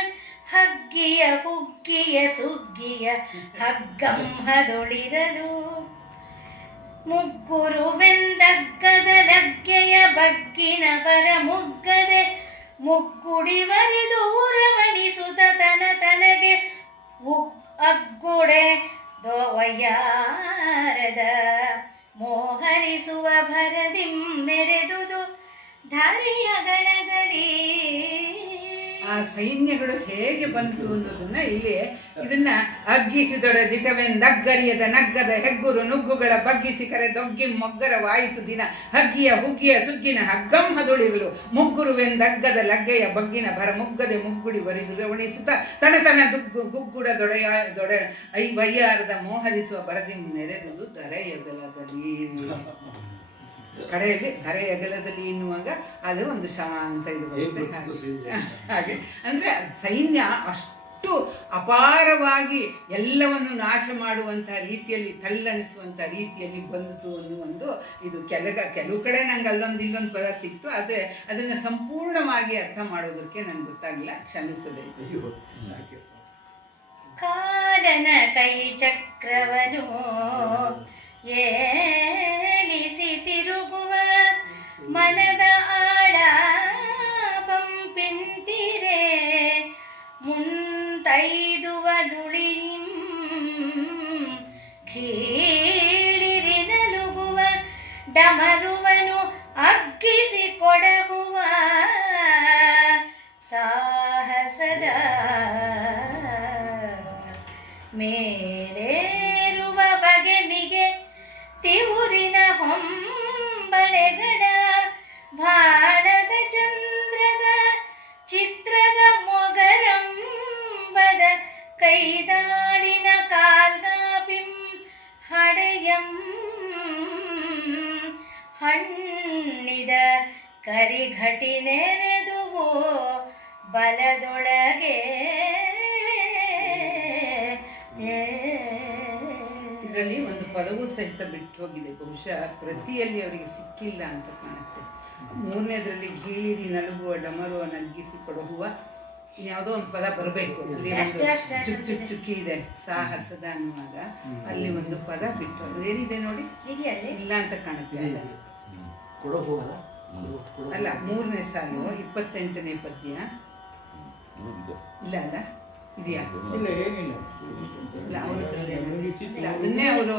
ಹಗ್ಗಿಯ ಹುಗ್ಗಿಯ ಸುಗ್ಗಿಯ ಹಗ್ಗಂಹದೊಳಿರಲು, ಮುಗ್ಗುರುವೆಂದಗ್ಗದ ಲಗ್ಗೆಯ ಬಗ್ಗಿನ ಬರ ಮುಗ್ಗದೆ ಮುಗ್ಗುಡಿವರಿದು ಊರಮಣಿಸುತ್ತ ತನಗೆ ಅಗ್ಗುಡೆ ದೋವಯ್ಯಾರದ ಮೋಹರಿಸುವ ಭರದಿಂ ನೆರೆದುದು ಧರೆಯಗಲದಲ್ಲಿ. ಆ ಸೈನ್ಯಗಳು ಹೇಗೆ ಬಂತು ಅನ್ನೋದನ್ನ ಇಲ್ಲಿ ಇದನ್ನ ಅಗ್ಗಿಸಿದೊಡೆದಿಟವೆಂದಗ್ಗರಿಯದ ನಗ್ಗದ ಹೆಗ್ಗುರು ನುಗ್ಗುಗಳ ಬಗ್ಗಿಸಿ ಕರೆದೊಗ್ಗಿ ಮೊಗ್ಗರವಾಯಿತು ದಿನ. ಹಗ್ಗಿಯ ಹುಗ್ಗಿಯ ಸುಗ್ಗಿನ ಹಗ್ಗಂ ಹದುಳಿರಲು, ಮುಗ್ಗುರುವೆಂದಗ್ಗದ ಲಗ್ಗೆಯ ಬಗ್ಗಿನ ಭರ ಮುಗ್ಗದೆ ಮುಗ್ಗುಡಿ ವರಿದು ರವಣಿಸುತ್ತ ತನ ಗುಗ್ಗುಡ ದೊಡೆ ವಯ್ಯಾರದ ಮೋಹರಿಸುವ ಬರದಿ ನೆರೆದುದು ಧರೆಯಗಲದಲ್ಲಿ. ಕಡೆಯಲ್ಲಿ ಧರೆಯಗಲದಲ್ಲಿ ಎನ್ನುವಾಗ ಅದು ಒಂದು ಶಾಂತ ಇದು ಬರುತ್ತೆ. ಹಾಗೆ ಅಂದರೆ ಸೈನ್ಯ ಅಷ್ಟು ಅಪಾರವಾಗಿ ಎಲ್ಲವನ್ನು ನಾಶ ಮಾಡುವಂಥ ರೀತಿಯಲ್ಲಿ, ತಲ್ಲಣಿಸುವಂಥ ರೀತಿಯಲ್ಲಿ ಬಂದಿತು ಅನ್ನುವೊಂದು ಇದು. ಕೆಲವು ಕಡೆ ನಂಗೆ ಅಲ್ಲೊಂದು ಇಲ್ಲೊಂದು ಪದ ಸಿಕ್ತು, ಆದರೆ ಅದನ್ನು ಸಂಪೂರ್ಣವಾಗಿ ಅರ್ಥ ಮಾಡೋದಕ್ಕೆ ನನಗೆ ಗೊತ್ತಾಗಿಲ್ಲ, ಕ್ಷಮಿಸಬೇಕು. ಕಾಲನ ಕೈ ಚಕ್ರವನು ಏಳಿಸಿ ತಿರುಗುವ ಮನದ ಆಡ ಪಂಪಿಂತಿರೆ ಮುಂತೈದುವ ದುಳಿಂ ಕೀಳಿರಿ ನಲುಗುವ ಡಮರುವನು ಅಗ್ಗಿಸಿ ಕೊಡಗುವ ಸಾಹಸದ ಮೇರೇರುವ ಬಗೆ ಮಿಗೆ ತಿವುರಿನ ಹೊಂಬಳೆಗಡ ಬಾಣದ ಚಂದ್ರದ ಚಿತ್ರದ ಮೊಗರಂಬದ ಕೈದಾಳಿನ ಕಾಲ್ಗಾಪಿಂ ಹಡೆಯಂ ಹಣ್ಣಿದ ಕರಿಘಟಿ ನೆರೆದುವೋ ಬಲದೊಳಗೆ. ಇದರಲ್ಲಿ ಒಂದು ಪದವೂ ಸಹಿತ ಬಿಟ್ಟು ಹೋಗಿದೆ, ಬಹುಶಃ ಪ್ರತಿಯಲ್ಲಿ ಅವರಿಗೆ ಸಿಕ್ಕಿಲ್ಲ ಅಂತ ಕಾಣುತ್ತೆ. 3ನೇದರಲ್ಲಿ ಗೀಳಿರಿ ನಲುಗುವ ಡಮರುವ ನಗ್ಗಿಸಿ ಕೊಡುವ ಯಾವುದೋ ಒಂದು ಪದ ಬರಬೇಕು, ಚುಕ್ಕಿ ಇದೆ ಸಾಹಸದ ಅನ್ನುವಾಗ ಅಲ್ಲಿ ಒಂದು ಪದ ಬಿಟ್ಟು ಏನಿದೆ ನೋಡಿ, ಇಲ್ಲ ಅಂತ ಕಾಣುತ್ತೆ. ಅಲ್ಲ 3ನೇ ಸಾಲು 28ನೇ ಪದ್ಯ ಇಲ್ಲ ಅಲ್ಲ, ಇದೆಯಾ? ಇಲ್ಲ, ಅದನ್ನೇ ಅವರು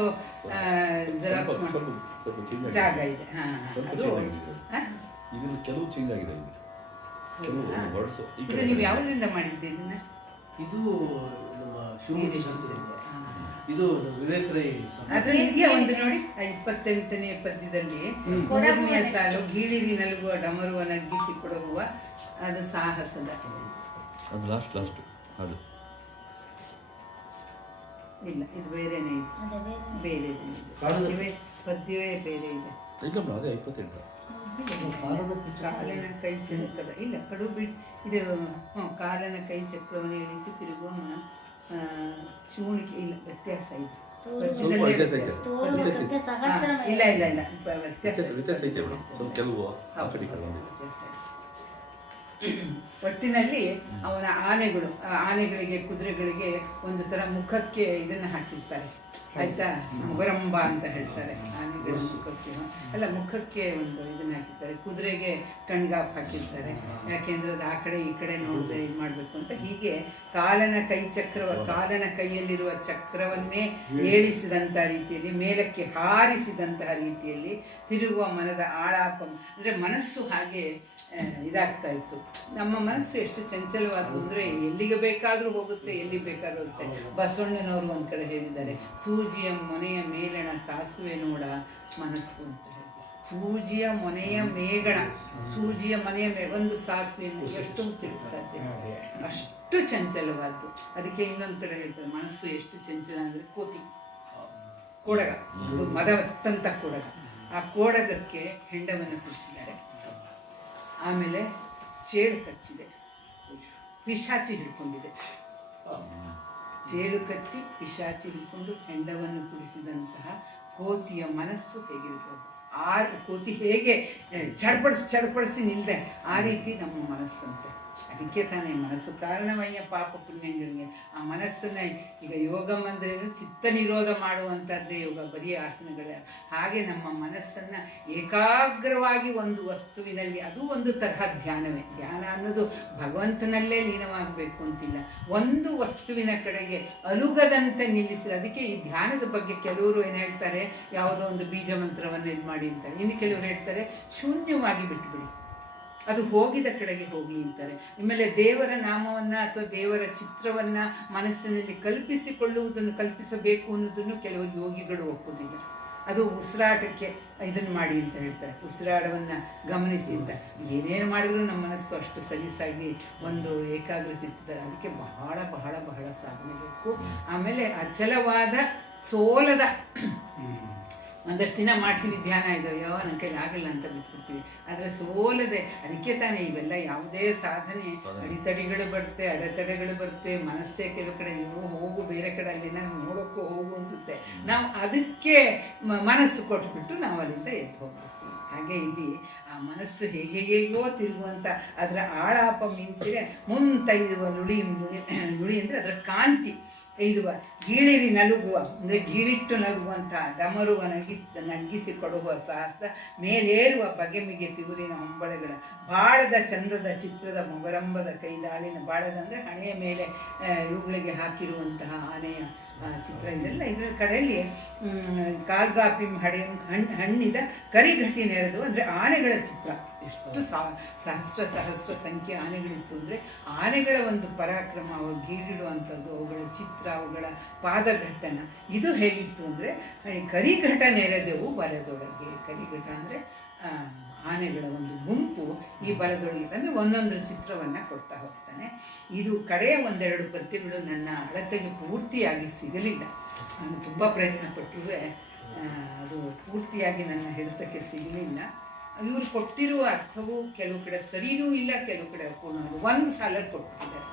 ಜೆರಾಕ್ಸ್ ಜಾಗ ಇದೆ. ಅದು ಇದರಲ್ಲಿ ಕೆಲವು ಚೇಂಜ್ ಆಗಿದೆ ಇಲ್ಲಿ, ಕೆಲವು ವರ್ಡ್ಸ್ ಈ ಈಗ ಕಡೆ ನೀವು ಯಾವುದರಿಂದ ಮಾಡಿದ್ದೆ ಇದನ್ನ? ಇದು ನಮ್ಮ ಶಿವಮೂರ್ತಿ ಶಾಸ್ತ್ರಿಯಿಂದ. ಇದು ವಿವೇಕ್ ರೈ ಅದ್ರಲ್ಲಿ ಇದೆಯಾ ಒಂದು ನೋಡಿ, 28ನೇ ಪದ್ಯದಲ್ಲಿ 3ನೇ ಸಾಲು, ಗೀಳಿರಿ ನಲುಗುವ ಡಮರುವ ನಗ್ಗಿಸಿ ಕೊಡುವ ಅದು ಸಾಹಸದ. ಅದು ಲಾಸ್ಟ್ ಅದು ಇಲ್ಲ, ಇದು ಬೇರೆನೇ ಇದೆ, ಬೇರೆ ಪದ್ಯವೇ ಬೇರೆ ಇದೆ. ಇಲ್ಲ ಮೇಡಮ್, ಅದೇ 28. ಕಾಲನ ಕೈ ಚಕ್ರ ಇಲ್ಲ, ಕಡು ಬಿಟ್ಟು ಇದು ಕಾಲನ ಕೈ ಚಕ್ರವನ್ನು ಇಳಿಸಿ ತಿರುಗುವ ಶೂಣಿಕೆ ಇಲ್ಲ, ವ್ಯತ್ಯಾಸ ಇದೆ. ಸ್ವಲ್ಪ ವ್ಯತ್ಯಾಸ ಐತೆ, ಇಲ್ಲ ಇಲ್ಲ ಇಲ್ಲ, ವ್ಯತ್ಯಾಸ ಐತೆ ಮೇಡಮ್, ಸ್ವಲ್ಪ ಕೆಲವು ಆ ಕಡೆ ಈ ಕಡೆ ಬಂದಿದೆ. ವ್ಯತ್ಯಾಸ ಇದೆ. ಒಟ್ಟಿನಲ್ಲಿ ಅವನ ಆನೆಗಳು, ಆನೆಗಳಿಗೆ ಕುದುರೆಗಳಿಗೆ ಒಂದು ತರ ಮುಖಕ್ಕೆ ಇದನ್ನ ಹಾಕಿರ್ತಾರೆ ಆಯ್ತಾ, ಮೊಗರಂಬ ಅಂತ ಹೇಳ್ತಾರೆ. ಆನೆಗಳ ಮುಖಕ್ಕೆ ಅಲ್ಲ, ಮುಖಕ್ಕೆ ಒಂದು ಇದನ್ನ ಹಾಕಿರ್ತಾರೆ, ಕುದುರೆಗೆ ಕಣ್ಗಾಪ್ ಹಾಕಿರ್ತಾರೆ. ಯಾಕೆಂದ್ರೆ ಅದು ಆ ಕಡೆ ಈ ಕಡೆ ನೋಡದೆ ಇದು ಮಾಡಬೇಕು ಅಂತ. ಹೀಗೆ ಕಾಲನ ಕಾಲನ ಕೈಯಲ್ಲಿರುವ ಚಕ್ರವನ್ನೇ ಏಳಿಸಿದಂಥ ರೀತಿಯಲ್ಲಿ, ಮೇಲಕ್ಕೆ ಹಾರಿಸಿದಂತಹ ರೀತಿಯಲ್ಲಿ ತಿರುಗುವ ಮನದ ಆಳಾಪ ಅಂದರೆ ಮನಸ್ಸು ಹಾಗೆ ಇದಾಗ್ತಾ ಇತ್ತು. ನಮ್ಮ ಮನಸ್ಸು ಎಷ್ಟು ಚಂಚಲವಾದ್ದು ಅಂದರೆ ಎಲ್ಲಿಗೆ ಬೇಕಾದರೂ ಹೋಗುತ್ತೆ, ಎಲ್ಲಿ ಬೇಕಾದ್ರೂ ಹೋಗುತ್ತೆ. ಬಸವಣ್ಣನವರು ಒಂದು ಕಡೆ ಹೇಳಿದ್ದಾರೆ, ಸೂಜಿಯ ಮೊನೆಯ ಮೇಲಣ ಸಾಸುವೆ ನೋಡ ಮನಸ್ಸು ಅಂತ ಹೇಳಿ. ಸೂಜಿಯ ಮೊನೆಯ ಮೇಗಣ, ಸೂಜಿಯ ಮನೆಯ ಒಂದು ಸಾಸುವೆಯನ್ನು ಎಷ್ಟು ತಿರುಗಿಸಾಧ್ಯ, ಅಷ್ಟು ಚಂಚಲವಾದ್ದು. ಅದಕ್ಕೆ ಇನ್ನೊಂದು ಕಡೆ ಹೇಳ್ತಾರೆ, ಮನಸ್ಸು ಎಷ್ಟು ಚಂಚಲ ಅಂದರೆ ಕೋಡಗ, ಅದು ಮದವತ್ತಂತ ಕೋಡಗ. ಆ ಕೋಡಗಕ್ಕೆ ಹೆಂಡವನ್ನು ಕುಡಿಸಿದ್ದಾರೆ. ಆಮೇಲೆ ಚೇಳು ಕಚ್ಚಿದೆ, ಪಿಶಾಚಿ ಹಿಡ್ಕೊಂಡಿದೆ. ಚೇಳು ಕಚ್ಚಿ ಪಿಶಾಚಿ ಹಿಡ್ಕೊಂಡು ಹೆಂಡವನ್ನು ಕುಡಿಸಿದಂತಹ ಕೋತಿಯ ಮನಸ್ಸು ಹೇಗಿರ್ಬೋದು, ಆ ಕೋತಿ ಹೇಗೆ ಚಡ್ಪಡಿಸಿ ನಿಲ್ದೆ ಆ ರೀತಿ ನಮ್ಮ ಮನಸ್ಸಂತೆ. ಅದಕ್ಕೆ ತಾನೇ ಮನಸ್ಸು ಕಾರಣವಯ್ಯ ಪಾಪ ಪುಣ್ಯಗಳಿಗೆ. ಆ ಮನಸ್ಸನ್ನ ಈಗ ಯೋಗ ಅಂದ್ರೇನು, ಚಿತ್ತ ನಿರೋಧ ಮಾಡುವಂಥದ್ದೇ ಯೋಗ, ಬರೀ ಆಸನಗಳ. ಹಾಗೆ ನಮ್ಮ ಮನಸ್ಸನ್ನು ಏಕಾಗ್ರವಾಗಿ ಒಂದು ವಸ್ತುವಿನಲ್ಲಿ, ಅದು ಒಂದು ತರಹ ಧ್ಯಾನವೇ. ಧ್ಯಾನ ಅನ್ನೋದು ಭಗವಂತನಲ್ಲೇ ಲೀನವಾಗಬೇಕು ಅಂತಿಲ್ಲ, ಒಂದು ವಸ್ತುವಿನ ಕಡೆಗೆ ಅಲುಗದಂತೆ ನಿಲ್ಲಿಸಿ. ಅದಕ್ಕೆ ಈ ಧ್ಯಾನದ ಬಗ್ಗೆ ಕೆಲವರು ಏನು ಹೇಳ್ತಾರೆ, ಯಾವುದೋ ಒಂದು ಬೀಜ ಮಂತ್ರವನ್ನು ಇದು ಮಾಡಿ ಅಂತಾರೆ. ಇನ್ನು ಕೆಲವರು ಹೇಳ್ತಾರೆ ಶೂನ್ಯವಾಗಿ ಬಿಟ್ಟುಬಿಡಿ, ಅದು ಹೋಗಿದ ಕಡೆಗೆ ಹೋಗಲಿ ಅಂತಾರೆ. ಆಮೇಲೆ ದೇವರ ನಾಮವನ್ನು ಅಥವಾ ದೇವರ ಚಿತ್ರವನ್ನು ಮನಸ್ಸಿನಲ್ಲಿ ಕಲ್ಪಿಸಬೇಕು ಅನ್ನೋದನ್ನು ಕೆಲವು ಯೋಗಿಗಳು ಒಪ್ಪುವುದಿಲ್ಲ. ಅದು ಉಸಿರಾಟಕ್ಕೆ ಇದನ್ನು ಮಾಡಿ ಅಂತ ಹೇಳ್ತಾರೆ, ಉಸಿರಾಟವನ್ನು ಗಮನಿಸಿ ಅಂತ. ಏನೇನು ಮಾಡಿದ್ರು ನಮ್ಮ ಮನಸ್ಸು ಅಷ್ಟು ಸಲೀಸಾಗಿ ಒಂದು ಏಕಾಗ್ರಸಿರ್ತದೆ. ಅದಕ್ಕೆ ಬಹಳ ಬಹಳ ಬಹಳ ಸಾಧನೆ ಬೇಕು. ಆಮೇಲೆ ಅಚಲವಾದ ಸೋಲದ, ಒಂದಷ್ಟು ದಿನ ಮಾಡ್ತೀವಿ ಧ್ಯಾನ, ಇದೆಯೋ ನನ್ನ ಕೈಲಿ ಆಗಲ್ಲ ಅಂತ ಬಿಟ್ಬಿಡ್ತೀವಿ. ಆದರೆ ಸೋಲದೆ, ಅದಕ್ಕೆ ತಾನೇ ಇವೆಲ್ಲ ಯಾವುದೇ ಸಾಧನೆ ಅಡೆತಡೆಗಳು ಬರುತ್ತೆ. ಮನಸ್ಸೇ ಕೆಲವು ಕಡೆ ಹೋಗು, ಬೇರೆ ಕಡೆ ಅಲ್ಲಿನ ನೋಡೋಕ್ಕೂ ಹೋಗು ಅನಿಸುತ್ತೆ. ನಾವು ಅದಕ್ಕೆ ಮನಸ್ಸು ಕೊಟ್ಬಿಟ್ಟು ನಾವು ಅಲ್ಲಿಂದ ಎದ್ದು ಹೋಗ್ಬಿಡ್ತೀವಿ. ಹಾಗೆ ಇಲ್ಲಿ ಆ ಮನಸ್ಸು ಹೇಗೋ ತಿರುಗುವಂಥ ಅದರ ಆಳಾಪ ಮಿಂತಿರೆ ಮುಂತೈದುವ ನುಡಿ ಅಂದರೆ ಅದರ ಕಾಂತಿ ಐದುವ, ಗೀಳಿರಿ ನಲುಗುವ ಅಂದರೆ ಗೀಳಿಟ್ಟು ನಲುಗುವಂಥ, ಡಮರುವ ನಗ್ಗಿಸಿ ಕೊಡುವ ಸಾಹಸ, ಮೇಲೇರುವ ಬಗೆಮಿಗೆ ತಿಗುರಿನ ಹೊಂಬಳೆಗಳ, ಬಾಳದ ಚಂದದ ಚಿತ್ರದ ಮೊಗರಂಬದ ಕೈದಾಳಿನ, ಬಾಳದ ಅಂದರೆ ಹಣೆಯ ಮೇಲೆ ಇವುಗಳಿಗೆ ಹಾಕಿರುವಂತಹ ಆನೆಯ ಚಿತ್ರ. ಇದೆಲ್ಲ ಇದರ ಕಡೆಯಲ್ಲಿ ಕಾಲ್ಗಾಪಿಂ ಹಣ್ಣಿದ ಕರಿಘಟಿ ನೆರೆದು ಅಂದರೆ ಆನೆಗಳ ಚಿತ್ರ. ಎಷ್ಟು ಸಹಸ್ರ ಸಂಖ್ಯೆ ಆನೆಗಳಿತ್ತು ಅಂದರೆ ಆನೆಗಳ ಒಂದು ಪರಾಕ್ರಮ, ಅವು ಗೀಳಿಡುವಂಥದ್ದು, ಅವುಗಳ ಚಿತ್ರ, ಅವುಗಳ ಪಾದಘಟ್ಟನ ಇದು ಹೇಗಿತ್ತು ಅಂದರೆ ಕರಿಘಟ ನೆರೆದೆವು ಬಲದೊಳಗೆ. ಕರಿಘಟ ಅಂದರೆ ಆನೆಗಳ ಒಂದು ಗುಂಪು ಈ ಬಲದೊಳಗೆ ಅಂದರೆ ಒಂದೊಂದು ಚಿತ್ರವನ್ನು ಕೊಡ್ತಾ ಹೋಗ್ತಾನೆ. ಇದು ಕಡೆಯ ಒಂದೆರಡು ಪದ್ಯಗಳು ನನ್ನ ಅಳತೆಗೆ ಪೂರ್ತಿಯಾಗಿ ಸಿಗಲಿಲ್ಲ. ನಾನು ತುಂಬ ಪ್ರಯತ್ನ ಪಟ್ಟರೂ ಅದು ಪೂರ್ತಿಯಾಗಿ ನನ್ನ ಹಿಡಿತಕ್ಕೆ ಸಿಗಲಿಲ್ಲ. ಇವರು ಕೊಟ್ಟಿರುವ ಅರ್ಥವು ಕೆಲವು ಕಡೆ ಸರಿಯೂ ಇಲ್ಲ, ಕೆಲವು ಕಡೆ ಪೂರ್ಣ ಒಂದು ಸಾಲಲ್ಲಿ ಕೊಟ್ಟಿದ್ದಾರೆ.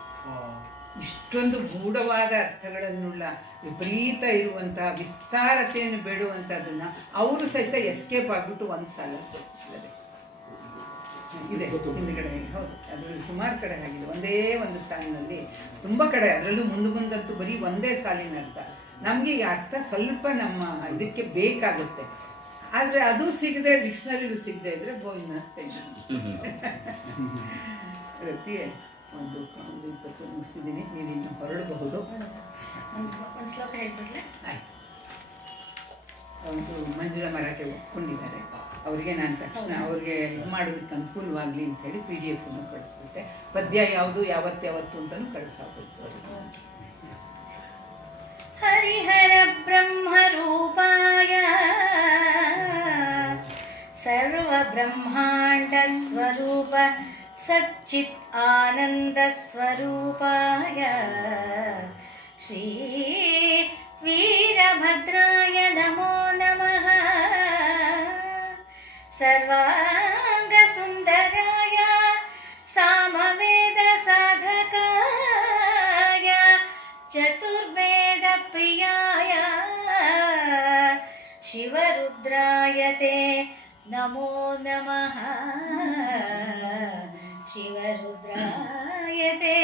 ಇಷ್ಟೊಂದು ಗೂಢವಾದ ಅರ್ಥಗಳನ್ನುಳ್ಳ ವಿಪರೀತ ಇರುವಂತಹ ವಿಸ್ತಾರತೆಯನ್ನು ಬೇಡುವಂಥದ್ದನ್ನು ಅವರು ಸಹಿತ ಎಸ್ಕೇಪ್ ಆಗಿಬಿಟ್ಟು ಒಂದು ಸಾಲಲ್ಲಿ ಕೊಟ್ಟಿದ್ದಾರೆ. ಇದೆ ಹಿಂದುಗಡೆ, ಹೌದು, ಅದರಲ್ಲಿ ಸುಮಾರು ಕಡೆ ಆಗಿದೆ. ಒಂದೇ ಒಂದು ಸಾಲಿನಲ್ಲಿ ತುಂಬ ಕಡೆ, ಅದರಲ್ಲೂ ಮುಂದಂತೂ ಬರೀ ಒಂದೇ ಸಾಲಿನ ಅರ್ಥ. ನಮಗೆ ಈ ಅರ್ಥ ಸ್ವಲ್ಪ ನಮ್ಮ ಇದಕ್ಕೆ ಬೇಕಾಗುತ್ತೆ, ಆದರೆ ಅದು ಸಿಗದೆ, ಡಿಕ್ಷನರಿಗೂ ಸಿಗದೆ ಇದ್ರೆ ಗೋವಿಂದ ಪ್ರತಿ ಒಂದು 20 ಮುಗಿಸಿದ್ದೀನಿ. ನೀವು ಇನ್ನು ಹೊರಡಬಹುದು. ಒಂದು ಶ್ಲೋಕ ಹೇಳ್ಬಿಡ್ಲೆ? ಆಯಿತು. ಒಂದು ಮಂಜುಳಾ ಮರಾಠೆ ಒಪ್ಕೊಂಡಿದ್ದಾರೆ. ಅವರಿಗೆ ನಾನು ತಕ್ಷಣ ಅವ್ರಿಗೆ ಇದು ಮಾಡೋದಕ್ಕೆ ಅನುಕೂಲವಾಗಲಿ ಅಂಥೇಳಿ PDF ಅನ್ನು ಕಳಿಸ್ಬಿಟ್ಟೆ. ಪದ್ಯ ಯಾವುದು ಯಾವತ್ತು ಅಂತಲೂ ಕಳಿಸಾಗ್ಬಿಟ್ಟು. ಹರಿಹರ ಬ್ರಹ್ಮರೂಪಾಯ ಸರ್ವ ಬ್ರಹ್ಮಾಂಡ ಸ್ವರೂಪ ಸಚ್ಚಿತ್ ಆನಂದ ಸ್ವರೂಪಾಯ ಶ್ರೀ ವೀರಭದ್ರಾಯ ನಮೋ ನಮಃ. ಸರ್ವಾಂಗ ಸುಂದರಾಯ ಸಾಮವೇದ ಸಾಧಕಾಯ ಚತುರ್ವೇದ ಪ್ರಿಯಾಯ ಶಿವರುದ್ರಾಯ ತೇ ನಮೋ ನಮಃ. ಶಿವರುದ್ರಾಯ ತೇ